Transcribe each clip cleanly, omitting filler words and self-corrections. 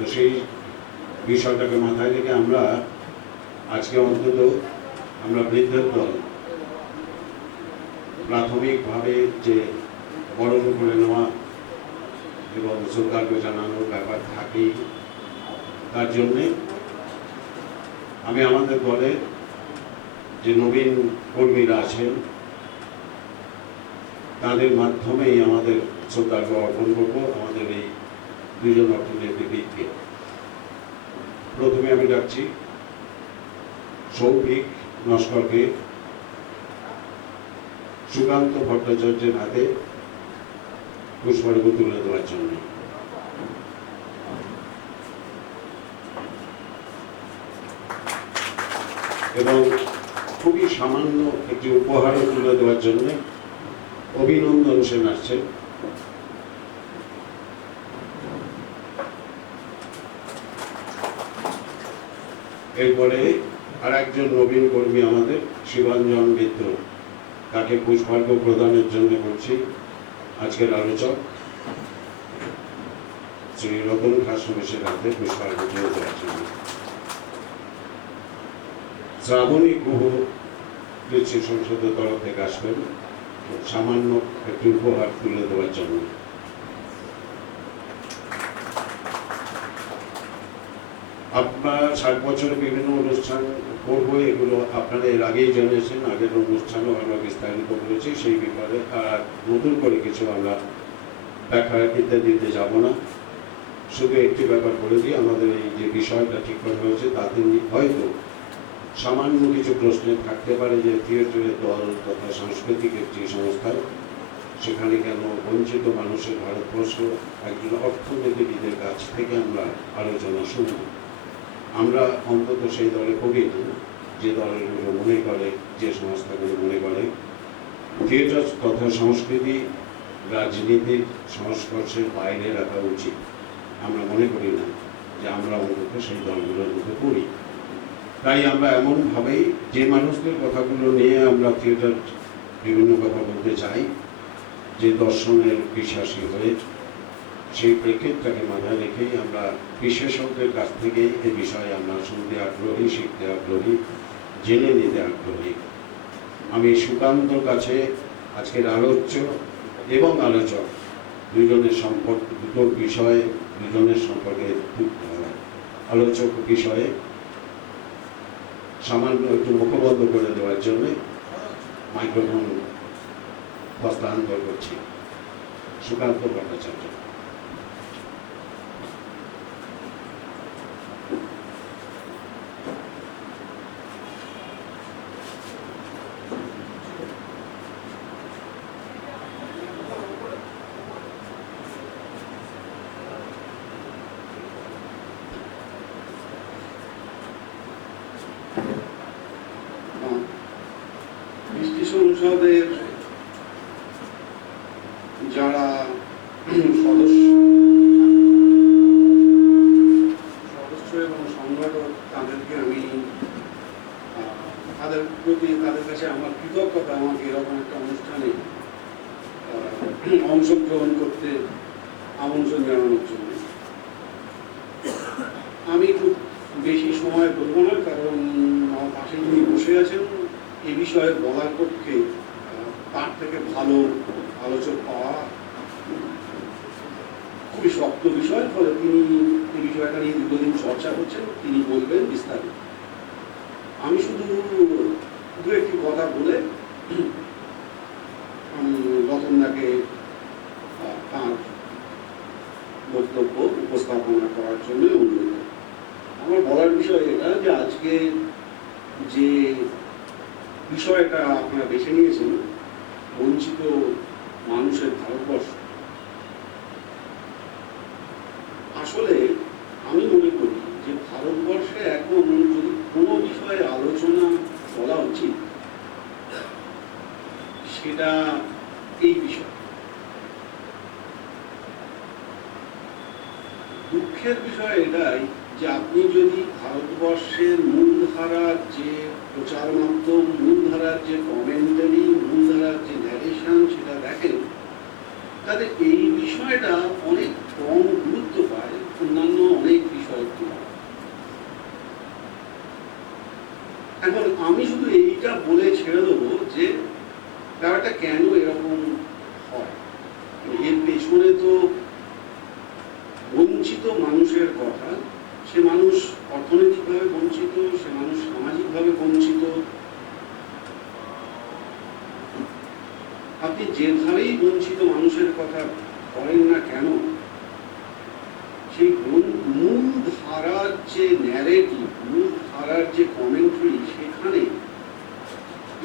তো সেই বিষয়টাকে মাথায় রেখে আমরা আজকে অন্তত আমরা বৃদ্ধের দল প্রাথমিকভাবে যে বরণ করে নেওয়া এবং সৌভাগ্য জানানোর ব্যাপার থাকেই, তার জন্যে আমি আমাদের দলে যে নবীন কর্মীরা আছেন তাদের মাধ্যমেই আমাদের সৌভাগ্য অর্পণ করব আমাদের এই দুজন অর্থনীতিবিদকে। প্রথমে আমি ডাকছি সৌভিক নস্করকে সুকান্ত ভট্টাচার্যের হাতে পুষ্পার্ঘ্য তুলে দেওয়ার জন্য। এবং খুবই সামান্য একটি উপহারও তুলে দেওয়ার জন্য অভিনন্দন সেন আসছেন। এরপরে আর একজন নবীন কর্মী আমাদের শিবাঞ্জন মিত্র, তাকে পুষ্পার্ঘ্য প্রদানের জন্য বলছি আজকের আলোচক শ্রী রতন খাসমেশের হাতে পুষ্পার্ঘ্য তুলে দেওয়ার জন্য। শ্রাবণী গুহ কৃষি সংসদের তরফ থেকে আসবেন সামান্য একটি উপহার তুলে দেওয়ার জন্য। আপনার 60 বছরে বিভিন্ন অনুষ্ঠান করবো, এগুলো আপনারা এর আগেই জেনেছেন, আগের অনুষ্ঠানেও আমরা বিস্তারিত করেছি সেই ব্যাপারে। আর নতুন করে কিছু আমরা ব্যাখ্যা দিতে যাব না, শুধু একটি ব্যাপার বলে দিই, আমাদের এই যে বিষয়টা ঠিক করা হয়েছে তাতে হয়তো সামান্য কিছু প্রশ্ন থাকতে পারে যে থিয়েটারের দল তথা সাংস্কৃতিক একটি সংস্থা, সেখানে কেন বঞ্চিত মানুষের ভারতবর্ষ একজন অর্থনীতিবিদের কাছ থেকে আমরা আলোচনা শুনব। আমরা অন্তত সেই দলে করি না যে দলগুলো মনে করে, যে সংস্থাগুলো মনে করে থিয়েটার তথা সংস্কৃতি রাজনীতির সংস্পর্শের বাইরে রাখা উচিত। আমরা মনে করি না যে আমরা অন্তত সেই দলগুলোর মধ্যে পড়ি। তাই আমরা এমনভাবেই যে মানুষদের কথাগুলো নিয়ে আমরা থিয়েটার বিভিন্ন কথা বলতে চাই, যে দর্শনের বিশ্বাসী হয়ে সেই প্রেক্ষিতটাকে মাথায় রেখেই আমরা বিশেষজ্ঞদের কাছ থেকে এই বিষয়ে আমরা শুনতে আগ্রহী, শিখতে আগ্রহী, জেনে নিতে আগ্রহী। আমি সুকান্তর কাছে আজকের আলোচ্য এবং আলোচক দুজনের সম্পর্ক, দুটো বিষয়ে দুজনের সম্পর্কে আলোচক বিষয়ে সামান্য একটু মুখবন্ধ করে দেওয়ার জন্য মাইক্রোফোন হস্তান্তর করছি। সুকান্ত ভট্টাচার্য। সংসদের যারা সদস্য এবং সংগঠক, তাদেরকে আমি তাদের প্রতি তাদের কাছে আমার কৃতজ্ঞতা, আমাকে এরকম একটা অনুষ্ঠানে অংশগ্রহণ করতে আমন্ত্রণ জানানোর জন্য। আমি খুব বেশি সময় বলবো না, কারণ আমার পাশে যিনি বসে আছেন এই বিষয়ে বলার পক্ষে তার থেকে ভালো আলোচক পাওয়া খুবই শক্ত বিষয়। ফলে তিনি এই বিষয়টা নিয়ে দীর্ঘদিন চর্চা করছেন, তিনি বলবেন বিস্তারিত। আমি শুধু দু একটি কথা বলে আমি রতনদাকে তার বক্তব্য উপস্থাপনা করার জন্য অনুরোধ। আমার বলার বিষয় এটা যে আজকে যে বিষয়টা আপনারা বেছে নিয়েছেন, বঞ্চিত মানুষের ভারতবর্ষ, আসলে আমি মনে করি যে ভারতবর্ষে এখন যদি কোনো বিষয়ে আলোচনা বলা উচিত সেটা এই বিষয়। দুঃখের বিষয় এটাই যে আপনি যদি ভারতবর্ষের মূলধারার যে প্রচার মাধ্যম, মূলধারার যে কমেন্টারি, মূলধারার যে ন্যারেশন সেটা দেখেন, তাহলে এই বিষয়টা অনেক কম গুরুত্ব পায় অন্যান্য অনেক সে মানুষ অর্থনৈতিকভাবে বঞ্চিত, সে মানুষ সামাজিকভাবে বঞ্চিত। আপনি যেভাবেই বঞ্চিত মানুষের কথা বলেন না কেন, সেই মূল ধারার যে ন্যারেটিভ, মূল ধারার যে কমেন্ট্রি, সেখানে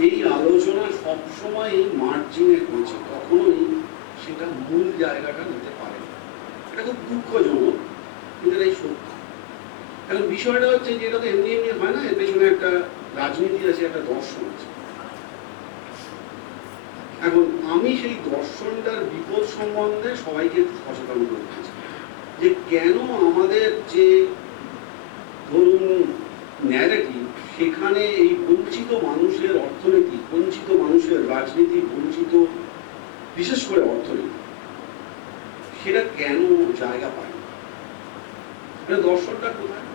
এই আলোচনা সবসময় মার্জিনে হয়েছে, কখনোই সেটা মূল জায়গাটা নিতে পারে না। এটা খুব দুঃখজনক, কিন্তু এটাই সত্য। এখন বিষয়টা হচ্ছে যে এটা তো এমনি এমনি হয় না, এর পেছনে একটা রাজনীতি আছে, একটা দর্শন আছে। এখন আমি সেই দর্শনটার বিপদ সম্বন্ধে সবাইকে সচেতন করতে চাই, যে কেন আমাদের যে ধরুন ন্যারেটিভ, সেখানে এই বঞ্চিত মানুষের অর্থনীতি, বঞ্চিত মানুষের রাজনীতি, বঞ্চিত বিশেষ করে অর্থনীতি, সেটা কেন জায়গা পায় না? এটা দর্শনটা কোথায়?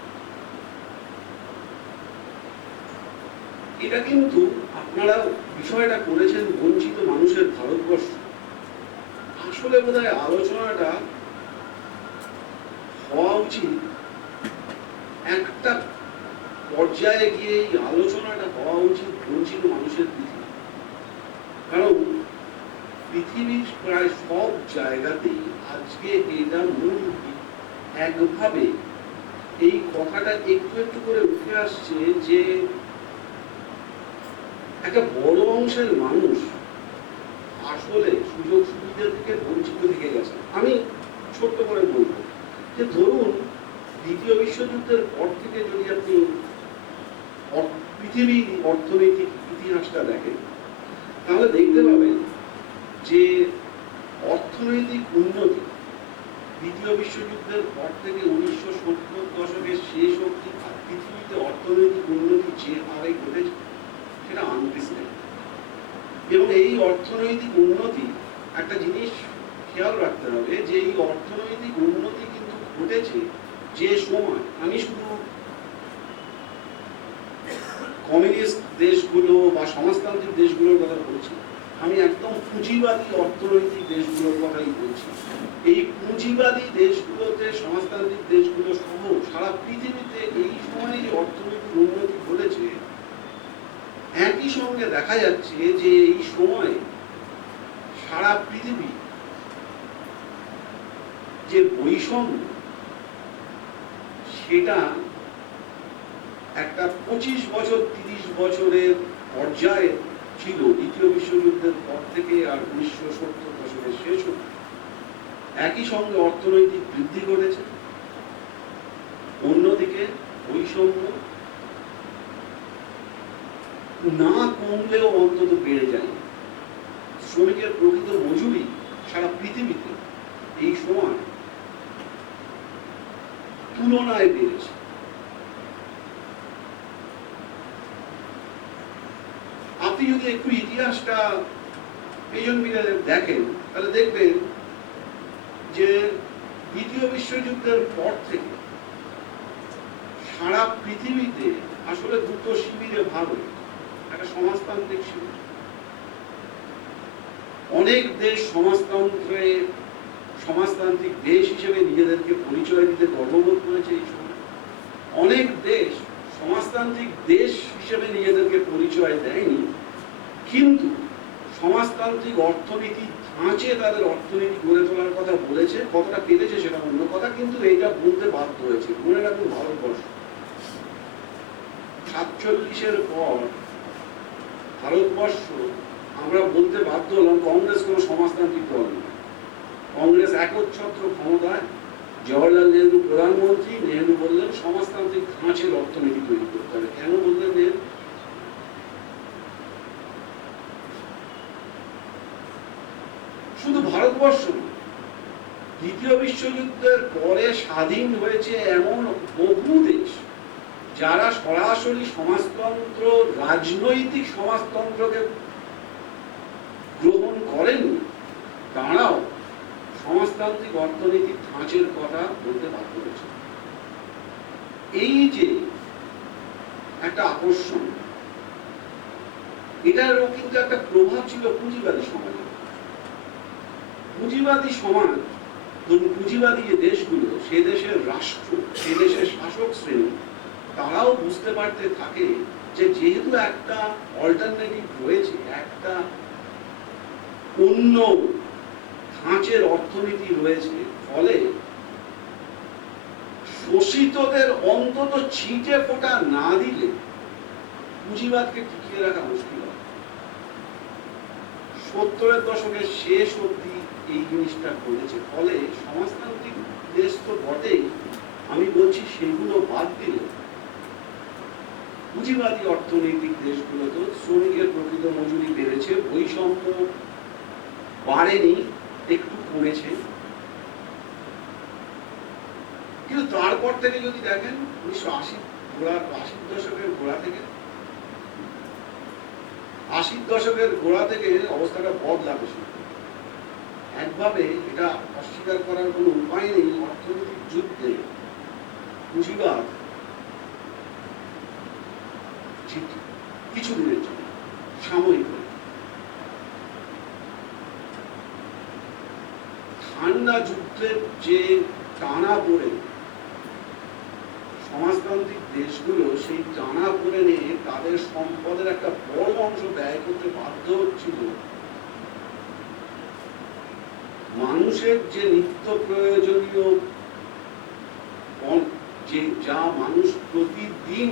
এটা কিন্তু আপনারা বিষয়টা করেছেন বঞ্চিত মানুষের ভারতবর্ষ। আসলে বোধহয় আলোচনাটা হওয়া উচিত একটা পর্যায়ে গিয়ে, এই আলোচনাটা হওয়া উচিত বঞ্চিত মানুষের পৃথিবী। কারণ পৃথিবীর প্রায় সব জায়গাতেই আজকে এটা মূল একভাবে এই কথাটা একটু একটু করে উঠে আসছে যে একটা বড় অংশের মানুষ আসলে সুযোগ সুবিধা থেকে বঞ্চিত থেকে গেছে। আমি ছোট্ট করে বলবো যে ধরুন দ্বিতীয় বিশ্বযুদ্ধের পর থেকে যদি আপনি পৃথিবীর অর্থনৈতিক ইতিহাসটা দেখেন, তাহলে দেখতে পাবেন যে অর্থনৈতিক উন্নতি দ্বিতীয় বিশ্বযুদ্ধের পর থেকে 1970 দশকের শেষ অবধি পৃথিবীতে অর্থনৈতিক উন্নতি যে হারে ঘটেছে, সেটা আনপ্রেসিডেন্টেড। এবং এই অর্থনৈতিক উন্নতি, একটা জিনিস খেয়াল রাখতে হবে যে এই অর্থনৈতিক উন্নতি কিন্তু ঘটেছে যে সময়, আমি শুধু কমিউনিস্ট দেশগুলো বা সমাজতান্ত্রিক দেশগুলোর কথা বলছি, আমি একদম পুঁজিবাদী অর্থনৈতিক দেশগুলোর কথাই বলছি। এই পুঁজিবাদী দেশগুলোতে, সমাজতান্ত্রিক দেশগুলো সহ সারা পৃথিবীতে এই সময় যে অর্থনৈতিক উন্নতি ঘটেছে, একই সঙ্গে দেখা যাচ্ছে যে এই সময় সারা পৃথিবী যে বৈষম্য, সেটা একটা 25 বছর 30 বছরের পর্যায়ে ছিল দ্বিতীয় বিশ্বযুদ্ধের পর থেকে আর 1970 দশকের শেষ অবধি। একই সঙ্গে অর্থনৈতিক বৃদ্ধি ঘটেছে, অন্যদিকে বৈষম্য না কমলেও অন্তত বেড়ে যায়। শ্রমিকের প্রকৃত মজুরি সারা পৃথিবীতে এই সময় তুলনায় বেড়েছে। আপনি যদি একটু ইতিহাসটা পেছন ফিরে দেখেন, তাহলে দেখবেন যে দ্বিতীয় বিশ্বযুদ্ধের পর থেকে সারা পৃথিবীতে আসলে দুটো শিবিরে ভাগ হয়েছে। একটা সমাজতান্ত্রিক শিবির, অনেক দেশ সমাজতান্ত্রিক দেশ হিসেবে নিজেদেরকে পরিচয় দিতে গর্ববোধ করেছে এই সময়। অনেক দেশ সমাজতান্ত্রিক দেশ হিসেবে নিজেদেরকে পরিচয় দেয়নি, কিন্তু সমাজতান্ত্রিক অর্থনীতি ধাঁচে তাদের অর্থনীতি গড়ে তোলার কথা বলেছে। কতটা পেরেছে সেটা অন্য কথা, কিন্তু এইটা বলতে বাধ্য হয়েছে। মনে রাখুন, ভারতবর্ষ 47-এর পর ভারতবর্ষ, আমরা বলতে বাধ্য হলাম কংগ্রেস কোনো সমাজতান্ত্রিক দল নয়। কংগ্রেস একচ্ছত্র ক্ষমতায়, জওয়াহরলাল নেহরু প্রধানমন্ত্রী, নেহরু বললেন সমাজতান্ত্রিক ধাঁচের অর্থনীতি তৈরি করতে হবে। কেন বললেন নেহরু? শুধু ভারতবর্ষ, দ্বিতীয় বিশ্বযুদ্ধের পরে স্বাধীন হয়েছে এমন বহু দেশ যারা সরাসরি সমাজতন্ত্র, রাজনৈতিক সমাজতন্ত্রকে গ্রহণ করেননি, তারাও সমাজতান্ত্রিক অর্থনৈতিক ধাঁচের কথা বলতে বাধ্য হয়েছে। এই যে একটা আকর্ষণ, এটারও কিন্তু একটা প্রভাব ছিল পুঁজিবাদী সমাজে। পুঁজিবাদী সমাজ ধরুন পুঁজিবাদী যে দেশগুলো, সে দেশের রাষ্ট্র, সে দেশের শাসক শ্রেণী, তারাও বুঝতে পারতে থাকে যে যেহেতু একটা অল্টারনেটিভ রয়েছে, একটা অন্য ধাঁচের অর্থনীতি রয়েছে, ফলে শোষিতদের অন্তত ছিটে ফোঁটা না দিলে পুঁজিবাদকে টিকিয়ে রাখা মুশকিল হয়। 70-এর দশকের শেষ অবধি এই জিনিসটা করেছে, ফলে সমাজতান্ত্রিক দেশ তো বটেই, আমি বলছি সেগুলো বাদ দিলে পুঁজিবাদী অর্থনৈতিক দেশগুলোতে শ্রমিকের প্রকৃত মজুরি বেড়েছে, বৈষম্য বাড়েনি, একটু কমেছে। কিন্তু তারপর থেকে যদি দেখেন 1980 দশকের গোড়া থেকে 80 দশকের গোড়া থেকে অবস্থাটা বদলাতে শুরু করে। একভাবে এটা অস্বীকার করার কোনো উপায় নেই, অর্থনৈতিক যুদ্ধে পুঁজিবাদ কিছু দিনের জন্য সাময়িক ঠান্ডা যুদ্ধের যে টানা পড়ে সমাজতান্ত্রিক দেশগুলো সেই টানা পড়ে নিয়ে তাদের সম্পদের একটা বড় অংশ ব্যয় করতে বাধ্য হচ্ছিল মানুষের যে নিত্য প্রয়োজনীয়, যে যা মানুষ প্রতিদিন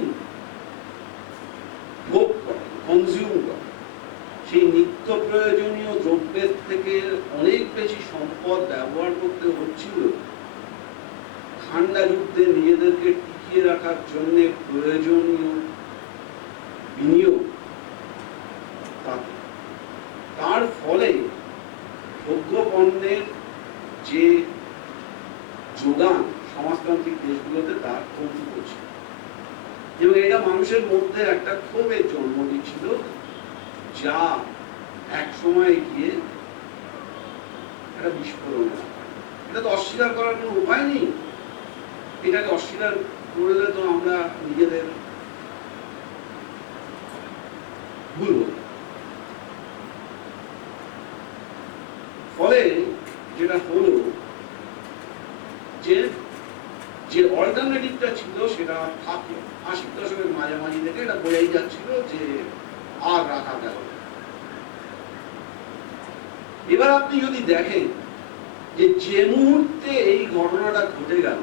ভোগ করে, কনজিউম করে, সেই নিত্য প্রয়োজনীয় দ্রব্যের থেকে অনেক বেশি সম্পদ ব্যবহার করতে হচ্ছিল ঠান্ডা যুদ্ধে নিজেদেরকে টিকিয়ে রাখার জন্য প্রয়োজনীয় বিনিয়োগ। তার ফলে ভোগ্য পণ্যের যে যোগান সমাজতান্ত্রিক দেশগুলোতে তার কমতি করছে, এবং এটা মানুষের মধ্যে একটা ক্ষোভের জন্ম দিচ্ছিল, যা এক সময় গিয়ে একটা বিস্ফোরণ। এটা তো অস্বীকার করার কোনো উপায় নেই। এটাকে অস্বীকার করলে তো আমরা নিজেদের ভুলব। ফলে যেটা হলো যে অল্টারনেটিভটা ছিল সেটা থাকলো। 80 দশকের মাঝামাঝি থেকে এটা বোঝাই যাচ্ছিল যে আর রাখা গেল। এবার আপনি যদি দেখেন যে মুহূর্তে এই ঘটনাটা ঘটে গেল,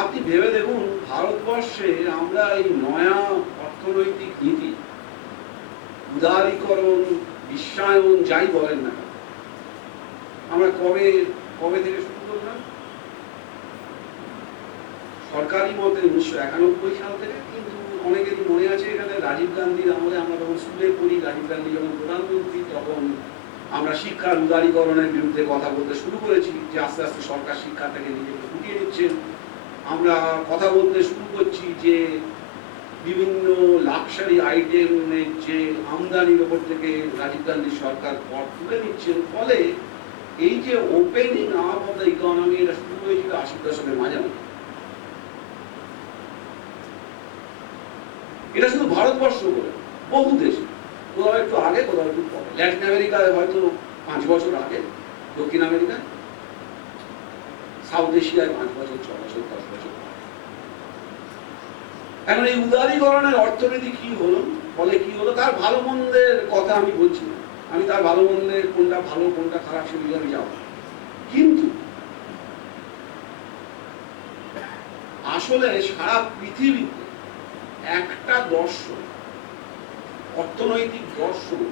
আপনি ভেবে দেখুন ভারতবর্ষে আমরা এই নয়া অর্থনৈতিক নীতি, উদারীকরণ, বিশ্বায়ন, যাই বলেন না, আমরা কবে থেকে শুরু করলাম? সরকারি মতে 1991 সাল থেকে। কিন্তু অনেকেরই মনে আছে এখানে রাজীব গান্ধীর আমলে, আমরা যখন স্কুলে পড়ি, রাজীব গান্ধী যখন প্রধানমন্ত্রী, তখন আমরা শিক্ষার উদারীকরণের বিরুদ্ধে কথা বলতে শুরু করেছি, যে আস্তে আস্তে সরকার শিক্ষা থেকে নিজেকে ফুটিয়ে নিচ্ছেন। আমরা কথা বলতে শুরু করছি যে বিভিন্ন লাক্সারি আইটেমের যে আমদানির ওপর থেকে রাজীব গান্ধী সরকার কর তুলে নিচ্ছেন। ফলে এই যে opening up of the economy, এটা শুরু হয়েছিল 80 দশকের মাঝামাঝি। এটা শুধু ভারতবর্ষ করে, বহু দেশে, কোথাও একটু আগে, কোথাও একটু পরে। ল্যাটিন আমেরিকায় হয়তো 5 বছর আগে, দক্ষিণ আমেরিকায়, সাউথ এশিয়ায় 5 বছর, 6 বছর, 10 বছর। এখন এই উদারীকরণের অর্থনীতি কি হলো, ফলে কি হলো, তার ভালো মন্দের কথা আমি বলছি না, আমি তার ভালো মন্দের কোনটা ভালো কোনটা খারাপ সেগুলো আমি যাবো। কিন্তু আসলে সারা পৃথিবীতে একটা দর্শন, অর্থনৈতিক দর্শন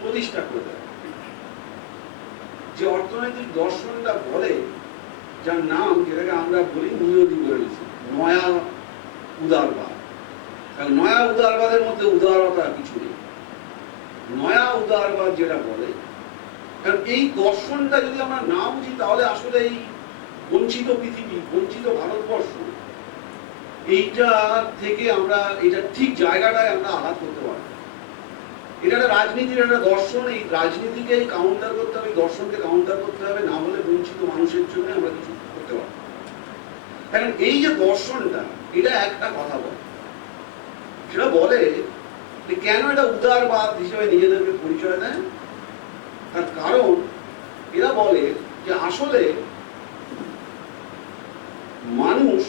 প্রতিষ্ঠা করে দেয়, যে অর্থনৈতিক দর্শনটা বলে, যার নাম, যেটাকে আমরা বলি নিওলিবারালিজম, নয়া উদারবাদ। নয়া উদারবাদের মধ্যে উদারতা কিছু নেই। নয়া উদারবাদ যেটা বলে, কারণ এই দর্শনটা যদি আমরা না বুঝি, তাহলে আসলে এই বঞ্চিত পৃথিবী, বঞ্চিত ভারতবর্ষ, এইটা থেকে আমরা এটা ঠিক জায়গাটায় আমরা আঘাত করতে পারবো। এটা একটা রাজনীতির একটা দর্শন, এই রাজনীতিকে কাউন্টার করতে হবে, দর্শনকে কাউন্টার করতে হবে, না হলে বঞ্চিত মানুষের জন্য আমরা কিছু করতে পারবো। কারণ এই যে দর্শনটা, এটা একটা কথা বলে, সেটা বলে কেন এটা উদারবাদ হিসেবে নিজেদেরকে পরিচয় দেয়। তার কারণ এরা বলে যে আসলে মানুষ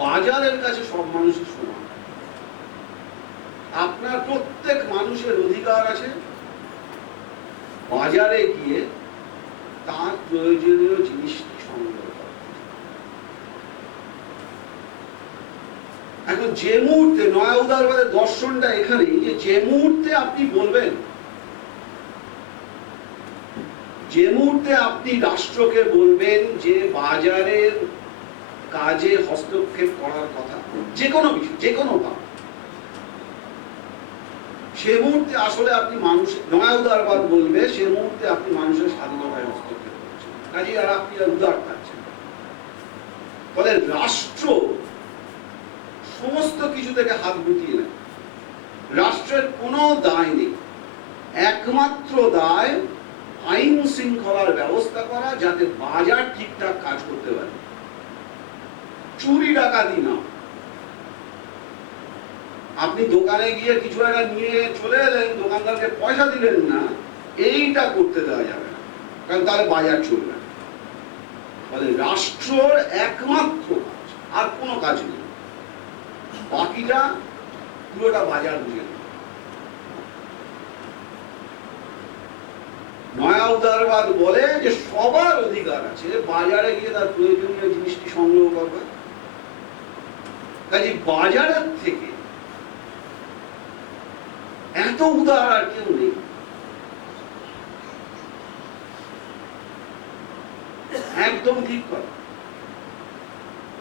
বাজারের কাছে সব মানুষই সমান। আপনার প্রত্যেক মানুষের অধিকার আছে বাজারে গিয়ে তার প্রয়োজনীয় জিনিসটি সংগ্রহ করা। এখন যে মুহূর্তে নয়া উদারবাদের দর্শনটা এখানে, যে মুহূর্তে আপনি বলবেন, যে মুহূর্তে আপনি রাষ্ট্রকে বলবেন যে বাজারের কাজে হস্তক্ষেপ করার কথা, যে কোনো বিষয়, যে কোনো ভাবে, সে মুহূর্তে আসলে আপনি মানুষ নয়া উদারবাদ বলবে, সে মুহূর্তে আপনি মানুষের স্বাধীনতায় হস্তক্ষেপ করছেন, কাজে আর আপনি আর উদার থাকছেন। ফলে রাষ্ট্র সমস্ত কিছু থেকে হাত গুটিয়ে নেয়। রাষ্ট্রের কোনো দায় নেই, একমাত্র দায় আইন শৃঙ্খলার ব্যবস্থা করা, যাতে বাজার ঠিকঠাক কাজ করতে পারে। চুরি ডাকাতি না। আপনি দোকানে গিয়ে কিছু একটা নিয়ে চলে এলেন, দোকানদারকে পয়সা দিলেন না, এইটা করতে দেওয়া যাবে না, কারণ তাহলে বাজার চলবে না। ফলে রাষ্ট্রের একমাত্র কাজ, আর কোনো কাজ নেই, বাকিটা পুরোটা বাজার বুঝে নেবে। নয়া উদারবাদ বলে যে সবার অধিকার আছে বাজারে গিয়ে তার প্রয়োজনীয় জিনিসটি সংগ্রহ করবে। কাজে বাজারের থেকে এত উদার আর কেউ নেই। একদম ঠিক কথা।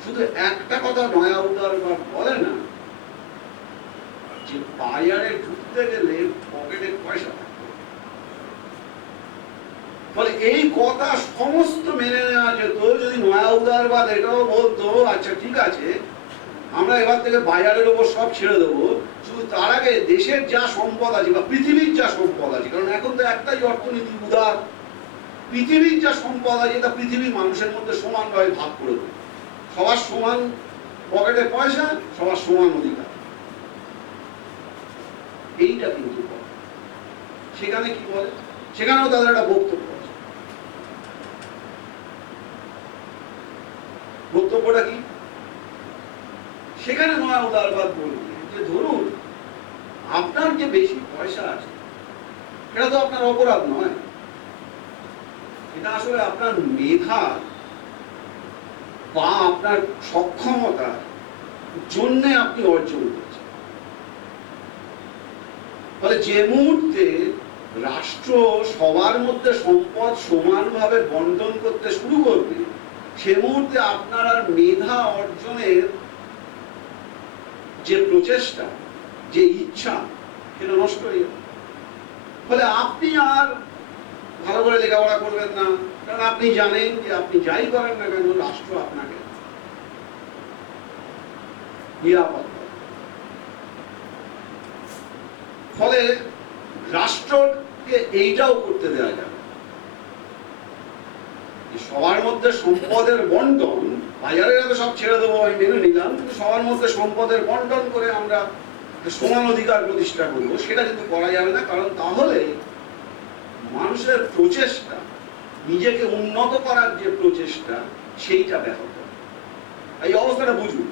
শুধু একটা কথা নয়া উদারবাদ বলে না, যে বাজারে ঢুকতে গেলে পকেটে পয়সা থাকবে। ফলে এই কথা সমস্ত মেনে নেওয়া যেত যদি নয়া উদারবাদ এটাও বলতো, আচ্ছা ঠিক আছে, আমরা এবার থেকে বাজারের উপর সব ছেড়ে দেবো, শুধু তার আগে দেশের যা সম্পদ আছে বা পৃথিবীর যা সম্পদ আছে, কারণ এখন তো একটাই অর্থনীতি উদার, পৃথিবীর যা সম্পদ আছে তা পৃথিবীর মানুষের মধ্যে সমানভাবে ভাগ করে দেবো। সবার সমান পকেটে পয়সা, সবার সমান অধিকার। এইটা কিন্তু সেখানে কি বলে, সেখানেও তাদের একটা বক্তব্য আছে। বক্তব্যটা কি? সেখানে নয়া উদারবাদ বলবে যে ধরুন আপনার যে বেশি পয়সা আছে, এটা তো আপনার অপরাধ নয়, এটা আসলে আপনার মেধা বা আপনার সক্ষমতার জন্য আপনি অর্জন করছেন। ফলে যে মুহূর্তে রাষ্ট্র সবার মধ্যে সম্পদ সমানভাবে বন্টন করতে শুরু করবে, সে মুহূর্তে আপনার আর মেধা অর্জনের যে প্রচেষ্টা, যে ইচ্ছা, সেটা নষ্ট হয়ে যাবে। ফলে আপনি আর ভালো করে লেখাপড়া করবেন না, কারণ আপনি জানেন যে আপনি যাই করেন না কেন রাষ্ট্র আপনাকে নিরাপদ করে। ফলে রাষ্ট্রকে এইটাও করতে দেওয়া যাবে, সবার মধ্যে সম্পদের বন্টন, বাজারে তো সব ছেড়ে দেবো আমি মেনে নিলাম, কিন্তু সবার মধ্যে সম্পদের বন্টন করে আমরা সমান অধিকার প্রতিষ্ঠা করবো, সেটা কিন্তু করা যাবে না। কারণ তাহলে মানুষের প্রচেষ্টা, নিজেকে উন্নত করার যে প্রচেষ্টা, সেইটা ব্যাহত হবে। এই অবস্থাটা বুঝুন।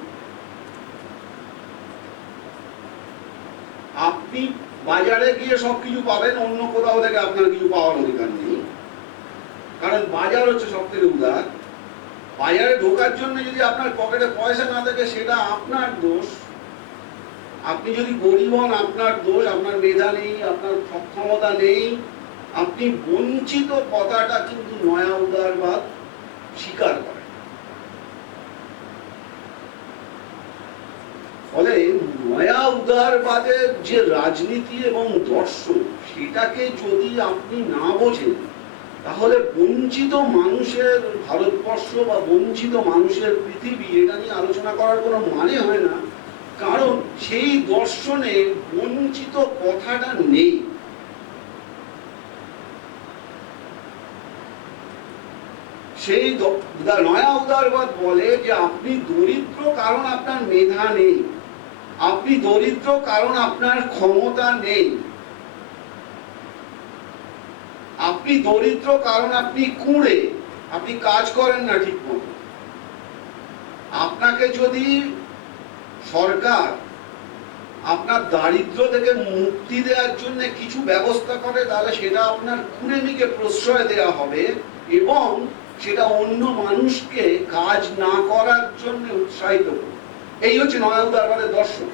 আপনি বাজারে গিয়ে সবকিছু পাবেন, অন্য কোথাও থেকে আপনার কিছু পাওয়ার অধিকার নেই, কারণ বাজার হচ্ছে সব থেকে উদার। বাজারে ঢোকার জন্য যদি আপনার পকেটে পয়সা না থাকে, সেটা আপনার দোষ। আপনি যদি গরিব হন, আপনার দোষ, আপনার মেধা নেই, আপনার সক্ষমতা নেই, আপনি বঞ্চিত, কথাটা কিন্তু নয়া উদারবাদ স্বীকার করে। ফলে নয়া উদারবাদের যে রাজনীতি এবং দর্শন, সেটাকে যদি আপনি না বোঝেন, তাহলে বঞ্চিত মানুষের ভারতবর্ষ বা বঞ্চিত মানুষের পৃথিবী, এটা নিয়ে আলোচনা করার কোনো মানে হয় না। কারণ সেই দর্শনে বঞ্চিত কথাটা নেই। সেই নয়া উদারবাদ বলে যে আপনি দরিদ্র কারণ আপনার মেধা নেই, আপনি দরিদ্র কারণ আপনার ক্ষমতা নেই, আপনি দরিদ্র কারণ আপনি কুঁড়ে, আপনি কাজ করেন না ঠিক মতো। আপনাকে যদি সরকার আপনার দারিদ্র থেকে মুক্তি দেওয়ার জন্য কিছু ব্যবস্থা করে, তাহলে সেটা আপনার কুঁড়েমিকে প্রশ্রয় দেওয়া হবে এবং সেটা অন্য মানুষকে কাজ না করার জন্য উৎসাহিত করবে। এই হচ্ছে নয়া উদারবাদের দর্শন।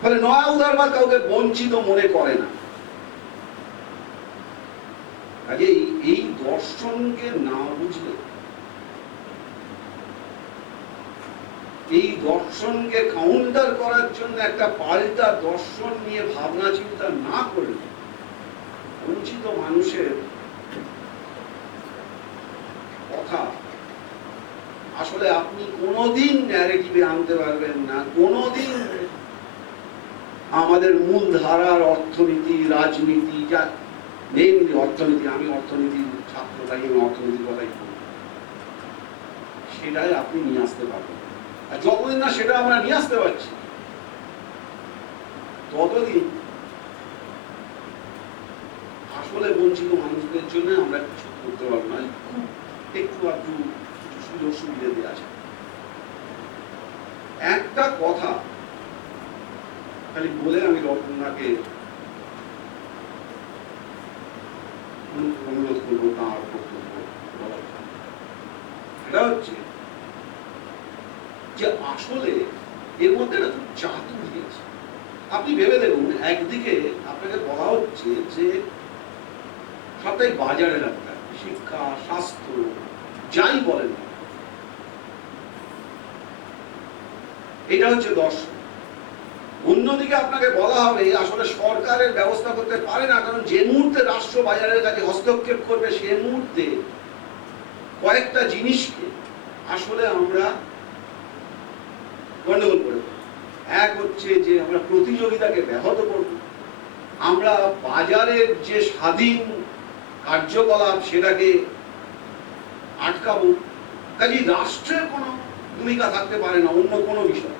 ফলে নয়া উদারবাদ কাউকে বঞ্চিত মনে করে না। কাজেই এই দর্শনকে না বুঝলে, এই দর্শনকে কাউন্টার করার জন্য একটা পাল্টা দর্শন নিয়ে ভাবনা চিন্তা না করলে বঞ্চিত মানুষের কথা আসলে আপনি কোনোদিন ন্যারেটিভে আনতে পারবেন না। কোনোদিন আমাদের মূল ধারার অর্থনীতি, রাজনীতি, যা মেইনলি অর্থনীতি, আমি অর্থনীতির ছাত্র, তাই আমি অর্থনীতির কথাই বলি, সেটাই আপনি নিয়ে আসতে পারবেন। আর যতদিন না সেটা আমরা নিয়ে আসতে পারছি, ততদিন আসলে বঞ্চিত মানুষদের জন্য আমরা কিছু করতে পারবো না। খুব একটু একটু সুযোগ সুবিধা দেওয়া যায়। একটা কথা খালি বলে আমি রতনদাকে অনুরোধ করবো তাঁর বক্তব্য বলার জন্য। সেটা হচ্ছে যে আসলে এর মধ্যে একটা খুব চাতুরি আছে। আপনি ভেবে দেখুন, একদিকে আপনাকে বলা হচ্ছে যে সবটাই বাজারে রাখতে হবে, শিক্ষা, স্বাস্থ্য, যাই বলেন, এটা হচ্ছে দর্শন। অন্যদিকে আপনাকে বলা হবে আসলে সরকারের ব্যবস্থা করতে পারে না, কারণ যে মুহূর্তে রাষ্ট্র বাজারের কাছে হস্তক্ষেপ করবে সে মুহূর্তে কয়েকটা জিনিসকে আসলে আমরা গন্ডগোল করে দেব। এক হচ্ছে যে আমরা প্রতিযোগিতাকে ব্যাহত করব, আমরা বাজারের যে স্বাধীন কার্যকলাপ সেটাকে আটকাবো। কাজে রাষ্ট্রের কোনো ভূমিকা থাকতে পারে না অন্য কোনো বিষয়।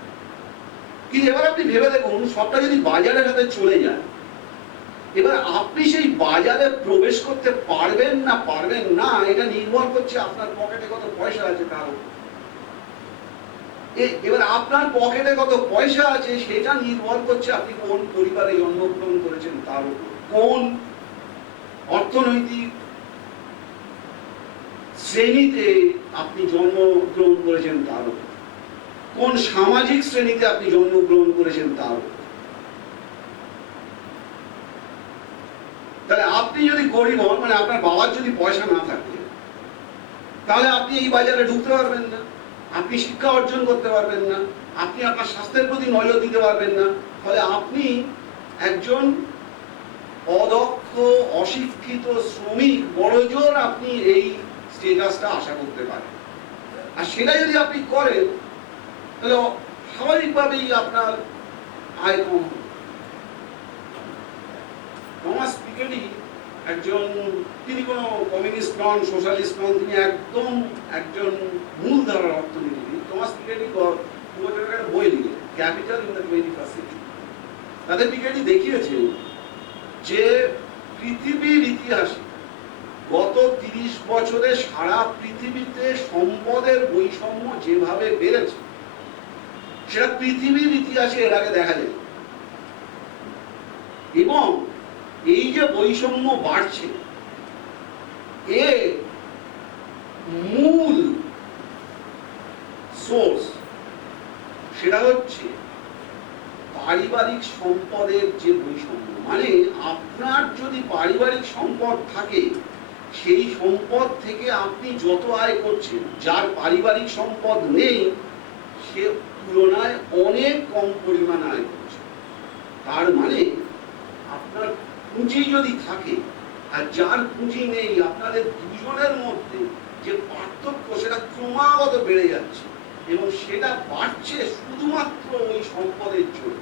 কিন্তু এবার আপনি ভেবে দেখুন, সবটা যদি বাজারের সাথে চলে যায়, এবার আপনি সেই বাজারে প্রবেশ করতে পারবেন না পারবেন না, এটা নির্ভর করছে আপনার পকেটে কত পয়সা আছে তার উপর। এবার আপনার পকেটে কত পয়সা আছে সেটা নির্ভর করছে আপনি কোন পরিবারে জন্মগ্রহণ করেছেন তার উপর, কোন অর্থনৈতিক শ্রেণীতে আপনি জন্মগ্রহণ করেছেন তার উপর, কোন সামাজিক শ্রেণীতে আপনি জন্মগ্রহণ করেছেন তার উপর। তাহলে আপনি যদি গরিব হন, মানে আপনার বাবার যদি পয়সা না থাকে, তাহলে আপনি এই বাজারে ঢুকতে পারবেন না, আপনি শিক্ষা অর্জন করতে পারবেন না, আপনি আপনার স্বাস্থ্যের প্রতি নজর দিতে পারবেন না। ফলে আপনি একজন অদক্ষ, অশিক্ষিত শ্রমিক বড়জোর আপনি এই স্টেটাসটা আশা করতে পারেন। আর সেটা যদি আপনি করেন তাহলে স্বাভাবিকভাবেই আপনার আয় কম। টমাস পিকেটি একজন, তিনি কোনো কমিউনিস্ট নন, সোশ্যালিস্ট নন, তিনি একদম একজন মূলধারার অর্থনীতিবিদ। টমাস পিকেটি একটা বই লিখে, capital in the 21st century. তাতে পিকেটি দেখিয়েছে যে পৃথিবীর ইতিহাসে গত 30 বছরে সারা পৃথিবীতে সম্পদের বৈষম্য যেভাবে বেড়েছে সেটা পৃথিবীর ইতিহাসে এর আগে দেখা যায়। এবং এই যে বৈষম্য বাড়ছে, এর মূল সোর্স সেটা হচ্ছে পারিবারিক সম্পদের যে বৈষম্য। মানে আপনার যদি পারিবারিক সম্পদ থাকে, সেই সম্পদ থেকে আপনি যত আয় করছেন, যার পারিবারিক সম্পদ নেই সে তুলনায় অনেক কম পরিমাণ আয় করছে। তার মানে আপনার পুঁজি যদি থাকে আর যার পুঁজি নেই, আপনাদের দুজনের মধ্যে যে পার্থক্য সেটা ক্রমাগত বেড়ে যাচ্ছে এবং সেটা বাড়ছে শুধুমাত্র ওই সম্পদের জন্য।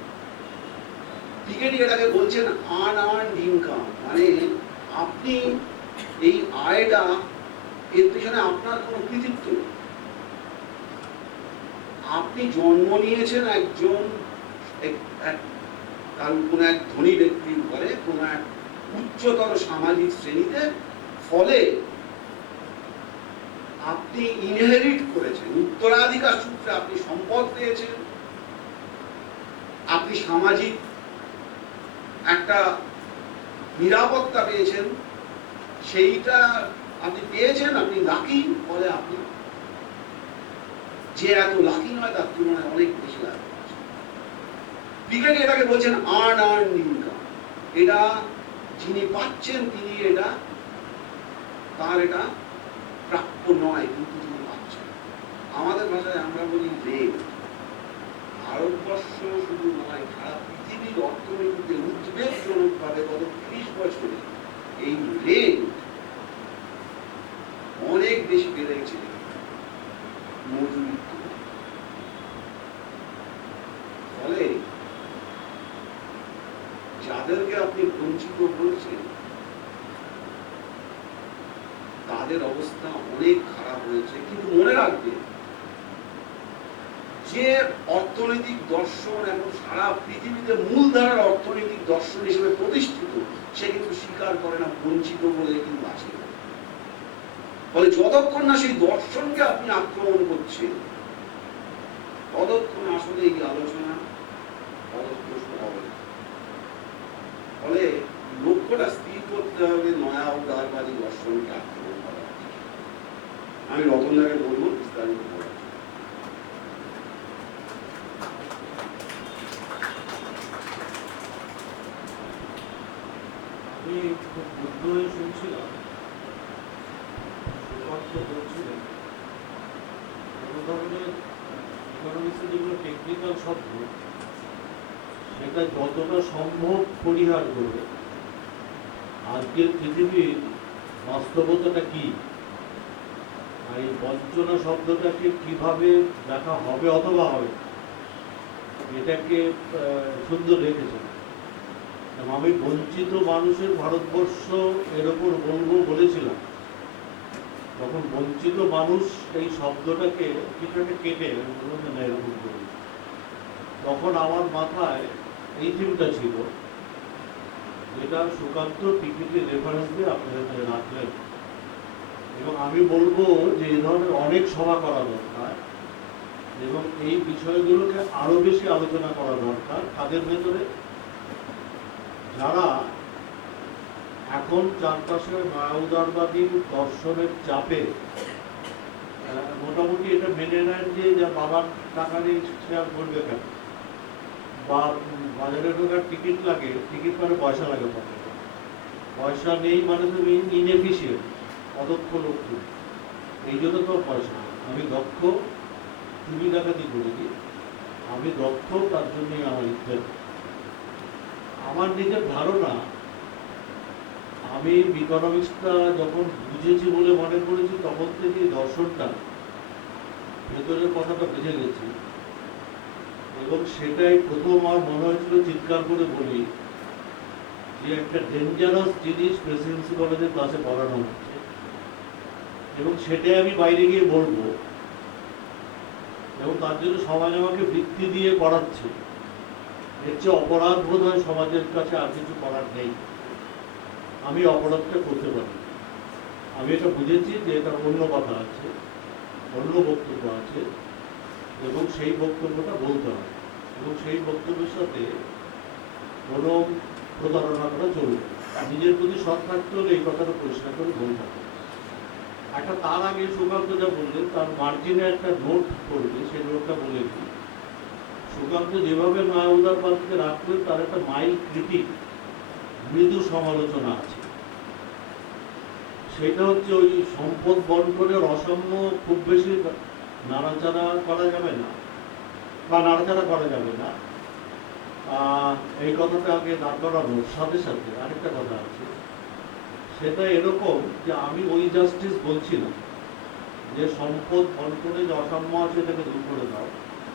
পিকেটি এটাকে বলছেন আনআর্নড ইনকাম। মানে আপনি এই আয়টা, এর পেছনে আপনার কোনো কৃতিত্ব নেই। আপনি জন্ম নিয়েছেন একজন কোন এক ধনী ব্যক্তির ঘরে, কোন এক উচ্চতর সামাজিক শ্রেণীতে। ফলে আপনি ইনহেরিট করেছেন, উত্তরাধিকার সূত্রে আপনি সম্পদ পেয়েছেন, আপনি সামাজিক একটা নিরাপত্তা পেয়েছেন, সেইটা আপনি পেয়েছেন, আপনি লাকি। ফলে আপনি যে এত লাকি নয় তার তুলনায় অনেক বেশি লাভ করছেন। ক্রিকেটে এটাকে বলছেন আর্ন ইনকাম। এটা যিনি পাচ্ছেন তিনি এটা তার এটা প্রাপ্য নয়, কিন্তু তিনি পাচ্ছেন। আমাদের ভাষায় আমরা বলি রেট। ভারতবর্ষ শুধু নয়, সারা পৃথিবীর অর্থনীতিতে উদ্বেগজনকভাবে গত 30 বছরে এই রেট অনেক বেশি বেড়ে গেছে মজুরির তুলনায়। ফলে যাদেরকে আপনি বঞ্চিত বলছেন তাদের অবস্থা অনেক খারাপ হয়েছে। কিন্তু মনে রাখবেন, যে অর্থনৈতিক দর্শন এখন সারা পৃথিবীতে মূলধারার অর্থনৈতিক দর্শন হিসেবে প্রতিষ্ঠিত, সে কিন্তু স্বীকার করে না বঞ্চিত বলে কিন্তু আছে। ফলে যতক্ষণ না সেই দর্শনকে আপনি আক্রমণ করছেন, ততক্ষণ আসলে এই আলোচনা ফলপ্রসূ হবে না। ফলে লক্ষ্যটা স্থির করতে হবে নয়া উদারবাদী দর্শনকে আক্রমণ করা। আমি রতনদাকে বলবো বিস্তারিত বলার। আমি খুব বুদ্ধ হয়ে শুনছিলাম, বলছিলেন কোনো ধরনের ইকোনমিক্সের যেগুলো টেকনিক্যাল শব্দ, সেটা যতটা সম্ভব পরিহার করে আজকের পৃথিবীর বাস্তবতাটা কি, আর এই বঞ্চনা শব্দটাকে কিভাবে দেখা হবে অথবা হবে, এটাকে সুন্দর রেখেছেন। আমি বঞ্চিত মানুষের ভারতবর্ষ এর ওপর বলবো বলেছিলাম। তখন বঞ্চিত মানুষ এই শব্দটাকে কিছুটা কেটে না এরকম করি, তখন আমার মাথায় এই থিমটা ছিল, যেটা সুকান্ত টিকিটের রেফারেন্স দিয়ে আপনাদের কাছে রাখলেন। এবং আমি বলবো যে এই ধরনের অনেক সভা করা দরকার এবং এই বিষয়গুলোকে আরো বেশি আলোচনা করা দরকার। তাদের ভেতরে যারা এখন চারপাশে মায়াউদারবাদী দর্শনের চাপে মোটামুটি এটা মেনে নেন যে যা বাবার টাকা নেই সে আর করবে কেন, বা বাজারে ঢোকার টিকিট লাগে, টিকিট মানে পয়সা লাগে, পয়সা নেই মানে তুমি ইনএফিসিয়েন্ট, অদক্ষ লোক, এই জন্য তো পয়সা। আমি দক্ষ, তুমি ডাকাতি করেছি, আমি দক্ষ, তার জন্যই আমার ইচ্ছে। আমার নিজের ধারণা, আমি ইকোনমিক্সটা যখন বুঝেছি বলে মনে করেছি, তখন থেকে দর্শনটা ভেতরের কথাটা বুঝে গেছি। এবং সেটাই প্রথম আমার মনে হয়েছিল চিৎকার করে বলি যে একটা ডেঞ্জারাস জিনিস প্রেসিডেন্সি কলেজের ক্লাসে পড়ানো হচ্ছে, এবং সেটাই আমি বাইরে গিয়ে বলবো, এবং তার জন্য সমাজ আমাকে বৃত্তি দিয়ে পড়াচ্ছে। এর চেয়ে অপরাধ বোধ হয় সমাজের কাছে আর কিছু করার নেই। আমি অপরাধটা করতে পারি, আমি এটা বুঝেছি যে এটা অন্য কথা আছে, অন্য বক্তব্য আছে, এবং সেই বক্তব্যটা বলতে হবে, এবং সেই বক্তব্যের সাথে কোনো প্রতারণা করা চলবে। নিজের প্রতি সৎ থাকতে হলে এই কথাটা পরিষ্কার করে বলতে হবে। একটা তার আগে সুকান্ত যা বললেন, তার মার্জিনে একটা নোট করবে, সেই নোটটা বলে দিই। সুকান্ত যেভাবে মায়াউদারবাদকে রাখলেন, তার একটা মাইল্ড ক্রিটিক, মৃদু সমালোচনা আছে। সেটা হচ্ছে ওই সম্পদ বন্টনের অসাম্য খুব বেশি নাড়াচাড়া করা যাবে না, বা নাড়াচাড়া করা যাবে না, এই কথাটা আগে দাঁড় করানোর সাথে সাথে আরেকটা কথা আছে, সেটা এরকম যে আমি ওই জাস্টিস বলছি না যে সম্পদ বন্টনে যে অসাম্য আছে এটাকে দূর করে দাও,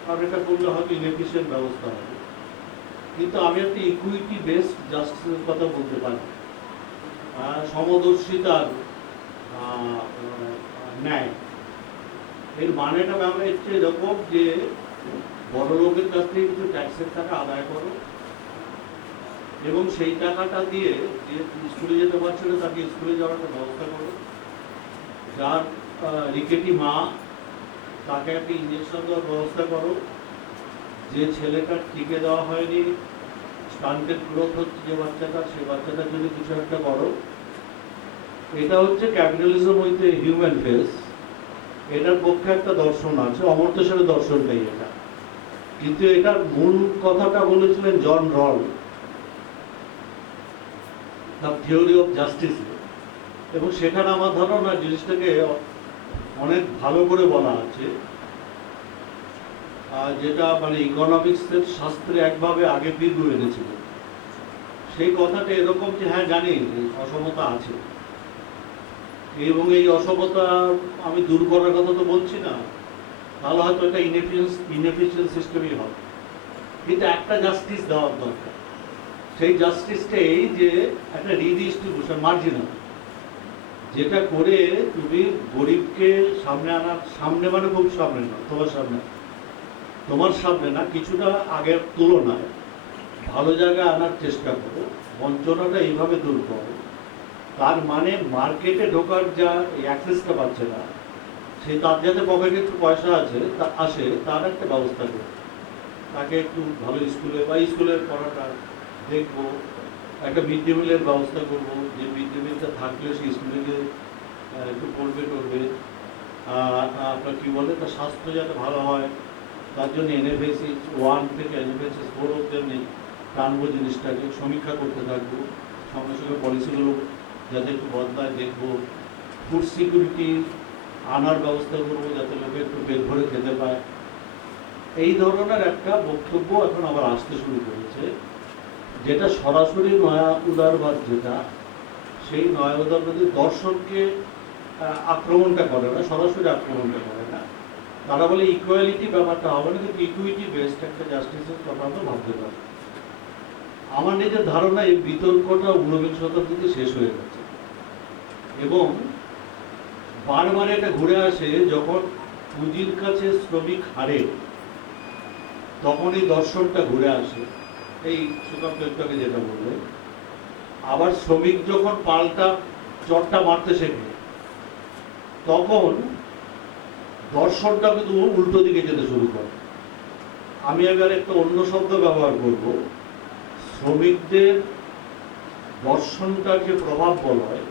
কারণ এটা করলে হয়তো ইনএফিসিয়েন্ট ব্যবস্থা হবে। কিন্তু আমি একটা ইকুইটি বেসড জাস্টিসের কথা বলতে পারি, সমদর্শিতার ন্যায়। এর মানেটা ব্যাপার হচ্ছে এরকম যে বড় লোকের কাছ থেকে কিছু ট্যাক্সের টাকা আদায় করো, এবং সেই টাকাটা দিয়ে যে স্কুলে যেতে পারছে না তাকে স্কুলে যাওয়ার একটা ব্যবস্থা করো। যার রিকেটি মা তাকে একটা ইঞ্জেকশন দেওয়ার ব্যবস্থা করো। যে ছেলেটার টিকে দেওয়া হয়নি, স্টান্টেড গ্রোথ হচ্ছে যে বাচ্চাটার, সে বাচ্চাটার যদি কিছু একটা করো। এটা হচ্ছে capitalism with a human face. এটার পক্ষে একটা দর্শন আছে, অমর্ত্য সেনের দর্শনটাই এটা। কিন্তু এটার মূল কথাটা বলেছিলেন জন রল, দ্য থিওরি অফ জাস্টিস। এবং সেখানে আমার ধারণা জিনিসটাকে অনেক ভালো করে বলা আছে, যেটা মানে ইকোনমিক্সের শাস্ত্রে একভাবে আগে পিরু এনেছিল। সেই কথাটা এরকম যে হ্যাঁ জানি অসমতা আছে, এবং এই অসমতা আমি দূর করার কথা তো বলছি না, তাহলে হয়তো এটা ইনএফিশিয়েন্ট সিস্টেমই হবে। কিন্তু একটা জাস্টিস দেওয়ার দরকার। সেই জাস্টিসটা এই যে একটা রিডিস্ট্রিবিউশন, মার্জিনাল, যেটা করে তুমি গরিবকে সামনে আনার, সামনে মানে খুব সামনে না, তোমার সামনে না, কিছুটা আগের তুলনায় ভালো জায়গায় আনার চেষ্টা করো, বঞ্চনাটা এইভাবে দূর করো। তার মানে মার্কেটে ঢোকার যা অ্যাক্সেসটা পাচ্ছে না, সে তার যাতে পকেটে একটু পয়সা আসে তার একটা ব্যবস্থা করো। তাকে একটু ভালো স্কুলে বা স্কুলের পড়াটা দেখবো, একটা মিড ডে মিলের ব্যবস্থা করবো, যে মিড ডে মিলটা থাকলে সেই স্কুলে গিয়ে একটু পড়বে টড়বে। আপনার কী বলে, তার স্বাস্থ্য যাতে ভালো হয়, তার জন্য NFSS 1 থেকে NFSS 4 অবধি টানবো, জিনিসটাকে সমীক্ষা করতে থাকবো, সঙ্গে সঙ্গে পলিসিগুলো যাতে একটু বদলায় দেখবো। ফুড সিকিউরিটি আনার ব্যবস্থা করবো, যাতে লোকে একটু পেট ভরে খেতে পায়। এই ধরনের একটা বক্তব্য এখন আবার আসতে শুরু করেছে, যেটা সরাসরি নয়া উদারবাদ, যেটা সেই নয়া উদারবাদী দর্শনকে আক্রমণটা করে না, সরাসরি আক্রমণটা করে না। তারা বলে ইকুয়ালিটি ব্যাপারটা হবে না, কিন্তু ইকুইটি বেসড একটা জাস্টিসের কথা আমরা ভাবতে পারি। আমার নিজের ধারণা এই বিতর্কটা 19 শতাব্দীতে শেষ হয়ে গেছে, এবং বারবার এটা ঘুরে আসে যখন পুঁজির কাছে শ্রমিক হারে, তখন এই দর্শনটা ঘুরে আসে। এই সুকান্তকে যেটা বললে, আবার শ্রমিক যখন পাল্টা চটটা মারতে শেখে, তখন দর্শনটা কিন্তু উল্টো দিকে যেতে শুরু করে। আমি এবার একটা অন্য শব্দ ব্যবহার করব, শ্রমিকদের দর্শনটার যে প্রভাব বলয়,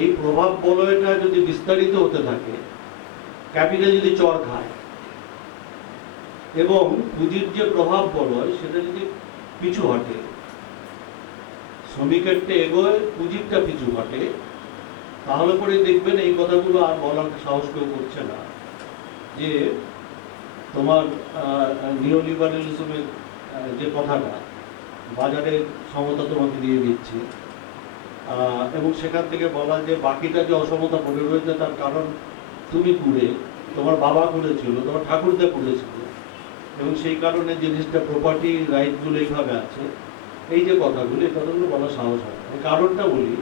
এই প্রভাব বলয়টা যদি বিস্তারিত হতে থাকে, ক্যাপিটাল যদি চর খায়, এবং পুঁজির যে প্রভাব বলয় সেটা যদি পিছু হটে, শ্রমিকেরটা এগোয়, পুঁজিরটা পিছু হটে, তাহলে পরে দেখবেন এই কথাগুলো আর বলার সাহস কেউ করছে না, যে তোমার নিওলিবারালিজমের যে কথাটা, বাজারে সমতা তোমাকে দিয়ে দিচ্ছে, এবং সেখান থেকে বলা যে বাকিটা যে অসমতা পড়ে রয়েছে তার কারণ তুমি কুড়ে, তোমার বাবা করেছিল, তোমার ঠাকুরদা করেছিল, এবং সেই কারণে জিনিসটা প্রপার্টি রাইটগুলো এইভাবে আছে। এই যে কথাগুলো, এই কথাগুলো বলার সাহস হয়। কারণটা বলি,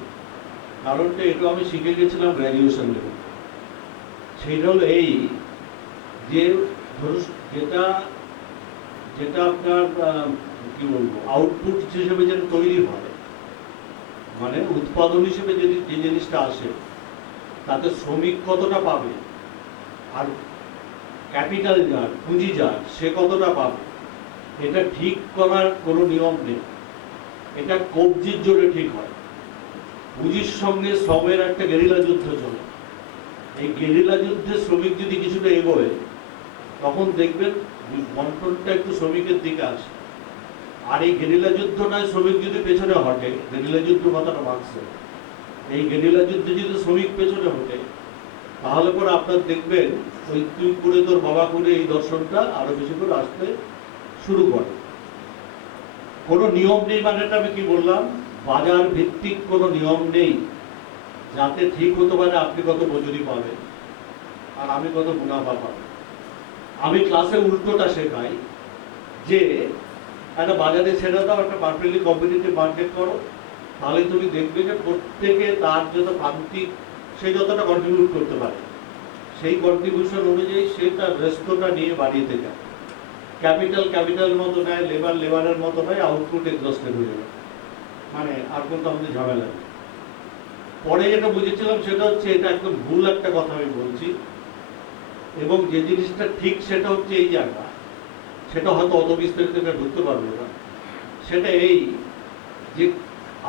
কারণটা একটু আমি শিখে গেছিলাম গ্র্যাজুয়েশন লেভেল। সেইটা হলো এই যে ধরুন, যেটা যেটা আপনার কি বলবো, আউটপুট হিসেবে যেটা তৈরি হয়, মানে উৎপাদন হিসেবে যদি যে জিনিসটা আসে, তাতে শ্রমিক কতটা পাবে, আর ক্যাপিটাল যার, পুঁজি যার, সে কতটা পাবে, এটা ঠিক করার কোনো নিয়ম নেই। এটা কবজির জোরে ঠিক হয়। পুঁজির সঙ্গে শ্রমের একটা গেরিলা যুদ্ধ চলে। এই গেরিলা যুদ্ধে শ্রমিক যদি কিছুটা এগোয়, তখন দেখবেন বন্টনটা একটু শ্রমিকের দিকে আসে। আর এই গেরিলা যুদ্ধটায় শ্রমিক যদি পেছনে হটে, গেরিলা যুদ্ধ কথাটা ভাগছে, এই গেরিলা যুদ্ধে যদি শ্রমিক পেছনে হটে, তাহলে পরে আপনার দেখবেন ওই তুই করে তোর বাবা করে এই দর্শনটা আরো বেশি করে আসতে শুরু করে। কোনো নিয়ম নেই, মানে এটা আমি কি বললাম, বাজার ভিত্তিক কোনো নিয়ম নেই, যাতে ঠিক হতে পারে আপনি কত মজুরি পাবেন আর আমি কত মুনাফা পাবো। আমি ক্লাসে উল্টোটা শেখাই, যে একটা বাজারে ছেড়ে দাও, একটা পারফেক্টলি কম্পিটিটিভ মার্কেট করো, তাহলে তুমি দেখবে যে প্রত্যেকে তার যত প্রান্তিক, সে যতটা কন্ট্রিবিউট করতে পারে, সেই কন্ট্রিবিউশন অনুযায়ী সে তার রেস্তোটা নিয়ে বাড়িতে যায়। ক্যাপিটাল ক্যাপিটালের মতো নেয়, লেবার লেবারের মতো নয়, আউটপুট এক্সস্টেড হয়ে যাবে। মানে আর কোনো আমাদের ঝামেলা নেই। পরে যেটা বুঝেছিলাম সেটা হচ্ছে এটা একদম ভুল একটা কথা আমি বলছি, এবং যে জিনিসটা ঠিক সেটা হচ্ছে এই জায়গা, সেটা হয়তো অত বিস্তারিত ঢুকতে পারবো না। সেটা এই যে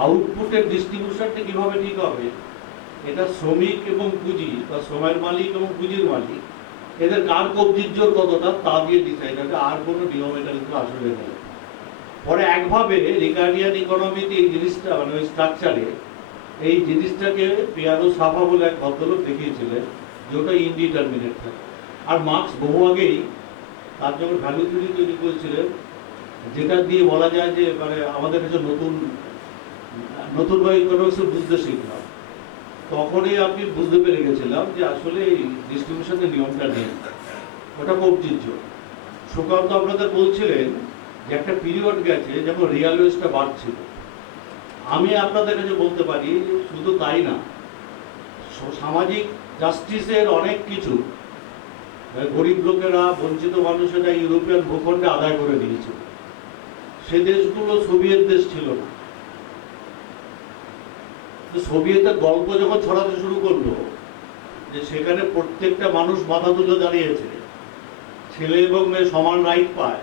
আউটপুটের ডিস্ট্রিবিউশনটা কিভাবে ঠিক হবে, এটা শ্রমিক এবং পুঁজি বা শ্রমের মালিক এবং পুঁজির মালিক এদের কার কবজির জোর কতটা তা দিয়ে ডিসাইড হবে, আর কোনো নিয়ম এটা কিন্তু আসলে নেই। পরে একভাবে রিকার্ডিয়ান ইকোনমিতে এই জিনিসটা মানে ওই স্ট্রাকচারে এই জিনিসটাকে পিয়ানো সাফা বলে এক ভদ্রলোক দেখিয়েছিলেন যে ওটা ইনডিটারমিনেট থাকে। আর মার্কস বহু আগেই তার যখন ভ্যালু থিওরি তৈরি করেছিলেন, যেটা দিয়ে বলা যায় যে মানে আমাদের কাছে নতুন বা ইকোনমিক্স বুঝতে শিখলাম, তখনই আপনি বুঝতে পেরে গেছিলাম যে আসলে এই ডিস্ট্রিবিউশনের নিয়মটা নেই, ওটা কবজির জোর। সুকান্ত আপনাদের বলছিলেন যে একটা পিরিয়ড গেছে যেমন রিয়াল ওয়েজটা বাড়ছিল। আমি আপনাদের কাছে বলতে পারি যে শুধু তাই না, সামাজিক জাস্টিসের অনেক কিছু গরিব লোকেরা, বঞ্চিত মানুষেরা ইউরোপিয়ান ভূখণ্ডে আদায় করে নিয়েছিল। সে দেশগুলো সোভিয়েত দেশ ছিল না। সোভিয়েতের গল্প যখন ছড়াতে শুরু করলো যে সেখানে প্রত্যেকটা মানুষ মাথা তুলে দাঁড়িয়েছে, ছেলে এবং মেয়ে সমান রাইট পায়,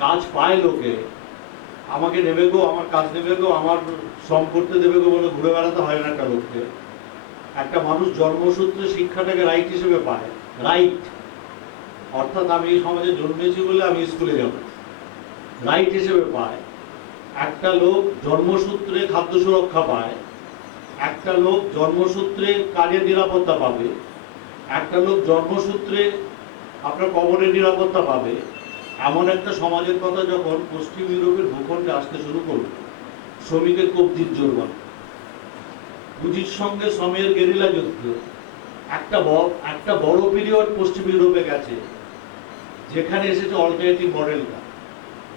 কাজ পায় লোকে, আমাকে নেবে গো, আমার কাজ নেবে গো, আমার শ্রম করতে দেবে গো বলে ঘুরে বেড়াতে হয় না একটা লোককে। একটা মানুষ জন্মসূত্রে শিক্ষাটাকে রাইট হিসেবে পায়, রাইট অর্থাৎ আমি এই সমাজে জন্মেছি বলে আমি স্কুলে যাব, রাইট হিসেবে পায়। একটা লোক জন্মসূত্রে খাদ্য সুরক্ষা পায়, একটা লোক জন্মসূত্রে কাজের নিরাপত্তা পাবে, একটা লোক জন্মসূত্রে আপনার কবরের নিরাপত্তা পাবে। এমন একটা সমাজের কথা যখন পশ্চিম ইউরোপের ভূখণ্ডে আসতে শুরু করল, শ্রমিকের কবজির জোর বাড়ল, পুঁজির সঙ্গে শ্রমের গেরিলা যুদ্ধ, একটা বড় পিরিয়ড পশ্চিম ইউরোপে গেছে যেখানে এসেছে অল্টারনেটিভ মডেলটা,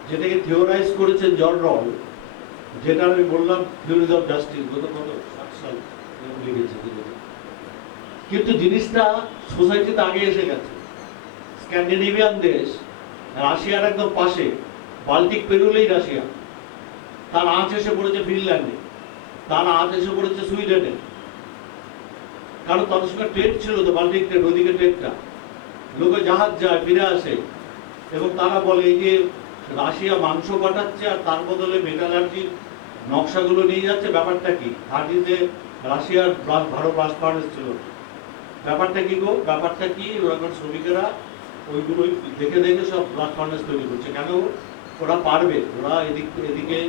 যেটাকে থিওরাইজ করেছেন জন রল, যেটা আমি বললাম থিওরিজ অফ জাস্টিস, কত 60 সাল লিখেছে। কিন্তু জিনিসটা সোসাইটিতে আগে এসে গেছে। স্ক্যান্ডিনেভিয়ান দেশ, রাশিয়ার একদম পাশে, বাল্টিক পেরুলেই রাশিয়া, তার আঁচ এসে পড়েছে ফিনল্যান্ডে, তার আঁচ এসে পড়েছে সুইডেনে, কারণ তাদের সঙ্গে ট্রেড ছিল তো, বাল্টিক ট্রেড, ওদিকে ট্রেডটা লোকে জাহাজ যায় ফিরে আসে, এবং তারা বলে এই যে রাশিয়া মাংস পাঠাচ্ছে আর তার বদলে মেটালার্জির নকশাগুলো নিয়ে যাচ্ছে, ব্যাপারটা কি? হার্ডিতে রাশিয়ার ভারত ব্লাস্ট ফার্নেস ছিল, ব্যাপারটা কি গো, ব্যাপারটা কি? ওরা শ্রমিকেরা ওইগুলো দেখে দেখে সব ব্লাস্ট ফার্নেস তৈরি করছে। কেন? ওরা পারবে, ওরা এদিকে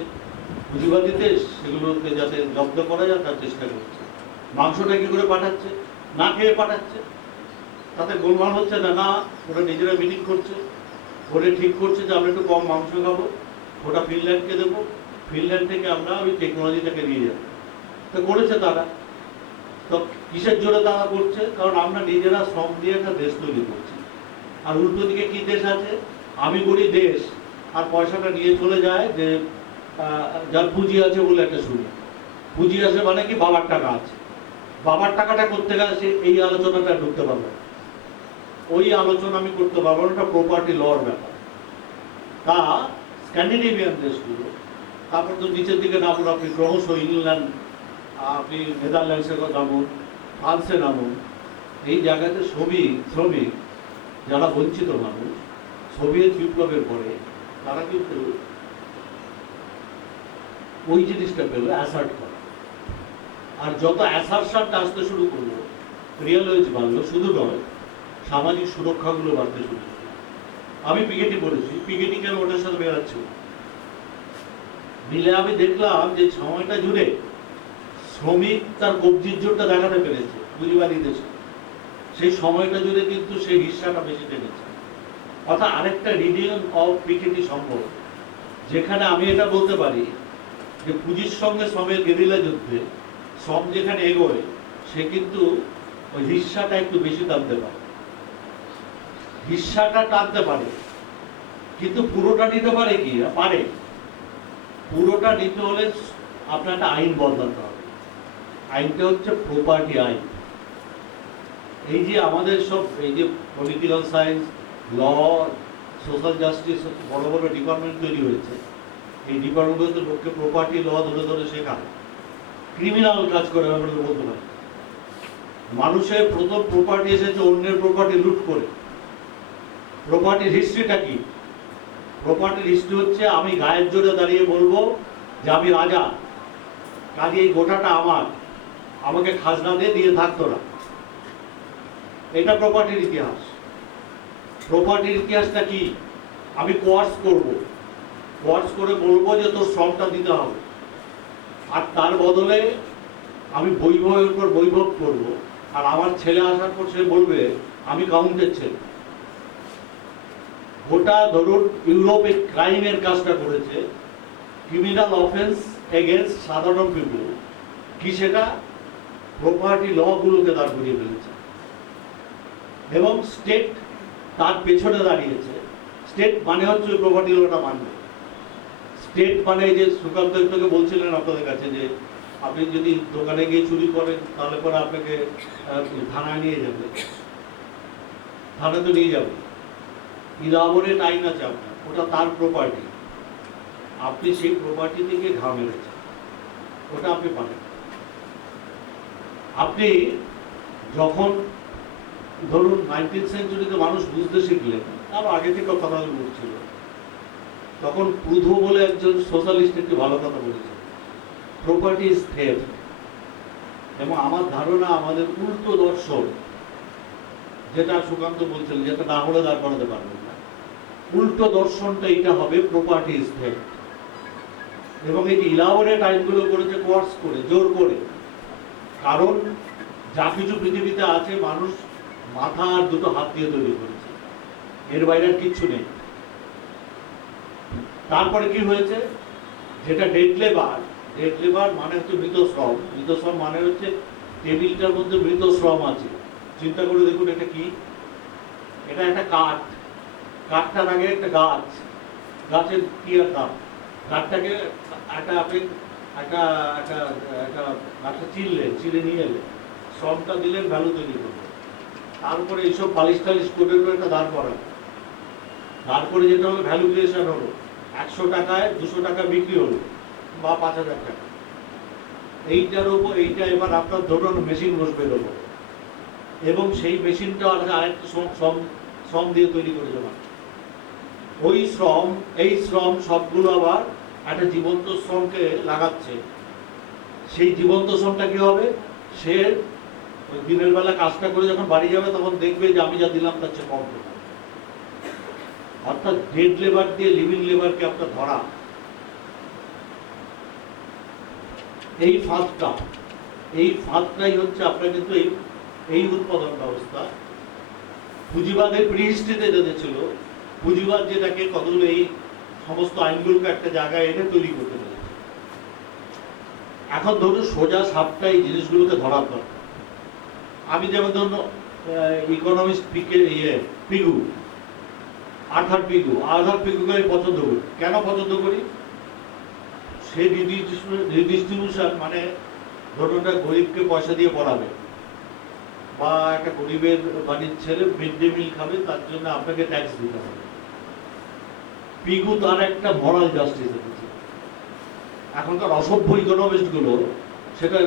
পুঁজিবাদী দেশ, সেগুলোকে যাতে জব্দ করা যায় তার চেষ্টা করছে। মাংসটা কি করে পাঠাচ্ছে? না খেয়ে পাঠাচ্ছে, তাতে গোলমাল হচ্ছে না, না ওরা নিজেরা মিটিং করছে, ওরা ঠিক করছে যে আমরা একটু কম মাংস খাবো, ওটা ফিনল্যান্ডকে দেবো, ফিনল্যান্ড থেকে আমরা ওই টেকনোলজিটাকে নিয়ে যাবো। তো করেছে তারা। তো কিসের জোরে তারা করছে? কারণ আমরা নিজেরা শ্রম দিয়ে একটা দেশ তৈরি করছি। আর উল্টো দিকে কি দেশ আছে? আমি করি দেশ, আর পয়সাটা নিয়ে চলে যায় যে যার পুঁজি আছে বলে একটা শুনি। পুঁজি আছে মানে কি? বাবার টাকা আছে। বাবার টাকাটা করতে গেলে সে এই আলোচনাটা ঢুকতে পারবে, ওই আলোচনা আমি করতে পারবো না, প্রপার্টি লর ব্যাপার। তা স্ক্যান্ডিনেভিয়ান দেশগুলো, তারপর তো নিচের দিকে নামুন আপনি, ক্রমশ ইংল্যান্ড, আপনি নেদারল্যান্ডসের নামুন, ফ্রান্সে নামুন, এই জায়গাতে শ্রমিক যারা বঞ্চিত মানুষ, সোভিয়েত বিপ্লবের পরে তারা কিন্তু ওই জিনিসটা পেল অ্যাসার্ট করা। আর যত অ্যাসার্টটা আসতে শুরু করলো, রিয়েল ওয়েজ বাড়লো, শুধু নয় সামাজিক সুরক্ষাগুলো বাড়তে শুরু করলো। আমি পিকেটি পড়েছি, পিকেটি কেন ওটার সাথে বেরাচ্ছি মিলে আমি দেখলাম যে সময়টা জুড়ে শ্রমিক তার কবজির জোরটা দেখাতে পেরেছে পুঁজিবাদী দেশে, সেই সময়টা জুড়ে কিন্তু সেই হিস্সাটা বেশি টেনেছে। অর্থাৎ আরেকটা রিডিং অফ পিকেটি সম্ভব, যেখানে আমি এটা বলতে পারি যে পুঁজির সঙ্গে শ্রমের গেরিলা যুদ্ধে শ্রম যেখানে এগোয়, সে কিন্তু ওই হিস্সাটা একটু বেশি টানতে পারে, হিস্সাটা টানতে পারে, কিন্তু পুরোটা নিতে পারে কি? পারে। পুরোটা নিতে হলে আপনার একটা আইন বদলাতে হবে। আইনটা হচ্ছে প্রপার্টি আইন। এই যে আমাদের সব এই যে পলিটিক্যাল সায়েন্স, ল, সোশ্যাল জাস্টিস, বড় বড় ডিপার্টমেন্ট তৈরি হয়েছে, এই ডিপার্টমেন্টের লোককে প্রপার্টি ল ধরে ধরে শেখায়, ক্রিমিনাল কাজ করে আমরা বলতে পারি। মানুষের প্রথম প্রপার্টি এসেছে অন্যের প্রপার্টি লুট করে। প্রপার্টির হিস্ট্রিটা কি? প্রপার্টির হিস্ট্রি হচ্ছে আমি গায়ের জোরে দাঁড়িয়ে বলবো যে আমি রাজা, কাজে এই গোটাটা আমার, আমাকে খাজনা দিয়ে থাকতো না। এটা প্রপার্টির ইতিহাস। প্রপার্টির ইতিহাসটা কি? আমি কোয়ার্স করব, কোয়ার্স করে বলবো যে তোর শ্রমটা দিতে হবে, আর তার বদলে আমি বৈভবের উপর বৈভব করব, আর আমার ছেলে আসার পর সে বলবে আমি কাউন্টের ছেলে। গোটা ধরুন ইউরোপে ক্রাইমের কাজটা করেছে, ক্রিমিনাল অফেন্স এগেনস্ট সাধারণ পিপুল, কি সেটা? প্রপার্টি ল গুলোকে দাঁড় করিয়ে ফেলেছে এবং স্টেট তার পেছনে দাঁড়িয়েছে। স্টেট মানে হচ্ছে ওই প্রপার্টি লটা মানবে। স্টেট মানে এই যে সুকান্ত একটুকে বলছিলেন আপনাদের কাছে যে আপনি যদি দোকানে গিয়ে চুরি করেন তাহলে পরে আপনাকে থানায় নিয়ে যাবে, থানায় তো নিয়ে যাবে, ইলাবরেট আইন আছে আপনার, ওটা তার প্রপার্টি, আপনি সেই প্রপার্টি থেকে ঘা মেরেছেন, ওটা আপনি পাবেন। আপনি যখন ধরুন 19th সেঞ্চুরিতে মানুষ বুঝতে শিখলেন, আরো আগে থেকে কথাগুলো বলছিল, তখন প্রুধো বলে একজন সোশ্যালিস্ট একটি ভালো কথা বলেছেন, প্রপার্টি ইজ থেফট। এবং আমার ধারণা আমাদের উল্টো দর্শন, যেটা সুকান্ত বলছিলেন, যেটা না হলে দাঁড় করাতে পারবেন না, উল্টো দর্শনটা এটা হবে প্রপার্টি ইজ থেফট। এবং এই যে ইলাবরেট আইনগুলো করেছে কোয়ার্স করে, জোর করে, কারণ যা কিছু পৃথিবীতে আছে মানুষ মাথা আর দুটো হাত দিয়ে তৈরি করেছে, এর বাইরে আর কিচ্ছু নেই। তারপরে কি হয়েছে? যেটা ডেড লেবার, ডেড লেবার মানে হচ্ছে মৃত শ্রম, মৃত শ্রম মানে হচ্ছে টেবিলটার মধ্যে মৃত শ্রম আছে। চিন্তা করে দেখুন এটা কি? এটা একটা কাঠ, কাঠটার আগে একটা গাছ, গাছের কি আর দাম? কাঠটাকে একটা আপনি একটা একটা একটা গাছটা চিলে নিয়ে এলেন, শ্রমটা দিলেন, ভ্যালু তৈরি করলেন, তারপরে এইসব পালিশ টালিশ করে একটা দাঁড় করা, তারপরে যেটা হলো ভ্যালু ক্রিয়েশন হলো, 100 টাকায় 200 টাকা বিক্রি হলো বা 5000 টাকা। এইটার উপর এইটা এবার আপনার ধরুন মেশিন বসবে এর উপর, এবং সেই মেশিনটা আরেকটা শ্রম দিয়ে তৈরি করে দেওয়া। ওই শ্রম, এই শ্রম সবগুলো আবার একটা জীবন্ত শ্রমকে লাগাচ্ছে। সেই জীবন্ত শ্রমটা কি হবে? সে ওই দিনের বেলা কাজটা করে যখন বাড়ি যাবে তখন দেখবে যে আমি যা দিলাম তার চেয়ে কম দিলাম। অর্থাৎ ডেড লেবার দিয়ে লিভিং লেবারকে আপনার ধরা, এই ফাঁদটাই হচ্ছে আপনার কিন্তু এই উৎপাদন ব্যবস্থা। পুঁজিবাদের প্রিহিস্ট্রিতে যেতে ছিল, পুঁজিবাদ যেটাকে কতগুলো এই সমস্ত আইনগুলোকে একটা জায়গায় এনে তৈরি করতে পেরেছে। এখন ধরুন সোজা সাপটা এই জিনিসগুলোকে ধরার দরকার। আমি যেমন ধরুন ইকোনমিস্ট পিগু, আর্থার পিগুকে আমি পছন্দ করি। কেন পছন্দ করি? সে রিডিস্ট্রিবিউশন, মানে ধরুন একটা গরিবকে পয়সা দিয়ে পড়াবে, বা একটা গরিবের বাড়ির ছেলে মিড ডে মিল খাবে, তার জন্য আপনাকে ট্যাক্স দিতে হবে। পিগু তার একটা মরাল জাস্টিস এনেছে। এখনকার অসভ্য ইকোনমিস্ট গুলো সেটা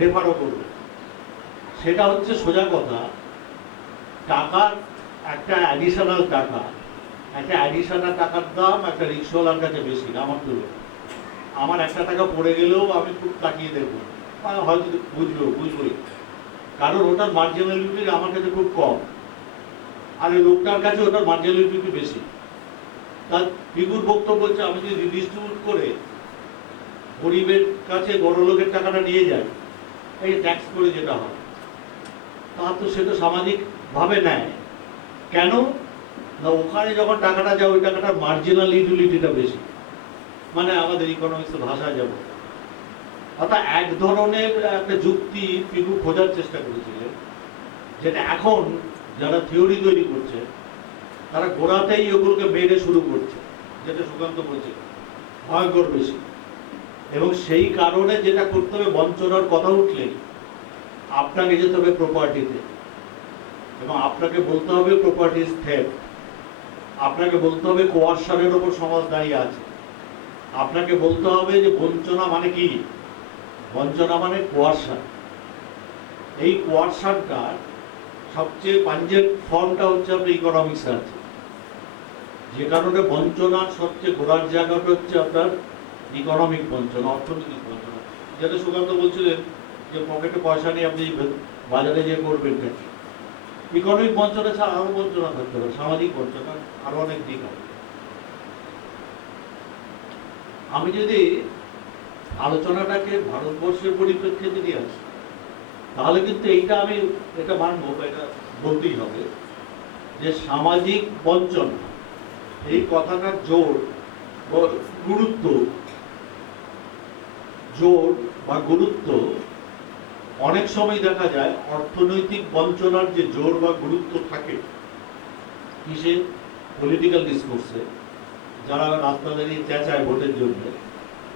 রেফারও করবে। সেটা হচ্ছে সোজা কথা, টাকার একটা অ্যাডিশনাল টাকা, একটা অ্যাডিশনাল টাকার দাম একটা রিক্সাওয়ালার কাছে বেশি আমার তুলনায়। আমার 1 টাকা পড়ে গেলেও আমি খুব তাকিয়ে দেখবো, হয়তো বুঝবোই, কারণ ওটার মার্জিনালিটি আমার কাছে খুব কম, আর এই লোকটার কাছে ওটার মার্জিনালিটি বেশি। তার পিগুর বক্তব্য হচ্ছে আমি যদি রিডিস্ট্রিবিউট করে গরিবের কাছে বড় লোকের টাকাটা নিয়ে যাই, এই ট্যাক্স করে যেটা হয়, তা তো সেটা সামাজিক ভাবে নেয়। কেন না? ওখানে যখন টাকাটা যায় ওই টাকাটার মার্জিনাল ইউটিলিটিটা বেশি, মানে আমাদের ইকোনমিক্সের ভাষায় যাব। অর্থাৎ এক ধরনের একটা যুক্তি পিগু খোঁজার চেষ্টা করেছিলেন, যেটা এখন যারা থিওরি তৈরি করছে তারা গোড়াতেই ওগুলোকে মেরে শুরু করছে, যেটা সুকান্ত বলছে ভয়ঙ্কর বেশি। এবং সেই কারণে যেটা করতে হবে, বঞ্চনার কথা উঠলেই আপনাকে যেতে হবে প্রপার্টিতে, এবং আপনাকে বলতে হবে প্রপার্টি ইজ থেফট, আপনাকে বলতে হবে কোয়ারশনের ওপর সমাজ দাঁড়িয়ে আছে। আপনাকে বলতে হবে যে বঞ্চনা মানে কি। বঞ্চনা মানে কোয়ারশন। এই কোয়ারশনটার সবচেয়ে পাঞ্জের ফর্মটা হচ্ছে আপনার ইকোনমিক্সে আছে, যে কারণে বঞ্চনার সবচেয়ে ঘোরার জায়গাটা হচ্ছে আপনার ইকোনমিক বঞ্চনা, অর্থনৈতিক বঞ্চনা। যেটা সুকান্ত বলছিলেন যে পকেটে পয়সা নিয়ে আপনি বাজারে যে করবেন নাকি, ইকোনমিক বঞ্চনা ছাড়া আরো বঞ্চনা থাকতে পারে, সামাজিক বঞ্চনা আরো অনেক দিক আছে। আমি যদি আলোচনাটাকে ভারতবর্ষের পরিপ্রেক্ষিতে নিয়ে আসি, তাহলে কিন্তু এইটা আমি এটা মানবো, এটা বলতেই হবে যে সামাজিক বঞ্চনা এই কথাটার গুরুত্ব অনেক সময় দেখা যায় অর্থনৈতিক বঞ্চনার যে জোর বা গুরুত্ব থাকে কিসে, পলিটিক্যাল ডিসকোর্সে, যারা রাস্তা দাঁড়িয়ে চেঁচায় ভোটের জন্য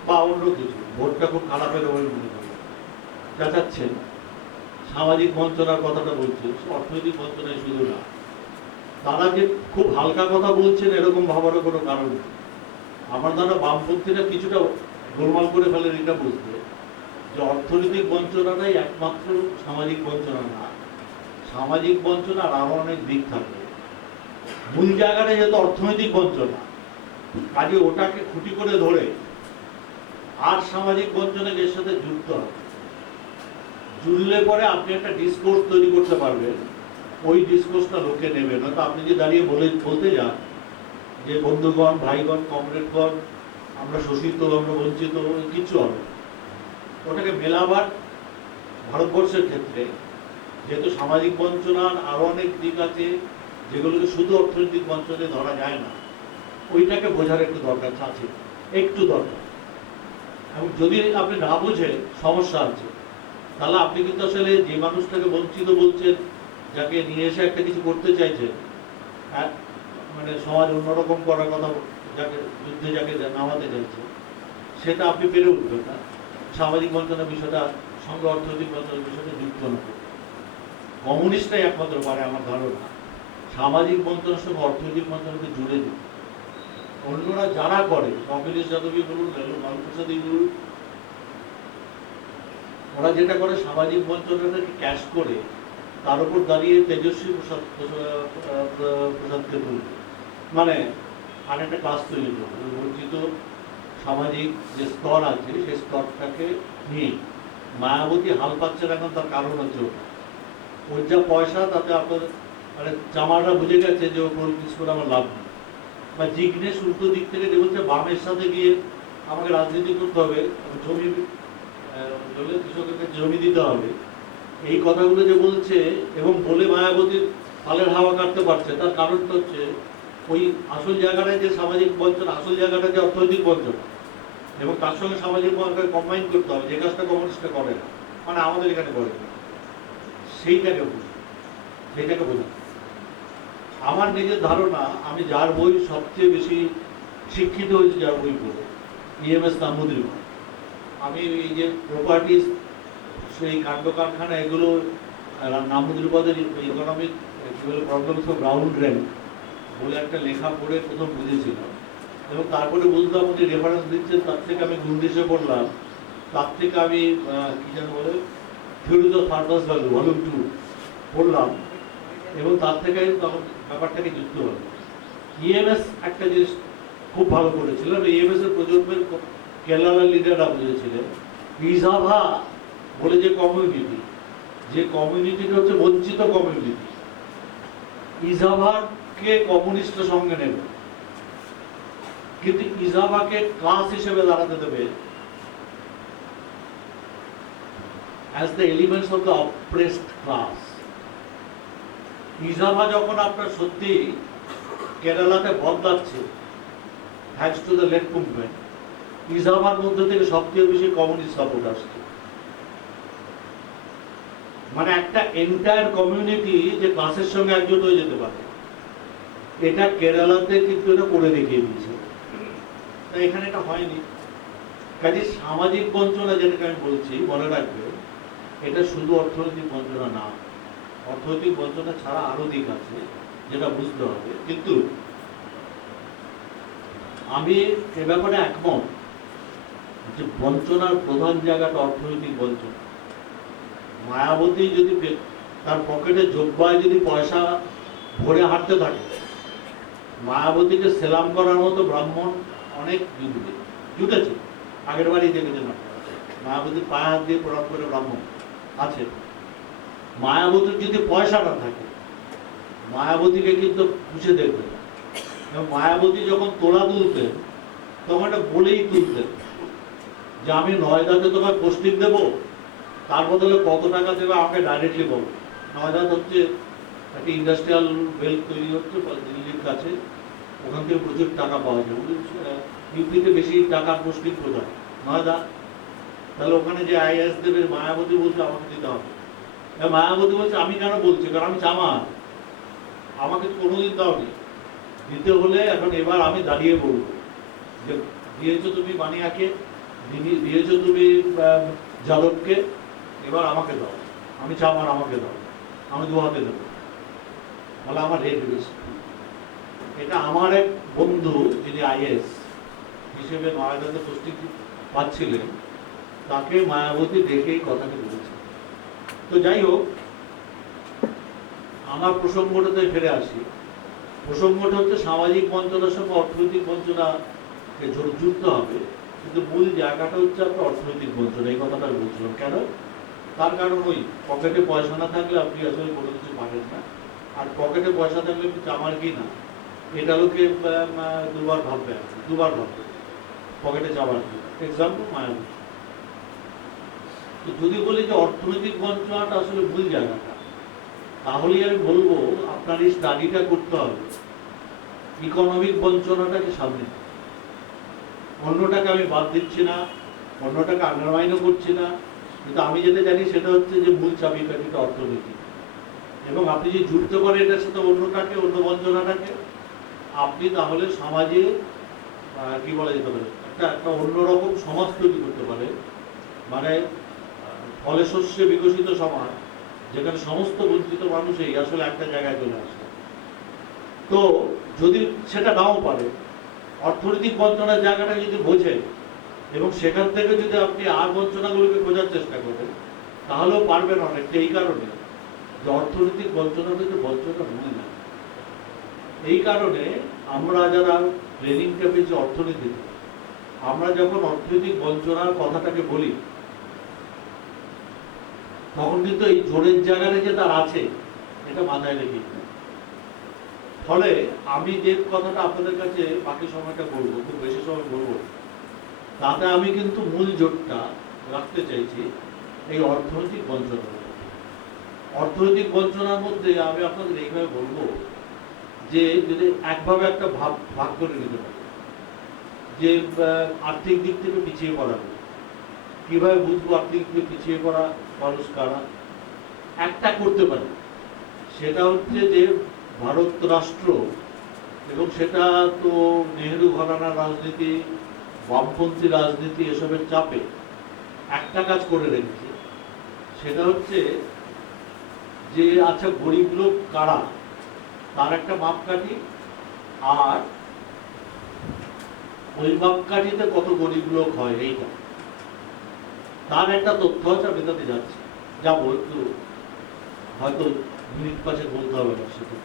বা অন্য কিছু, ভোটটা খুব খারাপের বলে মনে করে চেঁচাচ্ছেন, সামাজিক বঞ্চনার কথাটা বলছে, অর্থনৈতিক বঞ্চনায় শুধু না, তারা যে খুব হালকা কথা বলছেন এরকম ভাবারও কোনো কারণ নেই। আমার দ্বারা বামপন্থীরা কিছুটা গোলমাল করে ফেলেন এটা বুঝতে, যে অর্থনৈতিক বঞ্চনাটাই একমাত্র সামাজিক বঞ্চনা না, সামাজিক বঞ্চনার আরো অনেক দিক থাকে। মূল জায়গাটা যেহেতু অর্থনৈতিক বঞ্চনা, কাজে ওটাকে খুঁটি করে ধরে আর সামাজিক বঞ্চনাকে এর সাথে যুক্ত হবে, জুড়লে পরে আপনি একটা ডিসকোর্স তৈরি করতে পারবেন, ওই ডিসকোর্সটা লোকে নেবে। নয়তো আপনি যে দাঁড়িয়ে বলতে যান যে বন্ধুগণ, ভাইগণ, কমরেডগণ, আমরা শোষিত, আমরা বঞ্চিত, কিছু হবে না। ওটাকে মেলাবার ভারতবর্ষের ক্ষেত্রে যেহেতু সামাজিক বঞ্চনার আরো অনেক দিক আছে যেগুলোকে শুধু অর্থনৈতিক বঞ্চনে ধরা যায় না, ওইটাকে বোঝার একটু দরকার আছে, একটু দরকার। এবং যদি আপনি না বুঝে সমস্যা আছে, তাহলে আপনি কিন্তু আসলে যে মানুষটাকে বঞ্চিত বলছেন, যাকে নিয়ে এসে একটা কিছু করতে চাইছেন, মানে সমাজ অন্যরকম করার কথা, যাকে যুদ্ধে যাকে নামাতে চাইছে, সেটা আপনি পেরে উঠবেন না সামাজিক বঞ্চনার বিষয়টা সঙ্গে অর্থনৈতিক বঞ্চনার বিষয়টা যুক্ত না। কমিউনিস্টটাই একমাত্র পারে আমার ধারণা সামাজিক বঞ্চনার সঙ্গে অর্থনৈতিক বঞ্চনাকে জুড়ে দিতে। অন্যরা যারা করে, কমিউনিস্ট যাদবই বলুন, লালপ্রসাদই বলুন, ওরা যেটা করে সামাজিক বঞ্চনাটাকে ক্যাশ করে তার উপর দাঁড়িয়ে তেজস্বী প্রসাদকে তুলবে, মানে আর একটা ক্লাস তৈরি করবে, বঞ্চিত সামাজিক যে স্তর আছে সেই স্তরটাকে নিয়ে। মায়াবতী হাল পাচ্ছেন এখন, তার কারণ হচ্ছে ওর যা পয়সা, তাতে আপনার মানে চামাররা বুঝে গেছে যে ওর কিছু করে আমার লাভ নেই। বা জিগ্নেশ উল্টো দিক থেকে যে বলছে বামের সাথে গিয়ে আমাকে রাজনীতি করতে হবে, জমি কৃষককে জমি দিতে হবে, এই কথাগুলো যে বলছে এবং বলে মায়াবতীর পালের হাওয়া কাটতে পারছে, তার কারণটা হচ্ছে ওই আসল জায়গাটায় যে সামাজিক বঞ্চনা, আসল জায়গাটা যে অর্থনৈতিক বঞ্চনা, এবং তার সঙ্গে সামাজিক বঞ্চনাকে কম্বাইন করতে হবে, যে কাজটা কমিউনিস্টরা করে না, মানে আমাদের এখানে করে না, সেইটাকে বোঝা। আমার নিজের ধারণা, আমি যার বই সবচেয়ে বেশি শিক্ষিত হয়েছি, যার বই পড়ে, EMS নামুদ্দিন। আমি এই যে প্রপার্টিস, সেই কাণ্ড কারখানা, এগুলো নামুদ্দিনের economic problems of ground rent বলে একটা লেখা পড়ে প্রথম বুঝেছিলাম, এবং তারপরে বুঝলাম উনি রেফারেন্স দিচ্ছেন, তার থেকে আমি গুন্ডিসে পড়লাম, তার থেকে আমি কি যেন বলে theory of surplus value volume 2 পড়লাম, এবং তার থেকে তখন ব্যাপারটাকে যুক্ত হলো। EMS একটা জিনিস খুব ভালো করেছিল, EMS এর প্রজন্মের কেরালা লিডাররা বুঝেছিলেন ইজাভা বলে যে কমিউনিটি, যে কমিউনিটিটা হচ্ছে বঞ্চিত কমিউনিটি, ইজাভাকে কমিউনিস্টের সঙ্গে নেবে, কিন্তু ইজাভাকে ক্লাস হিসেবে দাঁড়াতে দেবে as the elements of the oppressed class। ইজাভা যখন আপনার সত্যি কেরালাতে বদলাচ্ছে thanks to the late movement, ইজাভার মধ্যে থেকে সবচেয়ে বেশি কমিউনিস্ট সাপোর্ট আসছে, মানে একটা এন্টায়ার কমিউনিটি যে ক্লাসের সঙ্গে একজোট হয়ে যেতে পারে, এটা কেরালাতে কিন্তু এটা করে দেখিয়ে দিয়েছে, তাই এখানে এটা হয়নি। কাজে সামাজিক বঞ্চনা যেটাকে আমি বলছি, মনে রাখবে এটা শুধু অর্থনৈতিক বঞ্চনা না, অর্থনৈতিক বঞ্চনা ছাড়া আরো দিক আছে যেটা বুঝতে হবে। কিন্তু আমি এ ব্যাপারে একমত যে বঞ্চনার প্রধান জায়গাটা অর্থনৈতিক বঞ্চনা। মায়াবতী যদি তার পকেটে যোগ্যায় যদি পয়সা ভরে হাঁটতে থাকে, মায়াবতীকে সেলাম করার মতো ব্রাহ্মণ অনেক জুটেছে। আগের বাড়ি দেখেছেন আপনারা, মায়াবতীর পায়ে হাত দিয়ে প্রণাম করে ব্রাহ্মণ আছে। মায়াবতীর যদি পয়সা না থাকে, মায়াবতীকে কিন্তু খুঁজে দেখবে না। এবং মায়াবতী যখন তোলা তুলতেন, তখন এটা বলেই তুলতেন যে আমি নয়দাতে তোমায় পোস্টিং দেবো, তার বদলে কত টাকা দেবে আমাকে ডাইরেক্টলি বলো। নয়দাত হচ্ছে একটা ইন্ডাস্ট্রিয়াল বেল্ট তৈরি হচ্ছে দিল্লির কাছে, ওখান থেকে প্রচুর টাকা পাওয়া যায়। ইউপিতে বেশি টাকার পোস্টিং কোথায়? নয়দা। তাহলে ওখানে যে আইএস দেবে, মায়াবতী বলছে আমাকে দিতে হবে। মায়াবতী বলছে আমি কেন বলছি, কারণ আমি চামার, আমাকে তো কোনোদিন দাওনি। দিতে হলে এখন এবার আমি দাঁড়িয়ে বলবো যে দিয়েছো তুমি বানিয়াকে, দিয়েছো তুমি যাদবকে, এবার আমাকে দাও, আমি চামার, আমাকে দাও, আমি দু হাতে দেবো। তাহলে আমার রেট বেশি। এটা আমার এক বন্ধু যিনি আইএস হিসেবে নয়দাতে পোস্টিং পাচ্ছিলেন, তাকে মায়াবতী দেখেই কথাটি বলেছে। তো যাই হোক, আমার প্রসঙ্গটাতে ফিরে আসি। প্রসঙ্গটা হচ্ছে সামাজিক বঞ্চনার সঙ্গে অর্থনৈতিক বঞ্চনাকে যুক্ত হবে, কিন্তু মূল জায়গাটা হচ্ছে আপনার অর্থনৈতিক বঞ্চনা। এই কথাটা বলছিলাম কেন? তার কারণ ওই পকেটে পয়সা না থাকলে আপনি আসলে কোনো কিছু পাবেন না, আর পকেটে পয়সা থাকলে আপনি চামার কি না এটা লোকে দুবার ভাববে, পকেটে চামার কি। এক্সাম্পল মায়াবতী। তো যদি বলি যে অর্থনৈতিক বঞ্চনাটা আসলে মূল জায়গাটা, তাহলেই আমি বলবো আপনার এই স্টাডিটা করতে হবে ইকোনমিক বঞ্চনাটাকে সামনে। অন্যটাকে আমি বাদ দিচ্ছি না, অন্যটাকে আন্ডারমাইনও করছি না, কিন্তু আমি যেটা জানি সেটা হচ্ছে যে মূল চাবিকাঠিটা অর্থনীতি। এবং আপনি যে যুক্ত করেন এটার সাথে অন্যটাকে, অন্য বঞ্চনাটাকে, আপনি তাহলে সমাজে কি বলা যেতে পারে একটা অন্যরকম সমাজ তৈরি করতে পারে। মানে ফলে শস্যে বিকশিত সমাজ, যেখানে সমস্ত বঞ্চিত মানুষই আসলে একটা জায়গায় চলে আসে। তো যদি সেটা নাও পারে, অর্থনৈতিক বঞ্চনার জায়গাটা যদি বোঝেন এবং সেখান থেকে যদি আপনি আর বঞ্চনাগুলোকে খোঁজার চেষ্টা করেন, তাহলেও পারবেন অনেকটা। এই কারণে যে অর্থনৈতিক বঞ্চনা থেকে বঞ্চনা মূল না। এই কারণে আমরা যারা ট্রেনিংটা পেয়েছি অর্থনীতিতে, আমরা যখন অর্থনৈতিক বঞ্চনার কথাটাকে বলি, তখন কিন্তু এই জোরের জায়গাটা যে তার আছে এটা মাথায় রেখে। ফলে আমি যে কথাটা আপনাদের কাছে বাকি সময়টা বলবো, খুব বেশি সময় বলবো, তাতে আমি কিন্তু মূল জোরটা রাখতে চাইছি এই অর্থনৈতিক বঞ্চনা। অর্থনৈতিক বঞ্চনার মধ্যে আমি আপনাদের এইভাবে বলবো যে যদি একভাবে একটা ভাগ করে নিতে পারি যে আর্থিক দিক থেকে পিছিয়ে পড়া, কিভাবে বুঝবো আর্থিক দিক থেকে পিছিয়ে পড়া মানুষ কারা? একটা করতে পারে, সেটা হচ্ছে যে ভারত রাষ্ট্র, এবং সেটা তো নেহেরু ঘরানার রাজনীতি, বামপন্থী রাজনীতি এসবের চাপে একটা কাজ করে রেখেছে। সেটা হচ্ছে যে আচ্ছা গরিব লোক কারা তার একটা মাপকাঠি, আর ওই মাপকাঠিতে কত গরিব লোক হয় এইটা তার একটা তথ্য আছে। আমি তাতে যাচ্ছি, যাবো একটু, হয়তো মিনিট পাশে বলতে হবে না সেটা,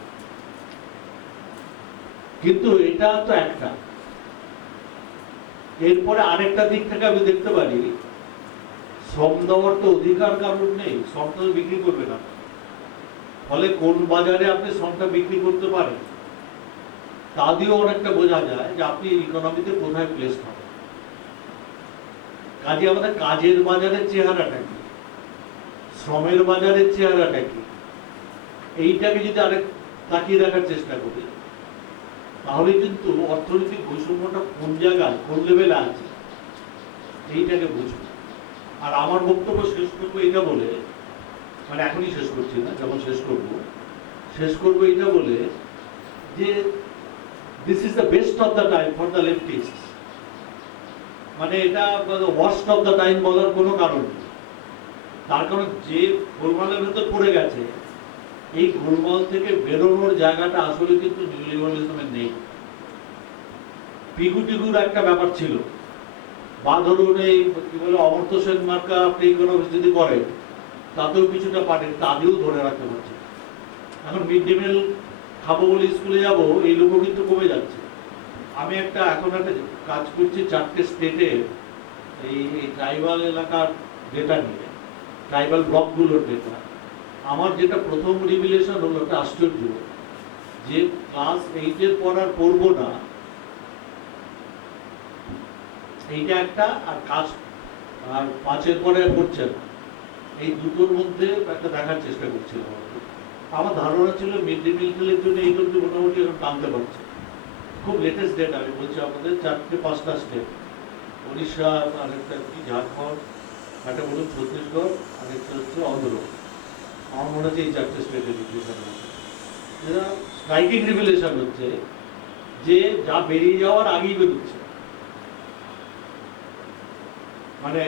কিন্তু এটা তো একটা। এরপরে আরেকটা দিক থেকে আমি দেখতে পারি শ্রম দেওয়ার তো অধিকার কারণ নেই, শ্রমটা বিক্রি করবে না। ফলে কোন বাজারে আপনি শ্রমটা বিক্রি করতে পারেন তা দিয়েও অনেকটা বোঝা যায় যে আপনি ইকোনমিতে কোথায় প্লেস হবেন। কাজে আমাদের কাজের বাজারের চেহারাটা কি, শ্রমের বাজারের চেহারাটা কি, এইটাকে যদি আরেক তাকিয়ে দেখার চেষ্টা করি, তাহলে কিন্তু অর্থনৈতিক বৈষম্যটা কোন জায়গায়, কোন লেভেলে আছে এইটাকে বুঝবো। আর আমার বক্তব্য শেষ করবো এটা বলে, মানে এখনই শেষ করছি না, যখন শেষ করবো এটা বলে যে this is the best of the time for the leftist. মানে এটা ওয়ার্স্ট অফ দ্য টাইম বলার কোনো কারণ নেই। তার কারণ যে গোলমালের ভেতর পড়ে গেছে, এই গোলমাল থেকে বেরোনোর জায়গাটা আসলে কিন্তু নিউ লিবারালিজমের নেই। পিগু টিগুর একটা ব্যাপার ছিল বা ধরুন এই কি বলে অমর্ত্য সেন মার্কা আপনি ইকোনমিক্স যদি করেন তাতেও কিছুটা পারেন, তাদেরও ধরে রাখতে পারছে। এখন মিড ডে মিল খাবো বলে স্কুলে যাবো এই লোকও কিন্তু কমে যাচ্ছে। আমি এখন একটা কাজ করছি 4টে স্টেটে এই ট্রাইবাল এলাকার ডেটা নিয়ে, ট্রাইবাল ব্লকগুলোর ডেটা। আমার যেটা প্রথম রিভিলেশন হলো, একটা আশ্চর্য, যে ক্লাস 8-এর পর আর পড়বো না এইটা একটা, আর কাস্ট আর 5-এর পরে পড়ছে না, এই দুটোর মধ্যে একটা দেখার চেষ্টা করছিলাম। আমার ধারণা ছিল মিড ডে মিল খেলের জন্য এই লোকটি মোটামুটি এখন টানতে পারছে। খুব লেটেস্ট ডেটা আমি বলছি আপনাদের, 4-5টা স্টেট, উড়িষ্যা, আরেকটা কি ঝাড়খণ্ড, একটা বলুন ছত্তিশগড়, আরেকটা হচ্ছে অন্ধ্র। আমার মনে হচ্ছে এই 4টে স্টেটের রিভিলেশন হচ্ছে। যেটা স্ট্রাইকিং রিভিলেশন হচ্ছে যে যা বেরিয়ে যাওয়ার আগেই বেরোচ্ছে, মানে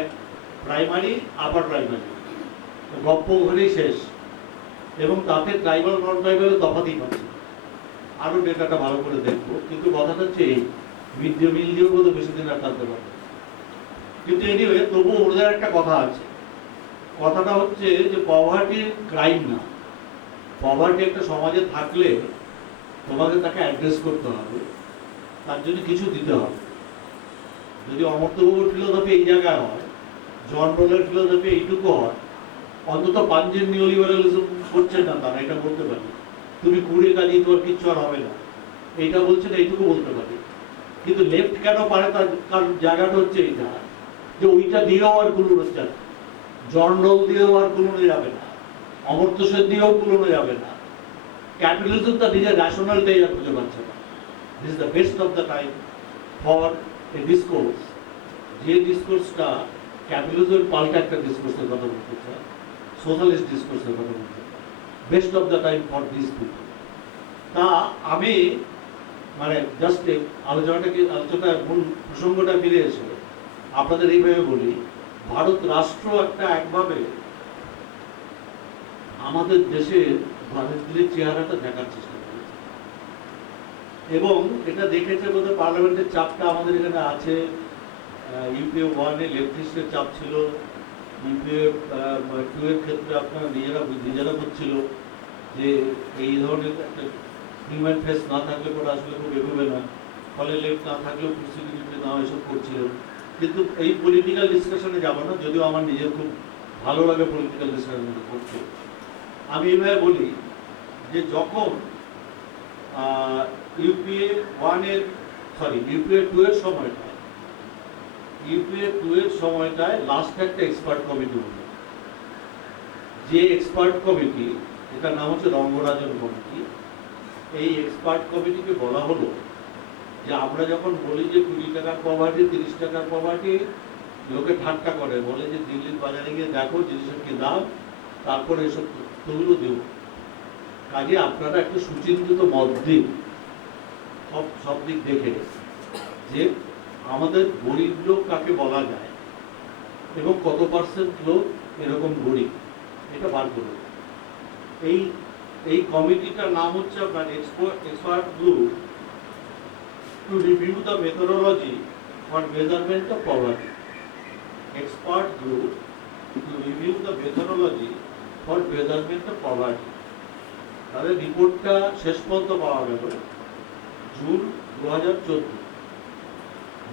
প্রাইমারি আপার প্রাইমারি গপ্প ওখানেই শেষ, এবং তাতে ট্রাইবাল নন ট্রাইবালের তফাৎই পাচ্ছে। আরও ডেটাটা ভালো করে দেখবো, কিন্তু কথাটা হচ্ছে এই মিড ডে মিল দিয়েও বোধ বেশি দিন আর টানতে পারবে। কিন্তু এনিওয়ে তবুও ওদের একটা কথা আছে, কথাটা হচ্ছে যে পভার্টি ক্রাইম না, পভার্টি একটা সমাজে থাকলে তোমাকে তাকে অ্যাড্রেস করতে হবে, তার জন্য কিছু দিতে হবে। যদি অমর্ত্যবাবুর ফিলোসফি এই জায়গায় হয়, জন রোলের ফিলোসফি এইটুকু হয়, অন্তত পাঞ্জেব নিউলিবারালিজম করছে না তারা, এটা বলতে পারি। তুমি কুড়ে কাজে তোর কিচ্ছু আর হবে না, এইটা বলছে না, এইটুকু বলতে পারি। কিন্তু লেফট কেন পারে, তার কারণ জায়গাটা হচ্ছে এইটা, যে ওইটা দিয়েও আর কুলোনো যাবে না, জন রোল দিয়েও আর কুলোনো যাবে না, অমর্ত্য সেন দিয়েও কুলোনো যাবে না। ক্যাপিটালিজম তার নিজের রেশনালটাই আর খুঁজে পাচ্ছে না। This is the best of the time for a discourse, যে ডিসকোর্সটা ক্যাপিটালিজমের পাল্টা একটা ডিসকোর্সের কথা বলতে চায়, সোশ্যালিস্ট ডিসকোর্সের কথা বলতে চায়। Best of the time for this people. তা আমি মানে জাস্ট আলোচনার মূল প্রসঙ্গটা ফিরে এসে আপনাদের এইভাবে বলি, ভারত রাষ্ট্র একভাবে আমাদের দেশের দারিদ্র্যের চেহারাটা দেখার চেষ্টা করেছে, এবং এটা দেখেছে বোধহয় পার্লামেন্টের চাপটা আমাদের এখানে আছে। ইউপিএ 1-এ লেফটিস্টের চাপ ছিল, ইউপিএ 2-এর ক্ষেত্রে আপনারা নিজেরা বুঝছিল যে এই ধরনের একটা হিউম্যান ফেস না থাকলে পরে আসলে খুব এগোবে না, ফলে লেফট না থাকলেও প্রসিকিউটিভ না এসব করছিল। কিন্তু এই পলিটিক্যাল ডিসকাশনে যাবো না, যদিও আমার নিজের খুব ভালো লাগে পলিটিক্যাল ডিসকাশন করতে। আমি এইভাবে বলি যে যখন ইউপিএ 2-এর সময়টায় লাস্ট একটা এক্সপার্ট কমিটি হলো, যে এক্সপার্ট কমিটি, এটার নাম হচ্ছে রঙ্গরাজন কমিটি। এই এক্সপার্ট কমিটিকে বলা হলো যে আমরা যখন বলি যে 20 টাকার পভার্টি, 30 টাকার পভার্টি, লোকে ঠাট্টা করে, বলে যে দিল্লির বাজারে গিয়ে দেখো জিনিসের কি দাম, তারপরে এসব তথ্যগুলো দেব। কাজে আপনারা একটু সুচিন্তিত মত দিন, সব দিক দেখে, যে আমাদের গরিব লোক কাকে বলা যায় এবং কত পার্সেন্ট লোক এরকম গরিব, এটা বার করুন। এই কমিটিটার নাম হচ্ছে আপনার expert group to review the methodology for measurement of poverty. Expert group to review the methodology for measurement of poverty. তাদের রিপোর্টটা শেষ পর্যন্ত পাওয়া গেল জুন 2014,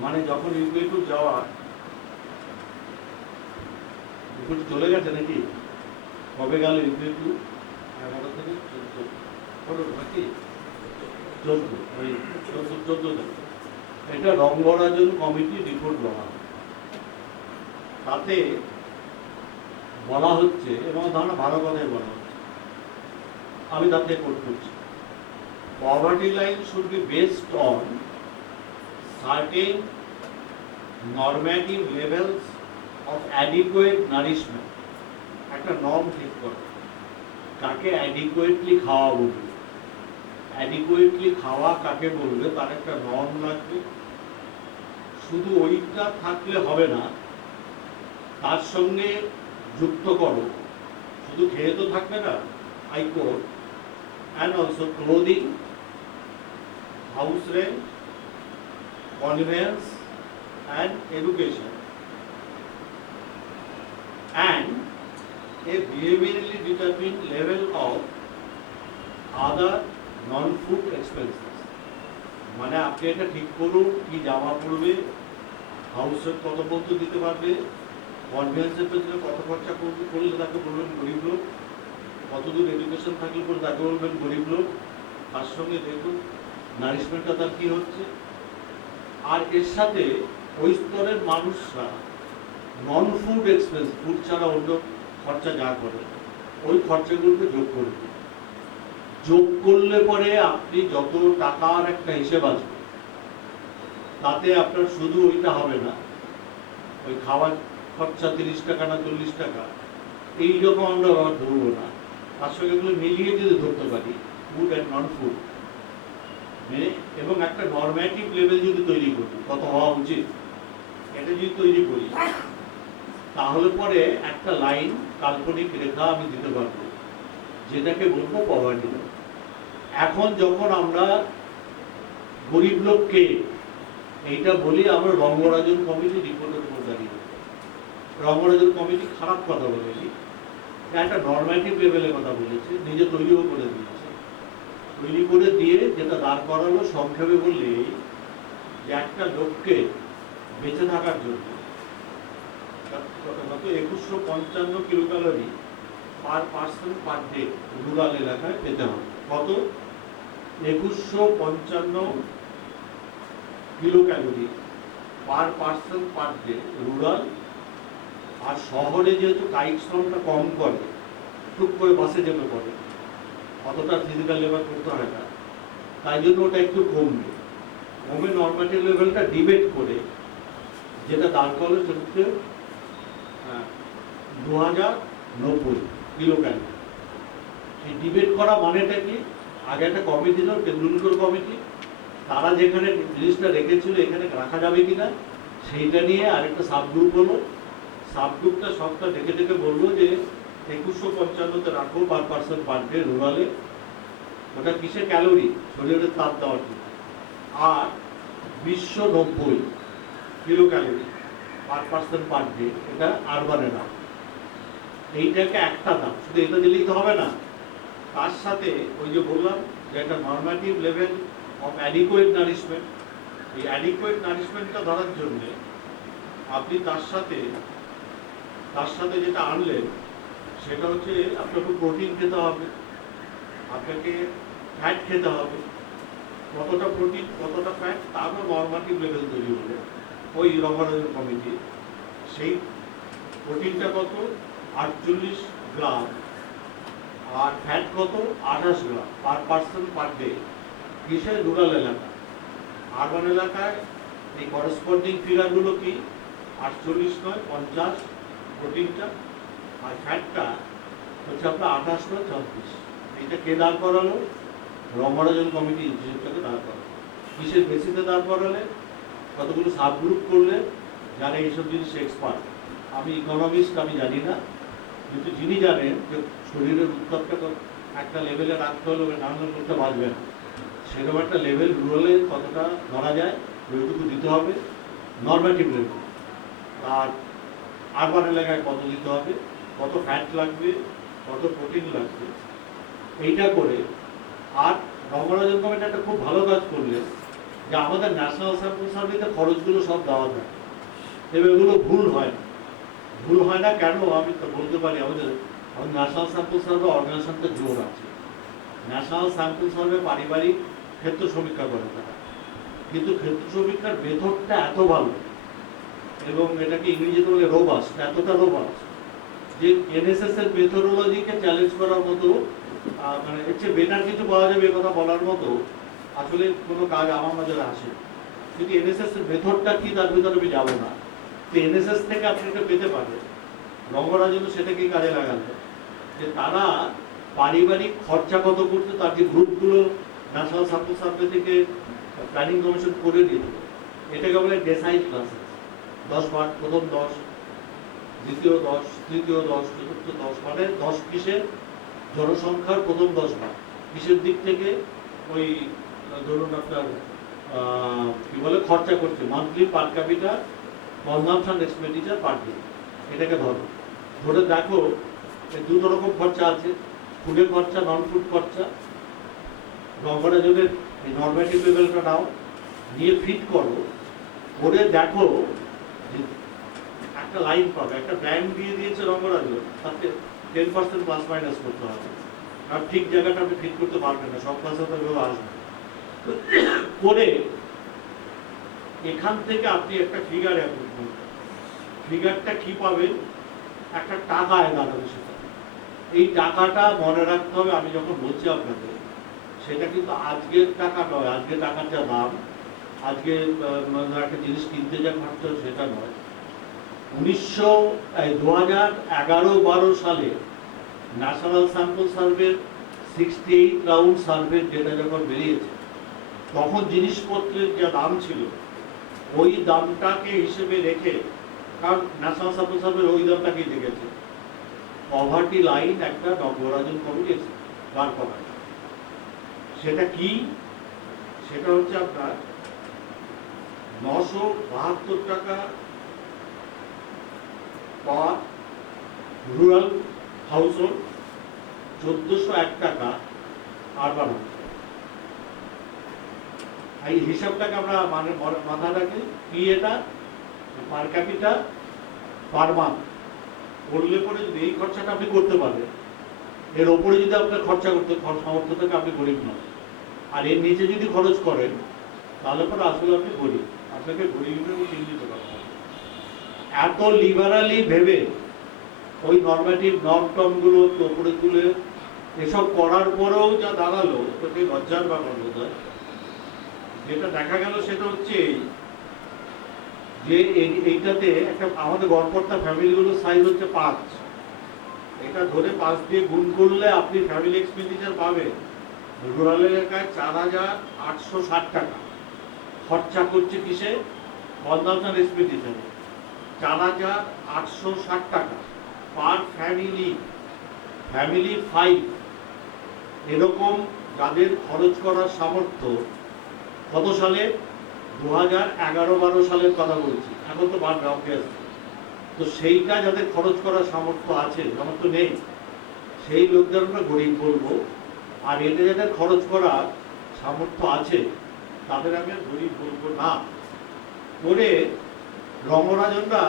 মানে যখন ইউপিএ 2 যাওয়া, রিপোর্ট চলে গেছে নাকি, কবে গেল ইউপিএ 2? 11 থেকে 14 নাকি 14 এটা রঙ্গরাজন কমিটি রিপোর্ট বলা, তাতে বলা হচ্ছে, এবং ধারণা ভালো কথাই বলা হচ্ছে, আমি তাতে কোট করছি, poverty line should be based on certain normative levels of adequate nourishment. একটা নর্ম ঠিক করে, কাকে অ্যাডিকুয়েটলি খাওয়া বলবে, অ্যাডিকুয়েটলি খাওয়া কাকে বলবে, তার একটা নর্ম লাগবে। শুধু ওইটা থাকলে হবে না, তার সঙ্গে যুক্ত করো, শুধু খেয়ে তো থাকবে না, I quote, and also clothing, house rent, conveyance and education, and a behaviorally determined level of other non-food expenses. মানে আপনি এটা ঠিক করুন কি জামা পড়বে, হাউসের কত পর্যন্ত দিতে পারবে, কনভেন্সের পেছনে কত খরচা করলে তাকে বলবেন গরিব লোক, কতদূর এডুকেশন থাকলে পরে তাকে বলবেন গরিব লোক, তার সঙ্গে দেখুন নারিশমেন্টটা তার কী হচ্ছে। আর এর সাথে ওই স্তরের মানুষরা নন ফুড এক্সপেন্স, ফুড ছাড়া অন্য খরচা যা করে ওই খরচাগুলোকে যোগ করবে। যোগ করলে পরে আপনি যত টাকার একটা হিসেব আসবে, তাতে আপনার শুধু ওইটা হবে না, ওই খাওয়ার খরচা 30 টাকা না 40 টাকা এইরকম আমরা আবার ধরবো না, তার সঙ্গে এগুলো মিলিয়ে যদি ধরতে পারি ফুড অ্যান্ড নন ফুড, এবং একটা নরম্যাটিভ লেভেল যদি তৈরি করি কত হওয়া উচিত এটা যদি তৈরি করি, তাহলে পরে একটা লাইন কাল্পনিক রেখা আমি দিতে পারবো যেটাকে বলবো পভার্টি। এখন যখন আমরা গরিব লোককে এইটা বলি, আমরা রঙ্গরাজন কমিটি রিপোর্টের উপর দাঁড়িয়ে, রঙ্গরাজন কমিটি খারাপ কথা বলেনি, একটা নরম্যাটিভ লেভেলের কথা বলেছে, নিজে তৈরিও করে দিয়েছে। তৈরি করে দিয়ে যেটা দাঁড় করালো সংক্ষেপে বললে যে একটা লোককে বেঁচে থাকার জন্য 2155 kilocalorie per person per day rural এলাকায় পেতে হবে। কত? 2155 kilocalorie per person per day rural. আর শহরে যেহেতু কায়িক শ্রমটা কম করে, টুক করে বাসে যেতে পারে, অতটা ফিজিক্যাল লেবার করতে হয় না, তাই জন্য ওটা একটু কমবে। কমে নর্মাটিভ লেভেলটা ডিবেট করে যেটা দাঁড় করলে হচ্ছে 2090 কিলোক্যালোরি। এই ডিবেট করা মানেটা কি? আগে একটা কমিটি ছিল, টেন্ডুলকর কমিটি, তারা যেখানে জিনিসটা রেখেছিল এখানে রাখা যাবে কিনা সেইটা নিয়ে আরেকটা সাবগ্রুপ হলো। সাবগ্রুপটা সবটা দেখে দেখে বললো যে 2155-তে রাখো পার পার্সন পার ডে রুরালে। ওটা কিসের ক্যালোরি? শরীরের তাপ দেওয়ার জন্য। আর 290 kilo calorie per person per day এটা আরবানে দাম। এইটাকে একটা দাম, শুধু এটা দিলেই তো হবে না, তার সাথে ওই যে বললাম যে একটা normative level of adequate nourishment, এই অ্যাডিকুয়েট নারিশমেন্টটা ধরার জন্যে আপনি তার সাথে যেটা আনলেন সেটা হচ্ছে আপনাকে প্রোটিন খেতে হবে, আপনাকে ফ্যাট খেতে হবে। কতটা প্রোটিন কতটা ফ্যাট তারও নর্মাটিভ লেভেল তৈরি হলো ওই রঙ্গরাজন কমিটি। সেই প্রোটিনটা কত? 48 গ্রাম, আর ফ্যাট কত? 28 গ্রাম পার পার্সন পার ডে। কিসে? রুরাল এলাকা। আরবান এলাকায় এই করসপন্ডিং ফিগারগুলো কি? 48 নয় 50 প্রোটিনটা, আর ফ্যাটটা হচ্ছে আপনার 28 নয় 26। এইটা কে দাঁড় করালো? রঙ্গরাজন কমিটি ইনস্টিটিউটটাকে দাঁড় করালো। কিসের বেসিসে দাঁড় করালে? কতগুলো সাবগ্রুপ করলে যারা এইসব জিনিস এক্সপার্ট। আমি ইকোনমিস্ট, আমি জানি না, কিন্তু যিনি জানেন যে শরীরের উত্তাপটা একটা লেভেলে রাখতে হলে নানান করতে বাঁচবে না, সেরকম একটা লেভেল রুরালে কতটা ধরা যায় ওইটুকু দিতে হবে নর্মেটিভ লেভেল। আর আরবান এলাকায় কত দিতে হবে, কত ফ্যাট লাগবে, কত প্রোটিন লাগবে, এইটা করে। আর রঙ্গরাজন কমিটি একটা খুব ভালো কাজ করলে যে আমাদের ন্যাশনাল স্যাম্পল সার্ভেতে খরচগুলো সব দেওয়া যায়, এবং এগুলো ভুল হয় না। ভুল হয় না কেন আমি তো বলতে পারি, আমাদের ন্যাশনাল স্যাম্পল সার্ভে অর্গানাইজেশনটা জোর আছে। ন্যাশনাল স্যাম্পল সার্ভে পারিবারিক ক্ষেত্র সমীক্ষা করে তারা, কিন্তু ক্ষেত্র সমীক্ষার মেথডটা এত ভালো, এবং এটাকে ইংরেজিতে বলে রোবাস্ট, এতটা রোবাস্ট যে এনএসএস এর মেথোডোলজিকে চ্যালেঞ্জ করার মতো, মানে এর চেয়ে বেটার কিছু পাওয়া যাবে এ কথা বলার মতো আসলে কোনো কাজ আমার নজরে আসে। কিন্তু এনএসএস এর মেথডটা কি তার ভিতরে আমি যাবো না। তো এনএসএস থেকে আপনি এটা পেতে পারেন। রঙ্গরাজন সেটাকেই কাজে লাগালো যে তারা পারিবারিক খরচা কত করছে তার যে গ্রুপগুলো ন্যাশনাল স্যাম্পল সার্ভে থেকে প্ল্যানিং কমিশন করে দিল, এটাকে বলে ডেসাইল ক্লাসেস। 10 ভাগ, প্রথম 10, দ্বিতীয় 10, তৃতীয় 10, চতুর্থ 10, মানে 10 কিসের? জনসংখ্যার প্রথম 10 ভাগ। কিসের দিক থেকে? ওই ধরুন আপনার কি বলে খরচা করছে মান্থলি পার capital consumption expenditure per day, এটাকে ধরো। ধরে দেখো দুটো রকম খরচা আছে, ফুডের খরচা, নন ফুড খরচা। রঙ্গরাজনের এই নর্মেটিভ লেভেলটা নাও, নিয়ে ফিট করো, করে দেখো যে একটা লাইন পাবে, একটা ব্যাংক দিয়ে দিয়েছে রঙ্গরাজন, তাতে 10% প্লাস মাইনাস করতে হবে। আর ঠিক জায়গাটা আপনি ফিট করতে পারবেন না, সব ক্লাসে তো এভাবে আসবে। করে এখান থেকে আপনি একটা ফিগার অ্যাপ্রুভ করবেন। ফিগারটা কি পাবেন? একটা টাকায় দাঁড়াবে সেটা। এই টাকাটা মনে রাখতে হবে, আমি যখন বলছি আপনাদের, সেটা কিন্তু আজকের টাকা নয়, আজকে টাকার যা দাম, আজকে একটা জিনিস কিনতে যা খরচ সেটা নয়। 2011-12 সালে ন্যাশনাল স্যাম্পল সার্ভের 68 রাউন্ড সার্ভে ডেটা যখন বেরিয়েছে, তখন জিনিসপত্রের যা দাম ছিল ওই দামটাকে হিসেবে রেখে, কারণ ন্যাশনাল স্যাম্পল সার্ভের ওই দামটাকেই দেখেছে, পভার্টি লাইন একটা নবরাজন কমিটি বার করা। সেটা কি? সেটা হচ্ছে আপনার 972 টাকা পাওয়ার রুরাল হাউস হোল্ড, 1401 টাকা আরবান হাউস। এই হিসাবটাকে আমরা মাথায় রাখি কি, এটা পার ক্যাপিটা পার মান্থ করলে পরে যদি এই খরচাটা আপনি করতে পারেন, এর ওপরে যদি আপনার খরচা করতে সামর্থ্য থাকে, আপনি গরিব নন। আর এর নিচে যদি খরচ করেন তাহলে পরে আসলে আপনি গরিব, আপনাকে গরিব হিসেবে চিহ্নিত করা হবে। এত লিবারালি ভেবে ওই নর্মেটিভ নর্ম টর্মগুলো ওপরে তুলে এসব করার পরেও যা দাঁড়ালো, ওতে লজ্জার ব্যাপার বোধ হয়। যেটা দেখা গেল সেটা হচ্ছে যে এইটাতে একটা আমাদের গড়পড়তা ফ্যামিলিগুলোর সাইজ হচ্ছে 5। এটা ধরে 5 দিয়ে গুণ করলে আপনি ফ্যামিলি এক্সপেন্ডিচার পাবেন রুরাল এলাকায় 4860 টাকা খরচা করছে কিসে? কনজাম্পশন এক্সপেন্ডিচারে 4860 টাকা পার ফ্যামিলি। ফ্যামিলি 5 এরকম যাদের খরচ করার সামর্থ্য, কত সালে? 2011-12 সালের কথা বলছি, এখন তো বাড়বে অবভিয়াসলি। তো সেইটা যাদের খরচ করার সামর্থ্য আছে, সামর্থ্য নেই, সেই লোকদের আমরা গরিব বলবো। আর এটা যাদের খরচ করার সামর্থ্য আছে তাদের আমি আর গরিব বলবো না। করে রঙ্গরাজনরা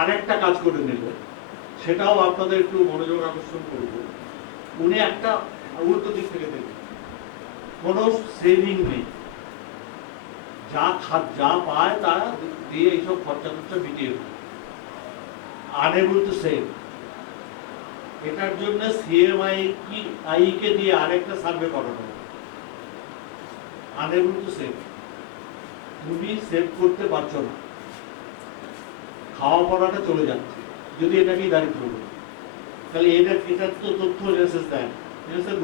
আরেকটা কাজ করে নেবে, সেটাও আপনাদের একটু মনোযোগ আকর্ষণ করবো। উনি একটা উল্টো দিক থেকে দেখবেন, কোনো সেভিং নেই, যা পায় তা দিয়ে এইসব খরচা মিটিয়ে আনএবল টু সেভ। এটার জন্য সিএমআই কে দিয়ে আরেকটা সার্ভে করানো হবে। আনএবল টু সেভ, তুমি সেভ করতে পারছো না, খাওয়া পড়াটা চলে যাচ্ছে, যদি এটাকেই দারিদ্র বলি, তাহলে এটার তো তথ্য এনএসএস দেয় না। এনএসএস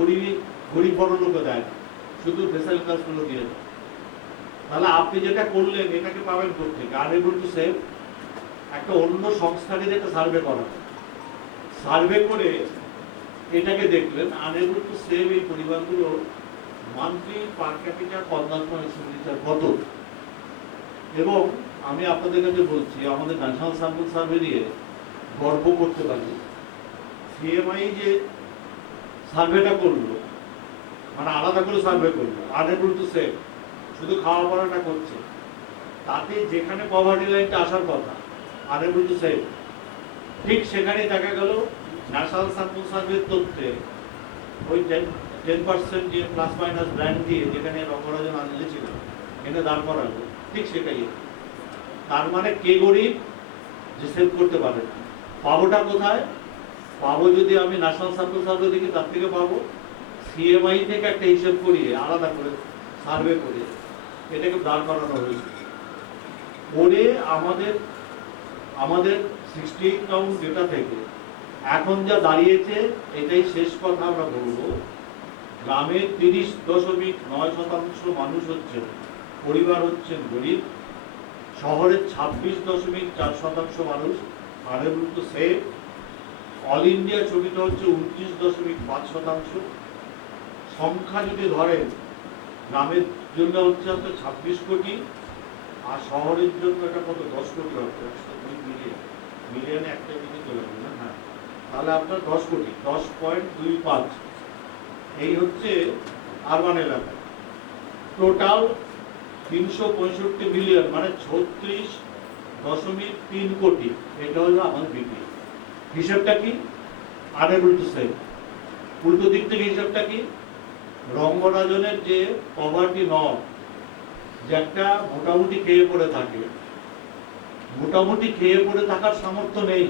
গরিব বড় লোকও দেয় না, শুধু বেসাল ক্লাসগুলো দিয়ে দেয়। তাহলে আপনি যেটা করলেন এটাকে পাবেন কোথেকে? Unable to save. একটা অন্য সংস্থাকে যেটা সার্ভে করা, সার্ভে করে এটাকে দেখলেন আনএবল টু সেভ এই পরিবারগুলো মান্থলি পার ক্যাপিটা কনজাম্পশন এক্সপেন্ডিচার কত। এবং আমি আপনাদের কাছে বলছি, আমাদের ন্যাশনাল স্যাম্পল সার্ভে দিয়ে গর্ব করতে পারি, সিএমআই যে সার্ভেটা করলো, মানে আলাদা করে সার্ভে করলো, আনএবল টু সেভ, শুধু খাওয়া পড়াটা করছে, তাতে যেখানে পভার্টি লাইনটা আসার কথা আনএবল টু সেভ, ঠিক সেখানেই দেখা গেল ন্যাশনাল স্যাম্পল সার্ভের তথ্যে ওই 10% যে প্লাস মাইনাস ব্র্যান্ড দিয়ে যেখানে রঙ্গরাজন আনলেছিল এনে দাঁড় করালো, ঠিক সেটাই। তার মানে কে গরিব? যে সেভ করতে পারে না। পাবোটা কোথায়? পাবো যদি আমি ন্যাশনাল স্যাম্পল সার্ভে দেখি, তার থেকে পাবো সিএমআই থেকে একটা হিসেব করিয়ে আলাদা করে সার্ভে করে এটাকে দাঁড় করানো হয়েছে। করে আমাদের 68 রাউন্ড ডেটা থেকে এখন যা দাঁড়িয়েছে, এটাই শেষ কথা আমরা বলবো, গ্রামের 30.9% মানুষ হচ্ছেন, পরিবার হচ্ছেন গরিব, শহরের 26.4% মানুষ unable to save. All India ছবিটা হচ্ছে 29.5%। সংখ্যা যদি ধরেন, গ্রামের জন্য হচ্ছে আপনার 26 কোটি, আর শহরের জন্য এটা কত? 10 কোটি হবে। ওই মিলিয়নে একটা যদি চলে যাবে না, হ্যাঁ, তাহলে আপনার 10 কোটি, 10.25, এই হচ্ছে আরবান এলাকা। টোটাল 365 মিলিয়ন, মানে 36.3 কোটি, এটা হলো আমাদের বিক্রি। হিসাবটা কি? Unable to sell. উল্টো দিক থেকে হিসাবটা কি? রঙ্গরাজনের যে পভার্টি নট, যে একটা মোটামুটি খেয়ে পড়ে থাকে, মোটামুটি খেয়ে পড়ে থাকার সামর্থ্য নেই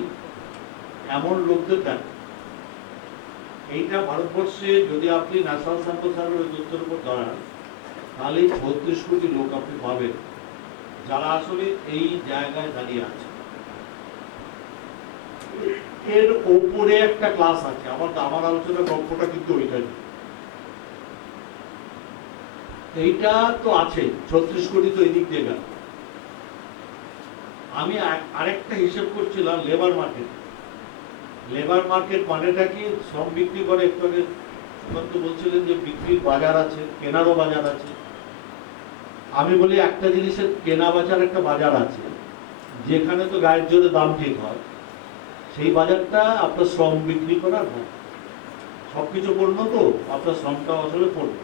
এমন লোকদের দেখ। এইটা ভারতবর্ষে যদি আপনি ন্যাশনাল স্যাম্পল সার্ভে তথ্যের উপর দাঁড়ান, তাহলে 36 কোটি লোক আপনি পাবেন যারা আসলে এই জায়গায় দাঁড়িয়ে আছে। এর ওপরে একটা ক্লাস আছে, আমার আলোচনা গল্পটা কিন্তু ওইটাই। এইটা তো আছে, 36 কোটি তো এদিক দিয়ে গেল। আমি আরেকটা হিসেব করছিলাম লেবার মার্কেট। লেবার মার্কেট মানেটা কি? শ্রম বিক্রি করে, একটু আগে সুকান্ত বলছিলেন যে বিক্রির বাজার আছে, কেনারও বাজার আছে। আমি বলি একটা জিনিসের কেনা বাজার একটা বাজার আছে, যেখানে তো গায়ের জোরে দাম ঠিক হয়, সেই বাজারটা আপনার শ্রম বিক্রি করার হয়। সবকিছু পণ্য তো, আপনার শ্রমটা আসলে পণ্য।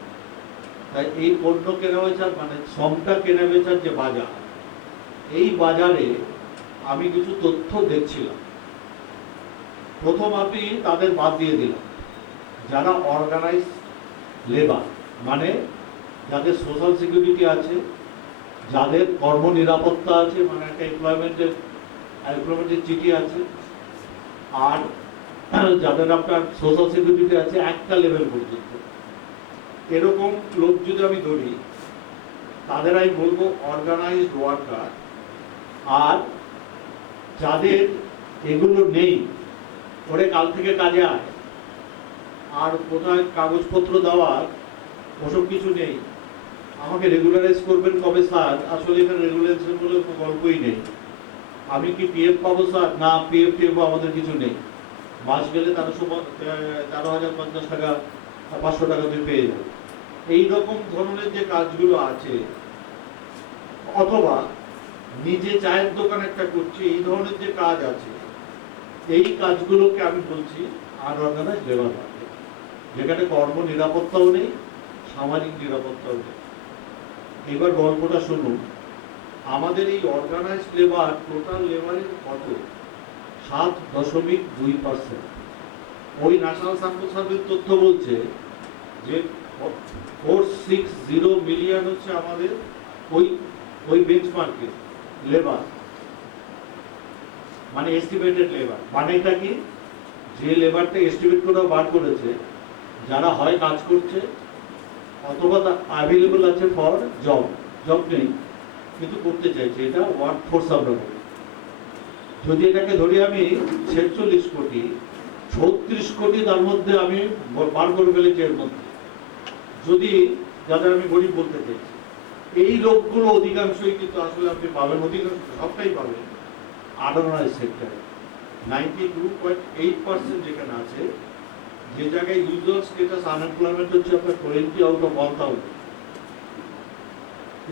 তাই এই পণ্য কেনা বেচার, মানে শ্রমটা কেনা বেচার যে বাজার, এই বাজারে আমি কিছু তথ্য দেখছিলাম। প্রথম আপনি তাদের বাদ দিয়ে দিলাম যারা অর্গানাইজ লেবার, মানে যাদের সোশ্যাল সিকিউরিটি আছে, যাদের কর্ম নিরাপত্তা আছে, মানে একটা এমপ্লয়মেন্টের চিঠি আছে, আর যাদের আপনার সোশ্যাল সিকিউরিটি আছে একটা লেভেল পর্যন্ত, এরকম লোক যদি আমি ধরি, তাদের আমি বলবো অর্গানাইজড ওয়ার্কার। আর যাদের এগুলো নেই, ওরে কাল থেকে কাজে আয়, আর কোথায় কাগজপত্র দেওয়ার ওসব কিছু নেই, আমাকে রেগুলারাইজ করবেন কবে স্যার? আসলে এখানে রেগুলারাইজেশন বলে গল্পই নেই। আমি কি পিএফ পাবো স্যার? না, পিএফ টিএফ আমাদের কিছু নেই। মাস গেলে 13,050 টাকা, 500 টাকা তুমি পেয়ে যাবে। এইরকম ধরনের যে কাজগুলো আছে, অথবা নিজে চায়ের দোকান একটা করছি, এই ধরনের যে কাজ আছে, এই কাজগুলোকে আমি বলছি আনঅর্গানাইজড লেবার মার্কেট, যেখানে কর্ম নিরাপত্তাও নেই, সামাজিক নিরাপত্তাও নেই। এবার গল্পটা শুনুন। আমাদের এই অর্গানাইজড লেবার, টোটাল লেবারের কত? 7.2%। ওই ন্যাশনাল স্যাম্পল সার্ভের তথ্য বলছে যে 460 মিলিয়ন হচ্ছে আমাদের ওই বেঞ্চমার্কে লেবার, মানে এস্টিমেটেড লেবার। মানে এটা কি? যে লেবারটা এস্টিমেট করে বার করেছে, যারা হয় কাজ করছে অথবা অ্যাভেলেবল আছে ফর জব নেই কিন্তু করতে চাইছে, এটা ওয়ার্ক ফোর্স আমরা বলি। যদি এটাকে ধরি আমি 46 কোটি, 36 কোটি তার মধ্যে আমি বার করে ফেলেছি এর মধ্যে, যদি যাদের আমি গরিব বলতে চাইছি। এই লোকগুলো অধিকাংশই কিন্তু আসলে আপনি পাবেন, অধিকাংশ সবটাই পাবেন আনঅর্গানাইজড সেক্টরে। 92.8% যেখানে আছে, যে জায়গায় ইউজুয়াল স্ট্যাটাস আনএমপ্লয়মেন্ট হচ্ছে আপনার 20 আউট অফ 1000।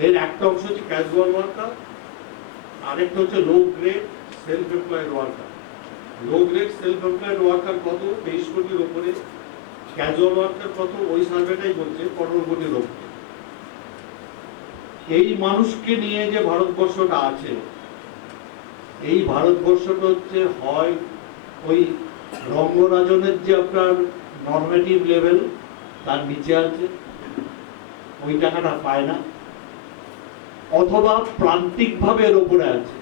এর একটা অংশ হচ্ছে ক্যাজুয়াল ওয়ার্কার, আরেকটা হচ্ছে low grade self employed worker. Low grade self employed worker কত? 23 কোটির উপরে। ক্যাজুয়াল ওয়ার্কার কত? ওই সার্ভেটাই বলছে 15 কোটির উপরে। এই মানুষকে নিয়ে যে ভারতবর্ষটা আছে, এই ভারতবর্ষটা হচ্ছে হয় ওই রঙ্গরাজনের যে আপনার নর্মেটিভ লেভেল তার নিচে আছে, ওই টাকাটা পায় না, অথবা প্রান্তিকভাবে এর উপরে আছে,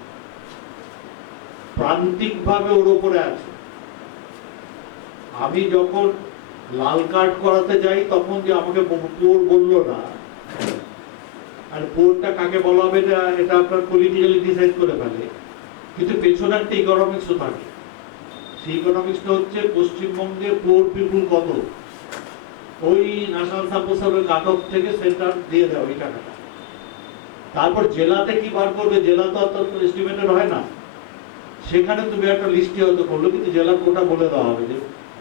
প্রান্তিকভাবে ওর উপরে আছে। আমি যখন লাল কার্ড করাতে যাই, তখন যে আমাকে পোর বললো না, আর পোরটা কাকে বলা হবে এটা আপনার পলিটিক্যালি ডিসাইড করে ফেলে, কিন্তু পেছনে একটা ইকোনমিক্সও থাকে। সেই ইকোনমিক্সটা হচ্ছে পশ্চিমবঙ্গে পোর পিপুল কত, ওই national sample survey cut off থেকে সেন্টার দিয়ে দেয় ওই টাকাটা। তারপর জেলাতে কি বার করবে, জেলা তো অত এস্টিমেটেড হয় না, সেখানে তুমি একটা লিস্টে হয়তো করলো, কিন্তু জেলার কোটা বলে দেওয়া হবে যে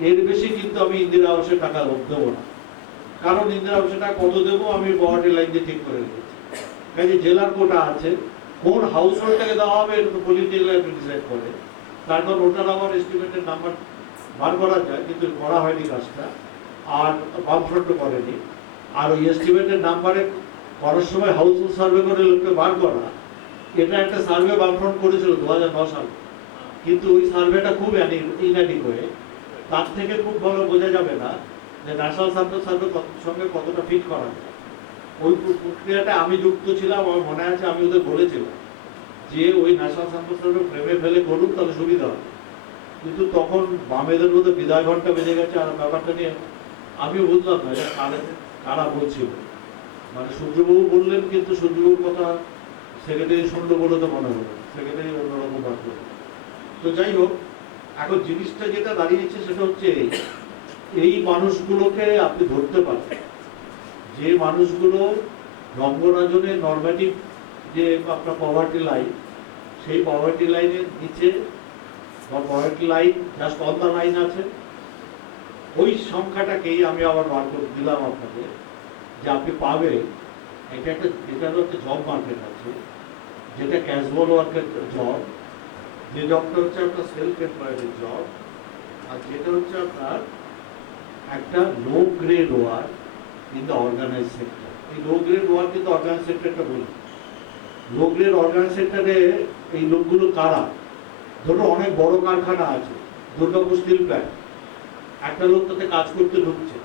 এর বেশি কিন্তু আমি ইন্দিরা আবাসের টাকা দেবো না, কারণ ইন্দিরা আবাসের টাকা কত দেবো আমি পাওয়ারটি লাইন দিয়ে ঠিক করে রেখেছি। কাজে জেলার কোটা আছে, কোন হাউস হোল্ডটাকে দেওয়া হবে এটা তো পলিটিক্যাল ডিসাইড করে। তার কারণ ওটার আবার এস্টিমেটেড নাম্বার বার করা যায়, কিন্তু করা হয়নি কাজটা, আর বামফ্রন্টও করেনি। আর ওই এস্টিমেটেড নাম্বারে করার সময় হাউস হোল্ড সার্ভে করে লোককে বার করা, এটা একটা সার্ভে বামফ্রন্ট করেছিল 2009 সালে, কিন্তু ওই সার্ভেটা খুব ইনঅ্যাডিকুয়েট। তার থেকে খুব ভালো বোঝা যাবে না যে ন্যাশনাল সার্ভে সঙ্গে কতটা ফিট করা যায়। ওই প্রক্রিয়াটা আমি যুক্ত ছিলাম, আমার মনে আছে আমি ওদের বলেছিলাম যে ওই ন্যাশনাল সার্ভে ফ্রেমে ফেলে করুন, তাহলে সুবিধা হবে। কিন্তু তখন বামেদের মধ্যে বিদায় ঘন্টা বেজে গেছে, আর ব্যাপারটা নিয়ে আমিও বুঝলাম না এটা কারা বলছিল। মানে সূর্যবাবু বললেন, কিন্তু সূর্যবাবুর কথা সেক্রেটারি শুনলো বলে তো মনে হলো, সেক্রেটারি অন্যরকম বাদ করলো। তো যাই হোক, এখন জিনিসটা যেটা দাঁড়িয়েছে সেটা হচ্ছে এই মানুষগুলোকে আপনি ধরতে পারেন, যে মানুষগুলো রঙ্গরাজনের নর্মেটিভ যে আপনার পভার্টি লাইন, সেই পভার্টি লাইনের নিচে বা poverty line just on the line আছে, ওই সংখ্যাটাকেই আমি আবার বার করে দিলাম আপনাদের, যে আপনি পাবেন এটারও একটা জব মার্কেট আছে, যেটা ক্যাজুয়াল ওয়ার্কের জব, যে জবটা হচ্ছে আপনার সেলফ এমপ্লয়েডের জব, আর যেটা হচ্ছে আপনার একটা low grade work in the organise sector. এই low grade work in the organise সেক্টরটা বলি, লো গ্রেড অর্গানাইজ সেক্টরে এই লোকগুলো কারা? ধরো অনেক বড় কারখানা আছে, দুর্গাপুর স্টিল প্ল্যান্ট, একটা লোক তাতে কাজ করতে ঢুকছে,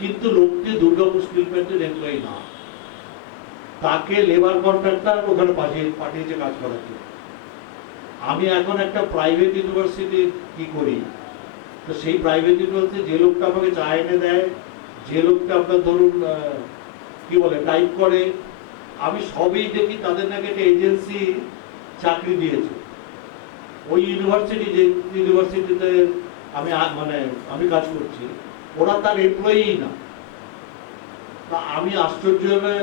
কিন্তু লোকটি দুর্গাপুর স্টিল প্ল্যান্টের এমপ্লয়ি না, তাকে লেবার কন্ট্রাক্টর ওখানে পাঠিয়েছে কাজ করার জন্য। আমি এখন একটা প্রাইভেট ইউনিভার্সিটি কি করি, তো সেই প্রাইভেট ইউনিভার্সিটি যে লোকটা আমাকে চা এনে দেয়, যে লোকটা আপনার ধরুন কি বলে টাইপ করে, আমি সবই দেখি তাদের নাকি একটা এজেন্সি চাকরি দিয়েছে। ওই ইউনিভার্সিটি, যে ইউনিভার্সিটিতে আমি কাজ করছি, ওরা তার এমপ্লয়ি না। তা আমি আশ্চর্য হয়ে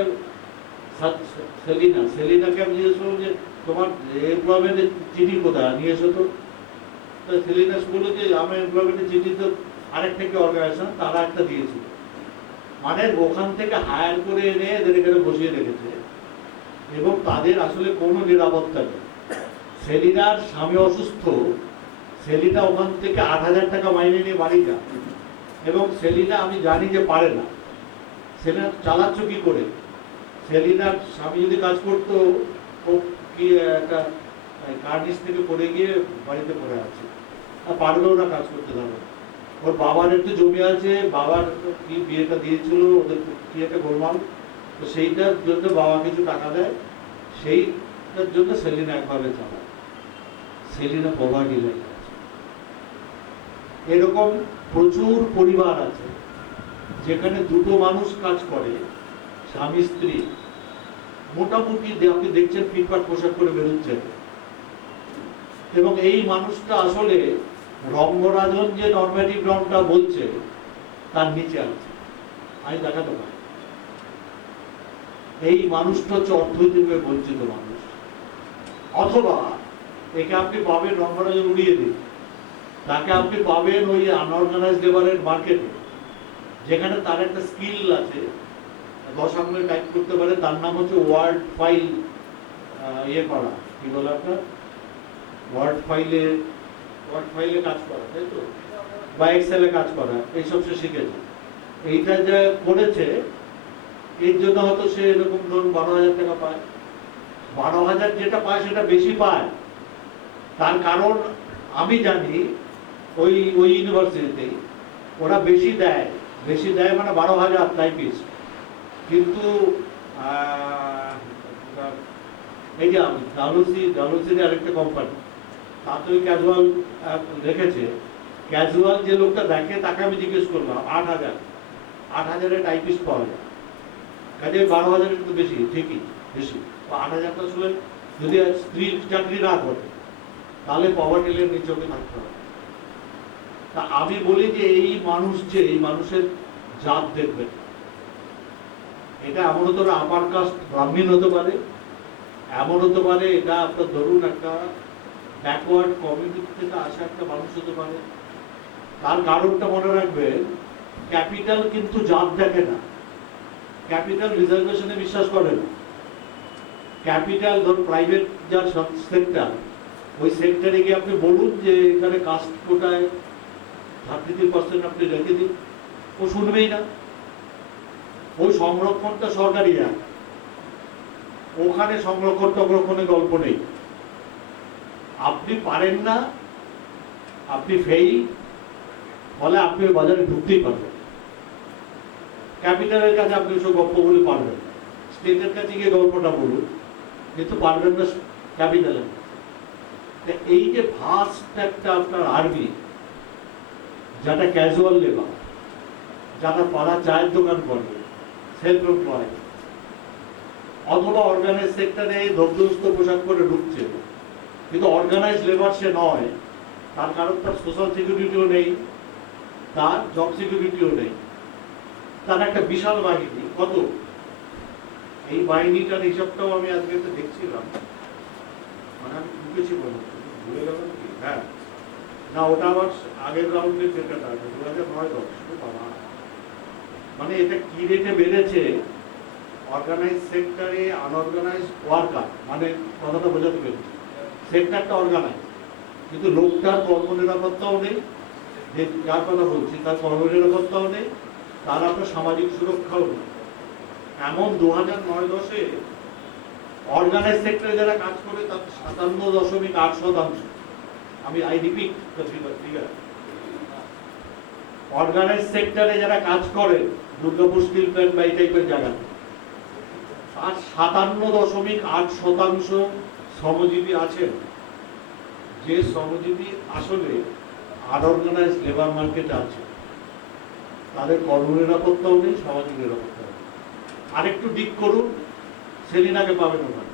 সেলিনাকে আমি জিজ্ঞেস করলাম যে তোমার এমপ্লয়মেন্টের চিঠি কোথায়, নিয়ে এসো তো। সেলিনা বললো যে আমার এমপ্লয়মেন্টের চিঠি তো আরেক থেকে অর্গানাইজেশন তারা একটা দিয়েছিল, মানে ওখান থেকে হায়ার করে এনে এদের এখানে বসিয়ে রেখেছে, এবং তাদের আসলে কোনো নিরাপত্তা নেই। সেলিনার স্বামী অসুস্থ, সেলিনা ওখান থেকে 8,000 টাকা মাইনে নিয়ে বাড়ি যায়, এবং সেলিনা আমি জানি যে পারে না। সেলিনা চালাচ্ছ কি করে? সেলিনার স্বামী যদি কাজ করতো, ও কি একটা কার্নিস থেকে পড়ে গিয়ে বাড়িতে পড়ে আছে, আর পারবেও না কাজ করতে যাবে। ওর বাবার একটু জমি আছে, বাবার কি বিয়েটা দিয়েছিল, ওদের কি একটা গোলমাল, তো সেইটার জন্য বাবা কিছু টাকা দেয়, সেইটার জন্য সেলিনা একভাবে চালায়। সেলিনা পভার্টি লাইন আছে। এরকম প্রচুর পরিবার আছে যেখানে দুটো মানুষ কাজ করে, স্বামী স্ত্রী, মোটামুটি আপনি দেখছেন ফিটফাট পোশাক করে বেরোচ্ছে, এবং এই মানুষটা আসলে রঙ্গরাজন যে নর্মেটিভ গ্রাউন্ডটা বলছে তার নিচে আছে। আমি দেখাতে পারি, এই মানুষটা হচ্ছে অর্থনৈতিকভাবে বঞ্চিত মানুষ। অথবা একে আপনি পাবেন রঙ্গরাজন উড়িয়ে দিন, তাকে আপনি পাবেন ওই আনঅর্গানাইজড লেবারের মার্কেটে, যেখানে তার একটা স্কিল আছে, 10 আঙুলে টাইপ করতে পারে, তার নাম হচ্ছে ওয়ার্ড ফাইল করা, কি বলে আপনার ওয়ার্ড ফাইলে কাজ করা, তাই তো, বা এক্সেলে কাজ করা, এইসব সে শিখেছে। এইটা যে করেছে, এর জন্য হয়তো সে এরকম ধরুন 12,000 টাকা পায়। 12,000 যেটা পায় সেটা বেশি পায়, তার কারণ আমি জানি ওই ইউনিভার্সিটিতেই ওরা বেশি দেয় মানে 12,000 টাইপিস্ট, কিন্তু এই যে ডালহৌসির আরেকটা কোম্পানি, তাতে ওই ক্যাজুয়াল রেখেছে, ক্যাজুয়াল যে লোকটা দেখে তাকে আমি জিজ্ঞেস করলাম 8,000 টাইপিস্ট পাওয়া যায়, কাজে 12,000 কিন্তু বেশি, ঠিকই বেশি। 8,000টা আসলে যদি স্ত্রী চাকরি না করে তাহলে পভার্টি লাইনের নিচে থাকতে হবে। তা আমি বলি যে এই মানুষের জাত দেখবেন, এটা এমন হতে পারে আপার কাস্ট ব্রাহ্মণ হতে পারে, এমন হতে পারে এটা আপনার ধরুন একটা ব্যাকওয়ার্ড কমিউনিটি থেকে আসা একটা মানুষ হতে পারে। তার কারণটা মনে রাখবেন, ক্যাপিটাল কিন্তু জাত দেখে না, ক্যাপিটাল রিজার্ভেশনে বিশ্বাস করে না, ক্যাপিটাল ধর প্রাইভেট যা সেক্টর, ওই সেক্টরে গিয়ে আপনি বলুন যে এখানে কাস্ট কোটায় 33% আপনি রেখে দিন, ও শুনবেই না। ওই সংরক্ষণটা সরকারি আইন, ওখানে সংরক্ষণ টংরক্ষণের গল্প নেই। আপনি পারেন না, আপনি ফেই, ফলে আপনি ওই বাজারে ঢুকতেই পারবেন। ক্যাপিটালের কাছে আপনি ওসব গল্প বলে পারবেন, স্টেটের কাছে গিয়ে গল্পটা বলুন, কিন্তু পারবেন না ক্যাপিটালের। এই যে ভাস্ট একটা আপনার আর্মি, যাটা ক্যাজুয়াল লেবার, যারা পাড়া চায়ের দোকান করবে, সেলফ এমপ্লয়েড, অথবা অর্গানাইজ সেক্টরে ধবধস্ত পোশাক করে ঢুকছে, কিন্তু অর্গানাইজ লেবার সে নয়। তার কারণ তার সোশ্যাল সিকিউরিটিও নেই, তার জব সিকিউরিটিও নেই, তার একটা বিশাল বাহিনী। কত এই বাহিনীটার হিসাবটাও আমি আজকে তো দেখছিলাম, মানে আমি ঢুকেছি বলে ভুলে গেল নাকি। হ্যাঁ, না ওটা আমার আগের রাউন্ডের ডেটাটা 2009-10। বাবা, মানে এটা কি রেটে বেড়েছে অর্গানাইজ সেক্টরে, আনঅর্গানাইজ ওয়ার্কার, মানে কথাটা বোঝাতে পেরেছি। সেক্টরটা অর্গানাইজ, কিন্তু লোকটার কর্মনিরাপত্তাও নেই, যে যার কথা বলছি তার কর্মনিরাপত্তাও নেই, তার আপনার সামাজিক সুরক্ষাও নেই। এমন 2009-10-এ অর্গানাইজ সেক্টরে যারা কাজ করে তার 57.8%। আমি I repeat the figure. Organise সেক্টরে যারা কাজ করে দুর্গাপুর স্টিল প্ল্যান্ট বা এই টাইপের জায়গাতে, আর 57.8% শ্রমজীবী আছেন, যে শ্রমজীবী আসলে আনঅর্গানাইজ লেবার মার্কেটে আছে, তাদের কর্মনিরাপত্তাও নেই, সামাজিক নিরাপত্তাও নেই। আরেকটু দিক করুন, সেলিনাকে পাবেন ওখানে।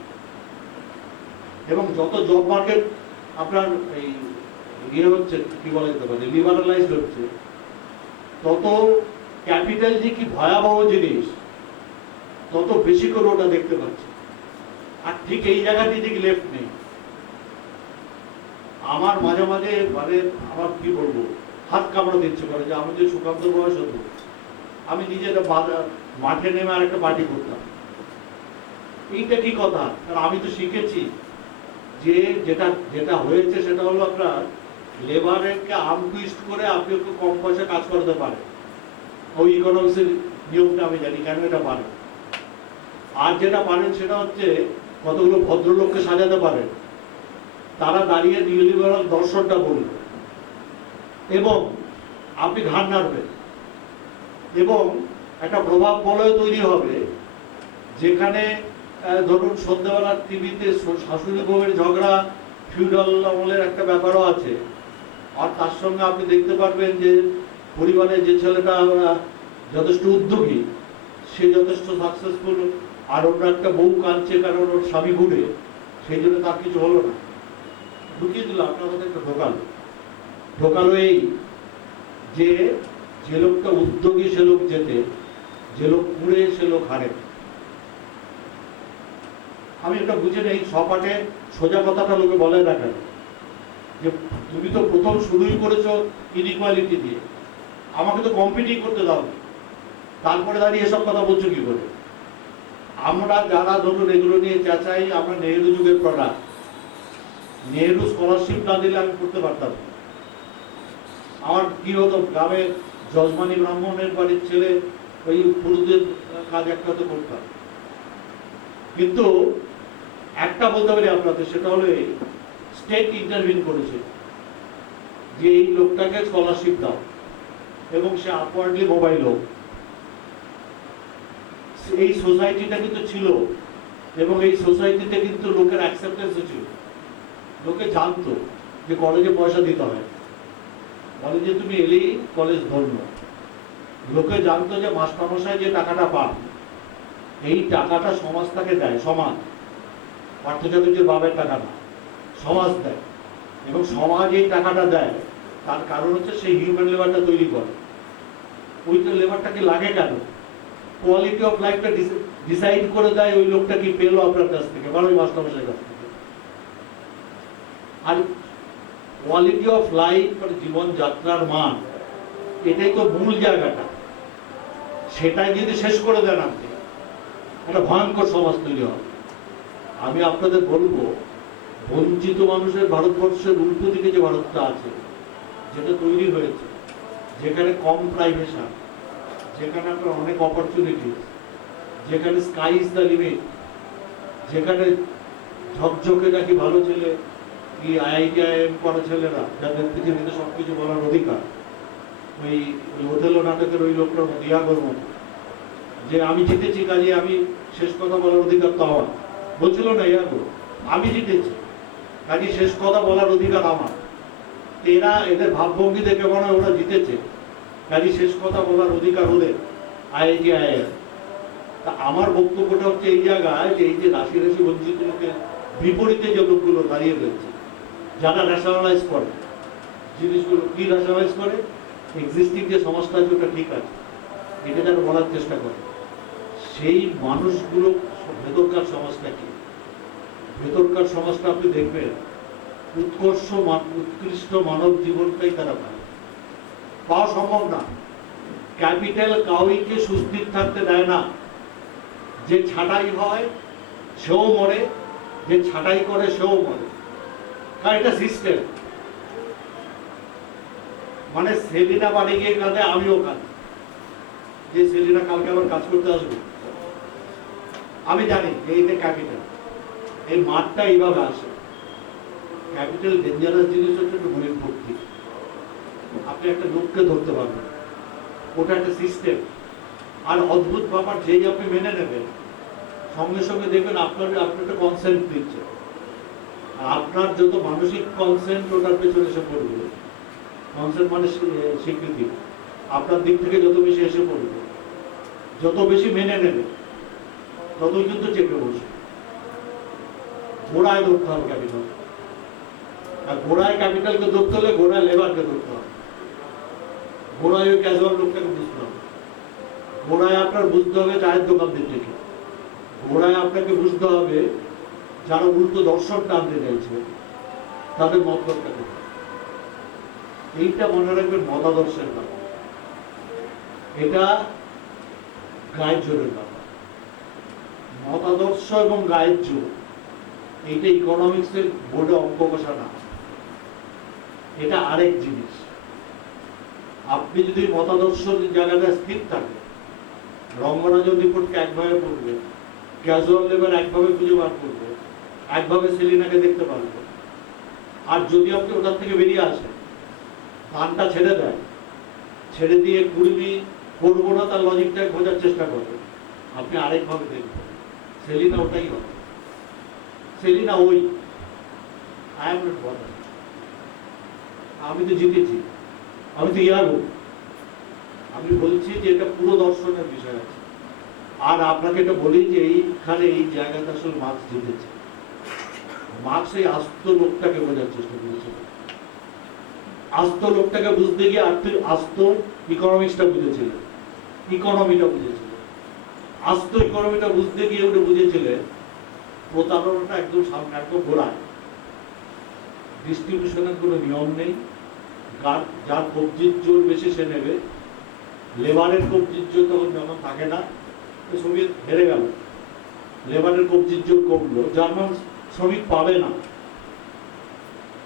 এবং যত জব মার্কেট আপনার এই ইয়ে হচ্ছে, কি বলা যেতে পারে, লিবারালাইজড হচ্ছে, তত ক্যাপিটাল যে কি ভয়াবহ জিনিস, তত বেশি করে ওটা দেখতে পাচ্ছি। আর ঠিক এই জায়গাটি ঠিক লেফট নেই। আমার মাঝে মাঝে মানে আমার কি বলবো, হাত কামড়ে দিচ্ছে করে যে আমি যে সুকান্ত বয়স হতো, আমি নিজে মাঠে নেমে আর একটা পার্টি করতাম। এইটা কি কথা? কারণ আমি তো শিখেছি যে যেটা যেটা হয়েছে সেটা হলো আপনার লেবারকে আর্ম টুইস্ট করে আপনি একটু কম পয়সা কাজ করতে পারেন। ওই ইকোনমিক্সের নিয়মটা আমি জানি কেন এটা পারেন। আর যেটা পারেন সেটা হচ্ছে কতগুলো ভদ্রলোককে সাজাতে পারেন, তারা দাঁড়িয়ে নিউলিবারাল দর্শনটা বলবে এবং আপনি ঘাড় নাড়বেন, এবং একটা প্রভাব বলয় তৈরি হবে, যেখানে ধরুন সন্ধ্যাবেলার টিভিতে শাশুড়ি বউয়ের ঝগড়া, ফিউডাল আমলের একটা ব্যাপারও আছে। আর তার সঙ্গে আপনি দেখতে পারবেন যে পরিবারে যে ছেলেটা যথেষ্ট উদ্যোগী, সে যথেষ্ট সাকসেসফুল, আর অন্য একটা বউ কাঁদছে কারণ ওর স্বামী ঘুরে, সেই জন্য তার কিছু হলো না। ঢুকিয়ে দিল, আপনার মধ্যে একটা ঢোকালো এই যে যে লোকটা উদ্যোগী সে লোক যেতে, যে লোক ঘুরে সে লোক হারে। আমি এটা বুঝে নেই, সপাটে সোজা কথাটা লোকে বলে রাখেন যে তুমি তো প্রথম শুরুই করেছো ইনইকুয়ালিটি দিয়ে, আমাকে তো কম্পিটিং করতে দাও, তারপরে দাঁড়িয়ে এসব কথা বলছো কি করে? আমরা যারা ধরুন এগুলো নিয়ে চাচাই, আমরা নেহেরু যুগের প্রোডাক্ট। নেহেরু স্কলারশিপ না দিলে আমি পড়তে পারতাম। আমার কি হতো, গ্রামে যজমানি ব্রাহ্মণের বাড়ির ছেলে, ওই পুরুষদের কাজ একটা তো করতাম। কিন্তু একটা বলতে পারি আপনাদের, সেটা হলো স্টেট ইন্টারভিন করেছে যে এই লোকটাকে স্কলারশিপ দাও, এবং সে আপওয়ার্ডলি মোবাইল হোক। এই সোসাইটিটা কিন্তু ছিল, এবং এই সোসাইটিতে কিন্তু লোকের অ্যাকসেপ্টেন্সও ছিল। লোকে জানতো যে কলেজে পয়সা দিতে হয়, কলেজে তুমি এলেই কলেজ ধন্য। লোকে জানতো যে মাস্টারমশাই যে টাকাটা পান, এই টাকাটা সমাজ তাকে দেয়, সমাজ, পার্থচাতুর্যের বাবের টাকা না, সমাজ দেয়। এবং সমাজ এই টাকাটা দেয়, তার কারণ হচ্ছে সেই হিউম্যান লেবারটা তৈরি করে। ওইটা লেবারটাকে লাগে কেন? কোয়ালিটি অফ লাইফটা ডিসাইড করে দেয় ওই লোকটা কি পেলো আপনার কাছ থেকে বা ওই মাস্টারমশাইয়ের কাছ থেকে। আর কোয়ালিটি অফ লাইফ মানে জীবনযাত্রার মান, এটাই তো মূল জায়গাটা। সেটাই যদি শেষ করে দেন আপনি, একটা ভয়ঙ্কর সমাজ তৈরি হবে। আমি আপনাদের বলবো, বঞ্চিত মানুষের ভারতবর্ষের উল্টো দিকে যে ভারতটা আছে, যেটা তৈরি হয়েছে, যেখানে কম প্রাইভেশন, যেখানে আপনার অনেক অপরচুনিটি, যেখানে স্কাই ইজ দ্য লিমিট, যেখানে ঝকঝকে নাকি ভালো ছেলে, কি আইআইটি আইএম করা ছেলেরা, যাদের পৃথিবীতে সবকিছু বলার অধিকার, ওই ওথেলো নাটকের ওই লোকটার দিয়াগোর মতো, যে আমি জিতেছি কাজে আমি শেষ কথা বলার অধিকার তো আমার, বলছিল না ইয়াগো, আমি জিতেছি কাজে শেষ কথা বলার অধিকার আমার। এদের ভাবভঙ্গি দেখে মনে হয় ওরা জিতেছে, কাজে শেষ কথা বলার অধিকার ওদের, আইআইটি আইএম। তা আমার বক্তব্যটা হচ্ছে এই জায়গায় যে এই যে রাশি রাশি বঞ্চিত লোকের বিপরীতে যে লোকগুলো দাঁড়িয়ে রয়েছে, যারা ন্যাশনালাইজ করে জিনিসগুলো, কি ন্যাশনালাইজ করে, এক্সিস্টিং যে সমাজটা আছে ওটা ঠিক আছে, এটা যেন বলার চেষ্টা করে। সেই মানুষগুলো ভেতরকার সমাজটা কি, ভেতরকার সমাজটা আপনি দেখবেন উৎকৃষ্ট মানব জীবনটাই তারা পায়, পাওয়া সম্ভব না। ক্যাপিটাল কাউকে সুস্থির থাকতে দেয় না। যে ছাঁটাই হয় সেও মরে, যে ছাঁটাই করে সেও মরে, কারণ এটা সিস্টেম। মানে সেলিনা বাড়ি গিয়ে কাঁদে, আমিও কাঁদি, যে সেলিনা কালকে আবার কাজ করতে আসবে। আমি জানি যে এইটা ক্যাপিটাল, এই মাঠটা এইভাবে আসে। ক্যাপিটাল ডেঞ্জারাস জিনিস হচ্ছে একটু গরিব ভর্তি, আপনি একটা লোককে ধরতে পারবেন, ওটা একটা সিস্টেম। আর অদ্ভুত ব্যাপার, যেই আপনি মেনে নেবেন সঙ্গে সঙ্গে দেখবেন আপনার একটা কনসেন্ট দিচ্ছে, আর আপনার যত মানসিক কনসেন্ট ওটার পেছনে এসে পড়বে, কনসেন্ট মানে স্বীকৃতি, আপনার দিক থেকে যত বেশি এসে পড়বে, যত বেশি মেনে নেবে, ততই কিন্তু চেপে বসবে। গোড়ায় ধরতে হবে ক্যাপিটাল, আর গোড়ায় ক্যাপিটালকে ধরতে হলে গোড়ায় লেবারকে ধরতে হবে, গোড়ায় ওই ক্যাজুয়াল লোকটাকে বুঝতে হবে, গোড়ায় আপনার বুঝতে হবে চায়ের দোকানদের থেকে, গোড়ায় আপনাকে বুঝতে হবে যারা উল্টো দর্শন টানতে চাইছে তাদের মতলবটাকে। এইটা মনে রাখবেন মতাদর্শের ব্যাপার, এটা গায়ের জোরের ব্যাপার। মতাদর্শ এবং গায়ের জোর এইটা ইকোনমিক্সের বোর্ডে অঙ্ক কষা না, এটা আরেক জিনিস। আপনি যদি মতাদর্শ জায়গাটা স্থির থাকে, রঙ্গরাজন রিপোর্টকে একভাবে পড়বে, ক্যাজুয়াল লেবার একভাবে খুঁজে বার করবে, একভাবে সেলিনাকে দেখতে পারবে। আর যদি আপনি ওটার থেকে বেরিয়ে আসেন, গানটা ছেড়ে দেয়, ছেড়ে দিয়ে কুড়মি করবো না তার লজিকটা খোঁজার চেষ্টা করবে, আপনি আরেকভাবে দেখবেন সেলিনা ওটাই হবে। সেলিনা ওই আই এম নট বদার, আমি তো জিতেছি, আমি তো ইয়াগো। আমি বলছি যে এটা পুরো দর্শনের বিষয় আছে। আর আপনাকে এটা বলি যে এইখানে এই জায়গাটা আসলে মার্কস জিতেছে। মার্কস এই আস্ত লোকটাকে বোঝার চেষ্টা করেছিল, আস্ত লোকটাকে বুঝতে গিয়ে আস্ত ইকোনমিক্সটা বুঝেছিলেন, ইকোনমিটা বুঝেছিলেন। আস্ত ইকোনমিটা বুঝতে গিয়ে ওটা বুঝেছিলেন প্রতারণাটা একদম সামনে, একদম গোড়ায়। ডিস্ট্রিবিউশনের কোনো নিয়ম নেই, যার কবজির জোর বেশি সে নেবে। লেবারের কবজির জোর তখন যখন থাকে না, শ্রমিক হেরে গেল, লেবারের কবজির জোর কমলো, জার্মান শ্রমিক পাবে না,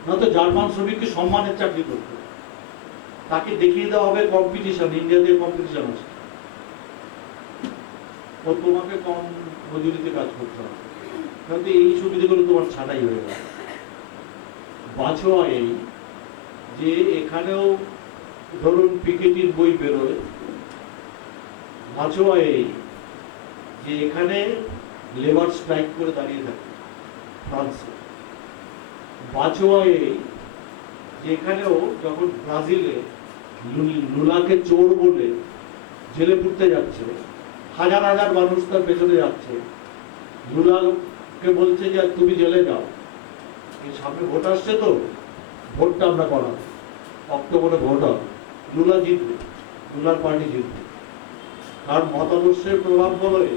নয়তো জার্মান শ্রমিককে সম্মানের চাকরি করতে, তাকে দেখিয়ে দেওয়া হবে কম্পিটিশন, ইন্ডিয়াতে কম্পিটিশন আছে, ও তোমাকে কম মজুরিতে কাজ করতে হবে, কিন্তু এই সুবিধাগুলো তোমার ছাড়াই হয়ে গেল। বাঁচোয়া এই যে এখানেও ধরুন পিকেটির বই বেরোয়, বাঁচোয়া এই যে এখানে লেবার স্ট্রাইক করে দাঁড়িয়ে থাকে ফ্রান্সে, বাঁচোয়া এই যে এখানেও যখন ব্রাজিলে লুলাকে চোর বলে জেলে পুড়তে যাচ্ছে, হাজার হাজার মানুষ তার পেছনে যাচ্ছে, লুলাকে বলছে যে তুমি জেলে যাও, এই সামনে ভোট আসছে তো, ভোটটা আমরা করাবো, অক্টোবরে ভোট হবে, লুলা জিতবে, লুলার পার্টি জিতবে। কারণ মতাদর্শের প্রভাব বলে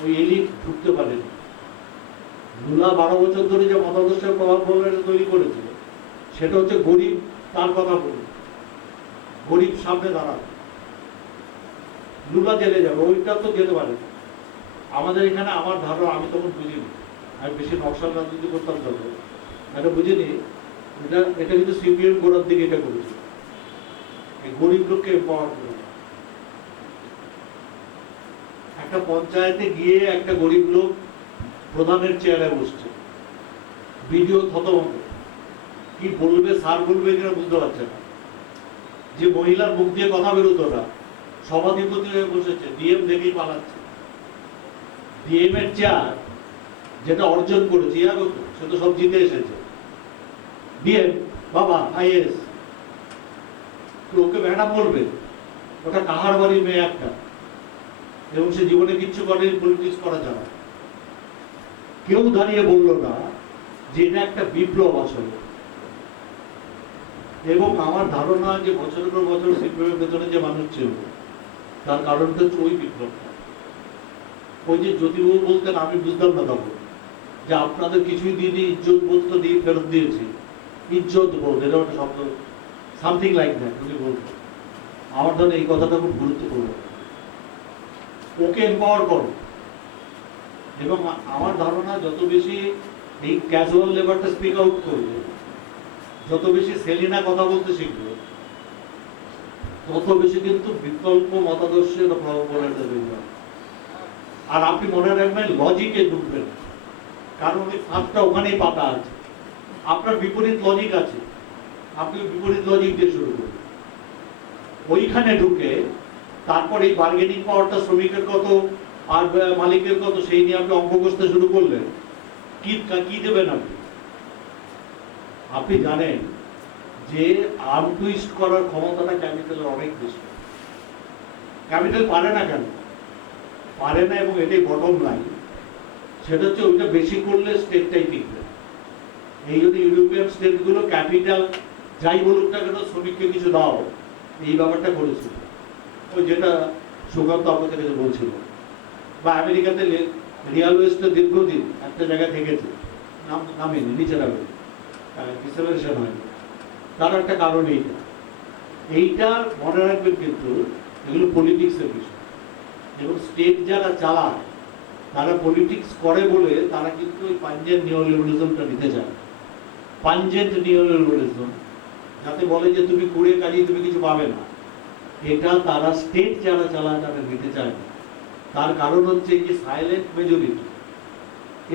ওই এলিট ঢুকতে পারেনি। লুলা 12 বছর ধরে যে মতাদর্শের প্রভাব বলে তৈরি করেছিল, সেটা হচ্ছে গরিব তার কথা বলবে, গরিব সামনে দাঁড়াবে, লুলা জেলে যাবে, ওইটা তো যেতে পারে। আমাদের এখানে আমার ধারণা, আমি তখন বুঝিনি, আমি বেশি নকশাল রাজনীতি করতাম তখন, এটা বুঝিনি, এটা কিন্তু সিপিএম গোড়ার দিকে এটা করেছে, এই গরিব লোককে এম্পাওয়ার করে। একটা পঞ্চায়েতে গিয়ে একটা গরিব লোক প্রধানের চেয়ারে বসছে, ভিডিও থতমত, কি বলবে স্যার বলবে কিনা বুঝতে পারছে না, যে মহিলার মুখ দিয়ে কথা বেরোতো না সভাধিপতি হয়ে বসেছে, ডিএম দেখেই পালাচ্ছে। ডিএম এর চেয়ার যেটা অর্জন করেছে সে তো সব জিতে এসেছে, ডিএম বাবা আইএস, ওকে ম্যাডাম বলবে, ওটা কাহার বাড়ির মেয়ে একটা, এবং সে জীবনে কিচ্ছু করেনি, পলিটিক্স করা যাবে। কেউ দাঁড়িয়ে বলল না যে এটা একটা বিপ্লব আসলে। এবং আমার ধারণা যে বছরের পর বছর সিপিএমের ভেতরে যে মানুষ ছিল, তার কারণটা হচ্ছে ওই বিপ্লবটা। ওই যে জ্যোতিবাবু বলতেন, আমি বুঝতাম না তখন, যে আপনাদের কিছুই দিনই ইজ্জত বোধটা দিয়ে ফেরত দিয়েছি, ইজ্জত বোধ, এটা একটা শব্দ, সামথিং লাইক দ্যাট উনি বলতেন। আমার ধরেন এই কথাটা খুব গুরুত্বপূর্ণ, ওকে এম্পাওয়ার করো। এবং আমার ধারণা যত বেশি এই ক্যাজুয়াল লেবারটা স্পিক আউট করবে, যত বেশি সেলিনা কথা বলতে শিখবে, তত বেশি কিন্তু বিকল্প মতাদর্শের প্রভাব দেবে। আর আপনি মনে রাখবেন, লজিকে ঢুকবেন, কারণ ওই ফাঁকটা ওখানেই পাতা আছে। আপনার বিপরীত লজিক আছে, আপনি বিপরীত লজিক দিয়ে শুরু করবেন, ওইখানে ঢুকে তারপর এই বার্গেনিং পাওয়ারটা শ্রমিকের কত আর মালিকের কত সেই নিয়ে আপনি অঙ্ক কষতে শুরু করলেন, কি দেবেন আপনি? আপনি জানেন যে আর্ম টুইস্ট করার ক্ষমতাটা ক্যাপিটালের অনেক বেশি। ক্যাপিটাল পারে না কেন? পারে না, এবং এটাই বটম লাইন, সেটা হচ্ছে ওইটা বেশি করলে স্টেটটাই টিকবে। এই জন্য ইউরোপিয়ান স্টেটগুলো ক্যাপিটাল যাই বলুক না কেন, শ্রমিককে কিছু দাও, এই ব্যাপারটা করেছিল। ওই যেটা সুকান্ত আপনার কাছে বলছিল, বা আমেরিকাতে রিয়াল ওয়েস্টে দীর্ঘদিন একটা জায়গায় থেকেছে, নামেনি, নিচে নামে, ডিসেলারেশন হয়নি। তার একটা কারণ এইটা মনে রাখবেন। কিন্তু এগুলো পলিটিক্সের বিষয়, এবং স্টেট যারা চালায় তারা পলিটিক্স করে বলে তারা কিন্তু ওই পাঞ্জেন্ট নিওলিবারালিজমটা নিতে চায়। পাঞ্জেন্ট নিওলিবারালিজম, যাতে বলে যে তুমি করে কাজেই তুমি কিছু পাবে না, এটা তারা স্টেট যারা চালায় তারা নিতে চায় না। তার কারণ হচ্ছে যে সাইলেন্ট মেজরিটি,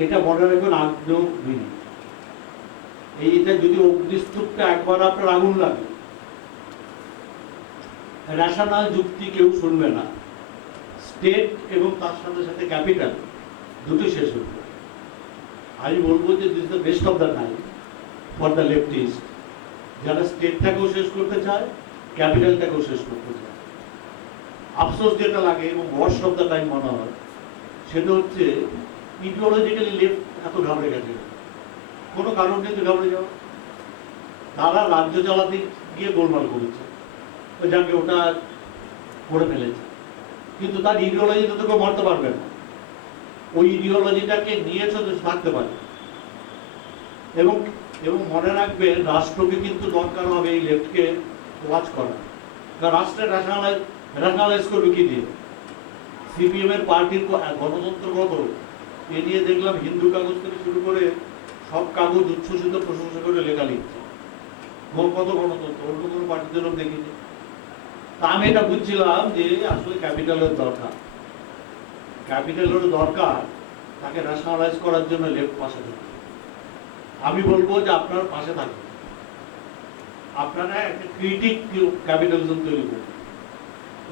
এটা মনে রাখবেন 8 মিনিট। এইটা যদি অগ্নিস্তূপটা একবার আপনার আগুন লাগে, রেশনাল যুক্তি কেউ শুনবে না, স্টেট এবং তার সাথে সাথে ক্যাপিটাল দুটো শেষ হতো। আমি বলবো যে this the best of the time for the leftist, যারা স্টেটটাকেও শেষ করতে চায়, ক্যাপিটালটাকেও শেষ করতে চায়। আফসোস যেটা লাগে এবং ওয়ার্স্ট অফ দ্য টাইম মনে হয়, সেটা হচ্ছে ইডিওলজিক্যালি লেফট এত ঘাবড়ে গেছে, কোনো কারণ নেই তো ঘাবড়ে যাওয়া। তারা রাজ্য চালাতে গিয়ে গোলমাল করেছে, যাকে ওটা করে ফেলেছে, কিন্তু তার ইডিওলজিতে তো কেউ মারতে পারবে না। ওই ইডিওলজিটাকে নিয়ে থাকতে পারে। এবং এবং মনে রাখবেন, রাষ্ট্রকে কিন্তু দরকার হবে এই লেফটকে ওয়াচ করা। কারণ রাষ্ট্রের ন্যাশনালাইজ করবে কি দিয়ে? সিপিএম এর পার্টির গণতন্ত্রগত এ নিয়ে দেখলাম হিন্দু কাগজ থেকে শুরু করে সব কাগজ উচ্ছ্বসিত প্রশংসা করে লেখা লিখছে। কত গণতন্ত্র, অন্য কোনো পার্টির জন্য দেখিনি। তা আমি এটা বুঝছিলাম যে আসলে ক্যাপিটালের দরকার, ক্যাপিটালের দরকার, তাকে ন্যাশনালাইজ করার জন্য লেফট পাশে থাকে। আমি বলবো যে আপনার পাশে থাকবে, আপনারা একটা ক্রিটিক ক্যাপিটালিজম তৈরি করুন,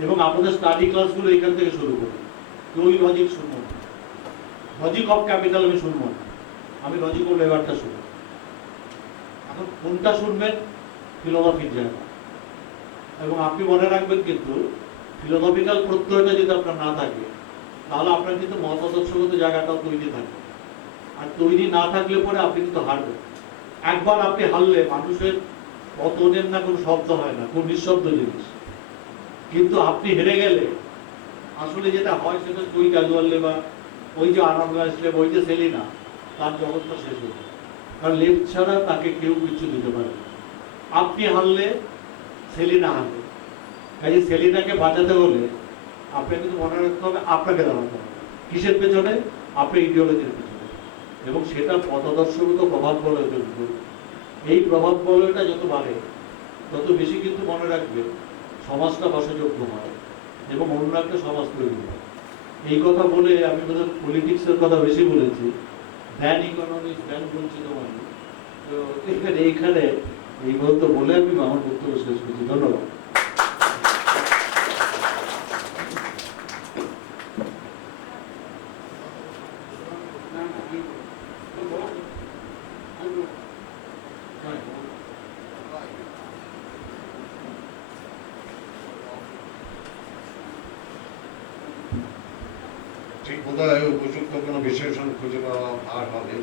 এবং আপনাদের স্টাডি ক্লাসগুলো এখান থেকে শুরু করুন। ওই লজিক শুনবো না, লজিক অফ ক্যাপিটাল আমি শুনবো না, আমি লজিক অফ লেবারটা শুনবো। এখন কোনটা শুনবেন? ফিলোসফির জায়গা। এবং আপনি মনে রাখবেন, কিন্তু ফিলোসফিক্যাল প্রত্যয়টা যদি আপনার না থাকে, তাহলে আপনার কিন্তু মতাদর্শগত জায়গাটাও তৈরি থাকে। আর তৈরি না থাকলে পরে আপনি কিন্তু হারবেন। একবার আপনি হারলে মানুষের পতনের না কোনো শব্দ হয় না, কোন নিঃশব্দ জিনিস। কিন্তু আপনি হেরে গেলে আসলে যেটা হয় সেটা ওই ক্যাজুয়াল লেবার, ওই যে আরাম আসলে, ওই যে সেলিনা, তার জগৎটা শেষ হয়ে যায়। কারণ লেফট ছাড়া তাকে কেউ কিছু দিতে পারে না। আপনি হারলে সেলিনা হারবে। কাজে সেলিনাকে বাঁচাতে হলে আপনাকে কিন্তু মনে রাখতে হবে আপনাকে দাঁড়াতে হবে। কিসের পেছনে? আপনার ইডিওলজির পেছনে। এবং সেটা পথদর্শকগত প্রভাব বলয় তৈরি করবে। এই প্রভাব বলয়টা যত বাড়ে তত বেশি কিন্তু মনে রাখবে সমাজটা বাসযোগ্য হয় এবং অন্য একটা সমাজ তৈরি হয়। এই কথা বলে আমি বোধহয় পলিটিক্সের কথা বেশি বলেছি, ভ্যান ইকোনমিক্স, ভ্যান বঞ্চিত মানুষ। তো এইখানে এই বলতে বলে আমি আমার বক্তব্য শেষ করছি। ধন্যবাদ। ঠিক বোধহয় উপযুক্ত কোনো বিশেষণ খুঁজে পাওয়া ভার হবে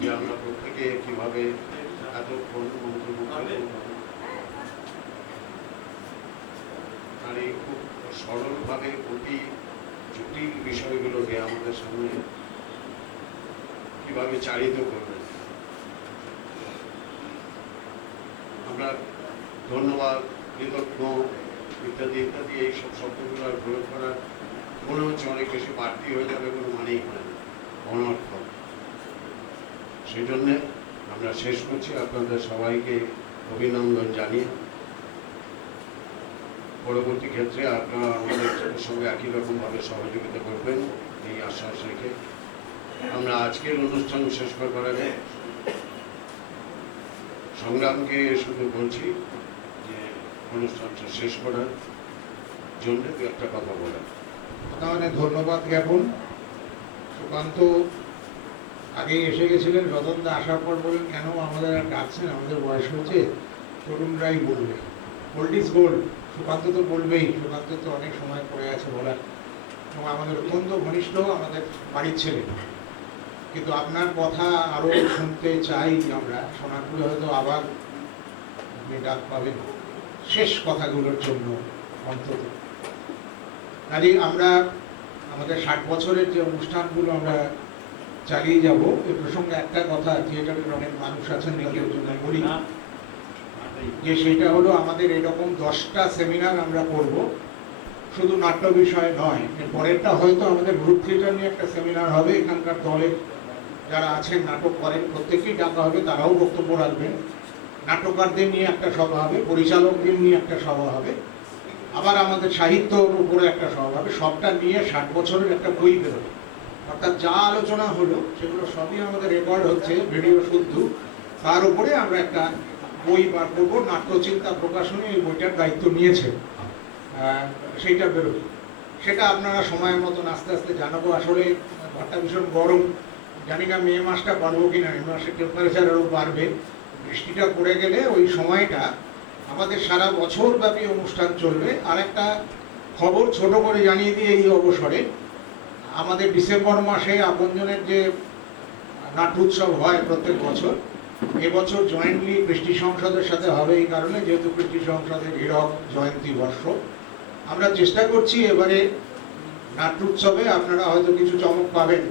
যে আমরা প্রত্যেকে কিভাবে এতক্ষণ মন্ত্রমুগ্ধ হলাম। আর এই খুব সরলভাবে অতি জটিল বিষয়গুলোকে আমাদের সামনে কিভাবে চালিত করবে। আমরা ধন্যবাদ, কৃতজ্ঞ ইত্যাদি ইত্যাদি এইসব শব্দগুলো আর প্রয়োগ করার মনে হচ্ছে অনেক বেশি বাড়তি হয়ে যাবে, কোনো মানেই হয় না, অনর্থক। সেই জন্যে আমরা শেষ করছি আপনাদের সবাইকে অভিনন্দন জানিয়ে। পরবর্তী ক্ষেত্রে আপনারা আমাদের সঙ্গে একই রকমভাবে সহযোগিতা করবেন এই আশ্বাস রেখে আমরা আজকের অনুষ্ঠান শেষ করবার আগে সংগ্রামকে শুধু বলছি যে অনুষ্ঠানটা শেষ করার জন্য দু একটা কথা বলেন। মানে ধন্যবাদ জ্ঞাপন। সুকান্ত আগে এসে গেছিলেন, রতনদা আসার পর বলেন কেন আমাদের আর ডাকছেন, আমাদের বয়স হয়েছে, তরুণরাই বলবে, গোল্ড ইজ গোল্ড। সুকান্ত তো বলবেই, সুকান্ত তো অনেক সময় পড়ে আছে বলার, এবং আমাদের অত্যন্ত ঘনিষ্ঠ, আমাদের বাড়ির ছেলে। কিন্তু আপনার কথা আরও শুনতে চাই আমরা, শোনার পরে হয়তো আবার আপনি ডাক পাবেন শেষ কথাগুলোর জন্য অন্তত। কাজে আমরা আমাদের 60 বছরের যে অনুষ্ঠানগুলো আমরা চালিয়ে যাব, এ প্রসঙ্গে একটা কথা থিয়েটারের অনেক মানুষ আছেন তাদের জন্য বলি, যে সেটা হলো আমাদের এরকম 10টা সেমিনার আমরা করব, শুধু নাট্য বিষয় নয়। এর পরেরটা হয়তো আমাদের গ্রুপ থিয়েটার নিয়ে একটা সেমিনার হবে, এখানকার দলের যারা আছেন নাটক করেন প্রত্যেকেই ডাকা হবে, তারাও বক্তব্য রাখবেন। নাটককারদের নিয়ে একটা সভা হবে, পরিচালকদের নিয়ে একটা সভা হবে, আবার আমাদের সাহিত্যর উপরে একটা সভা হবে। সবটা নিয়ে 60 বছরের একটা বই বেরোবে। অর্থাৎ যা আলোচনা হলো সেগুলো সবই আমাদের রেকর্ড হচ্ছে, ভিডিও শুদ্ধ। তার উপরে আমরা একটা বই বার করবো, নাট্যচিন্তা প্রকাশনী এই বইটার দায়িত্ব নিয়েছে, সেইটা বেরোবে। সেটা আপনারা সময়ের মতন আস্তে আস্তে জানাবো। আসলে ঘরটা ভীষণ গরম, জানি না মে মাসটা পারবো কিনা, মে মাসে টেম্পারেচার আরও বাড়বে। বৃষ্টিটা পড়ে গেলে ওই সময়টা আমাদের সারা বছর ব্যাপী অনুষ্ঠান চলবে। আর একটা খবর ছোট করে জানিয়ে দিয়ে এই অবসরে, আমাদের ডিসেম্বর মাসে আপনজনের যে নাট্য উৎসব হয় প্রত্যেক বছর, এবছর জয়েন্টলি কৃষ্টি সংসদের সাথে হবে। এই কারণে যেহেতু কৃষ্টি সংসদের হীরক জয়ন্তী বর্ষ, আমরা চেষ্টা করছি এবারে নাট্য উৎসবে আপনারা হয়তো কিছু চমক পাবেন।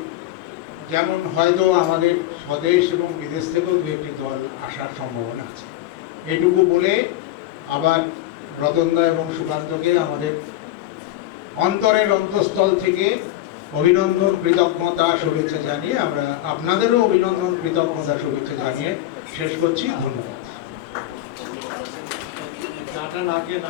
যেমন হয়তো আমাদের স্বদেশ এবং বিদেশ থেকেও দু একটি দল আসার সম্ভাবনা আছে। এইটুকু বলে আবার রতনদা এবং সুকান্তকে আমাদের অন্তরের অন্তঃস্থল থেকে অভিনন্দন, কৃতজ্ঞতা, শুভেচ্ছা জানিয়ে, আমরা আপনাদেরও অভিনন্দন, কৃতজ্ঞতা, শুভেচ্ছা জানিয়ে শেষ করছি। ধন্যবাদ। চাটা না খেয়ে না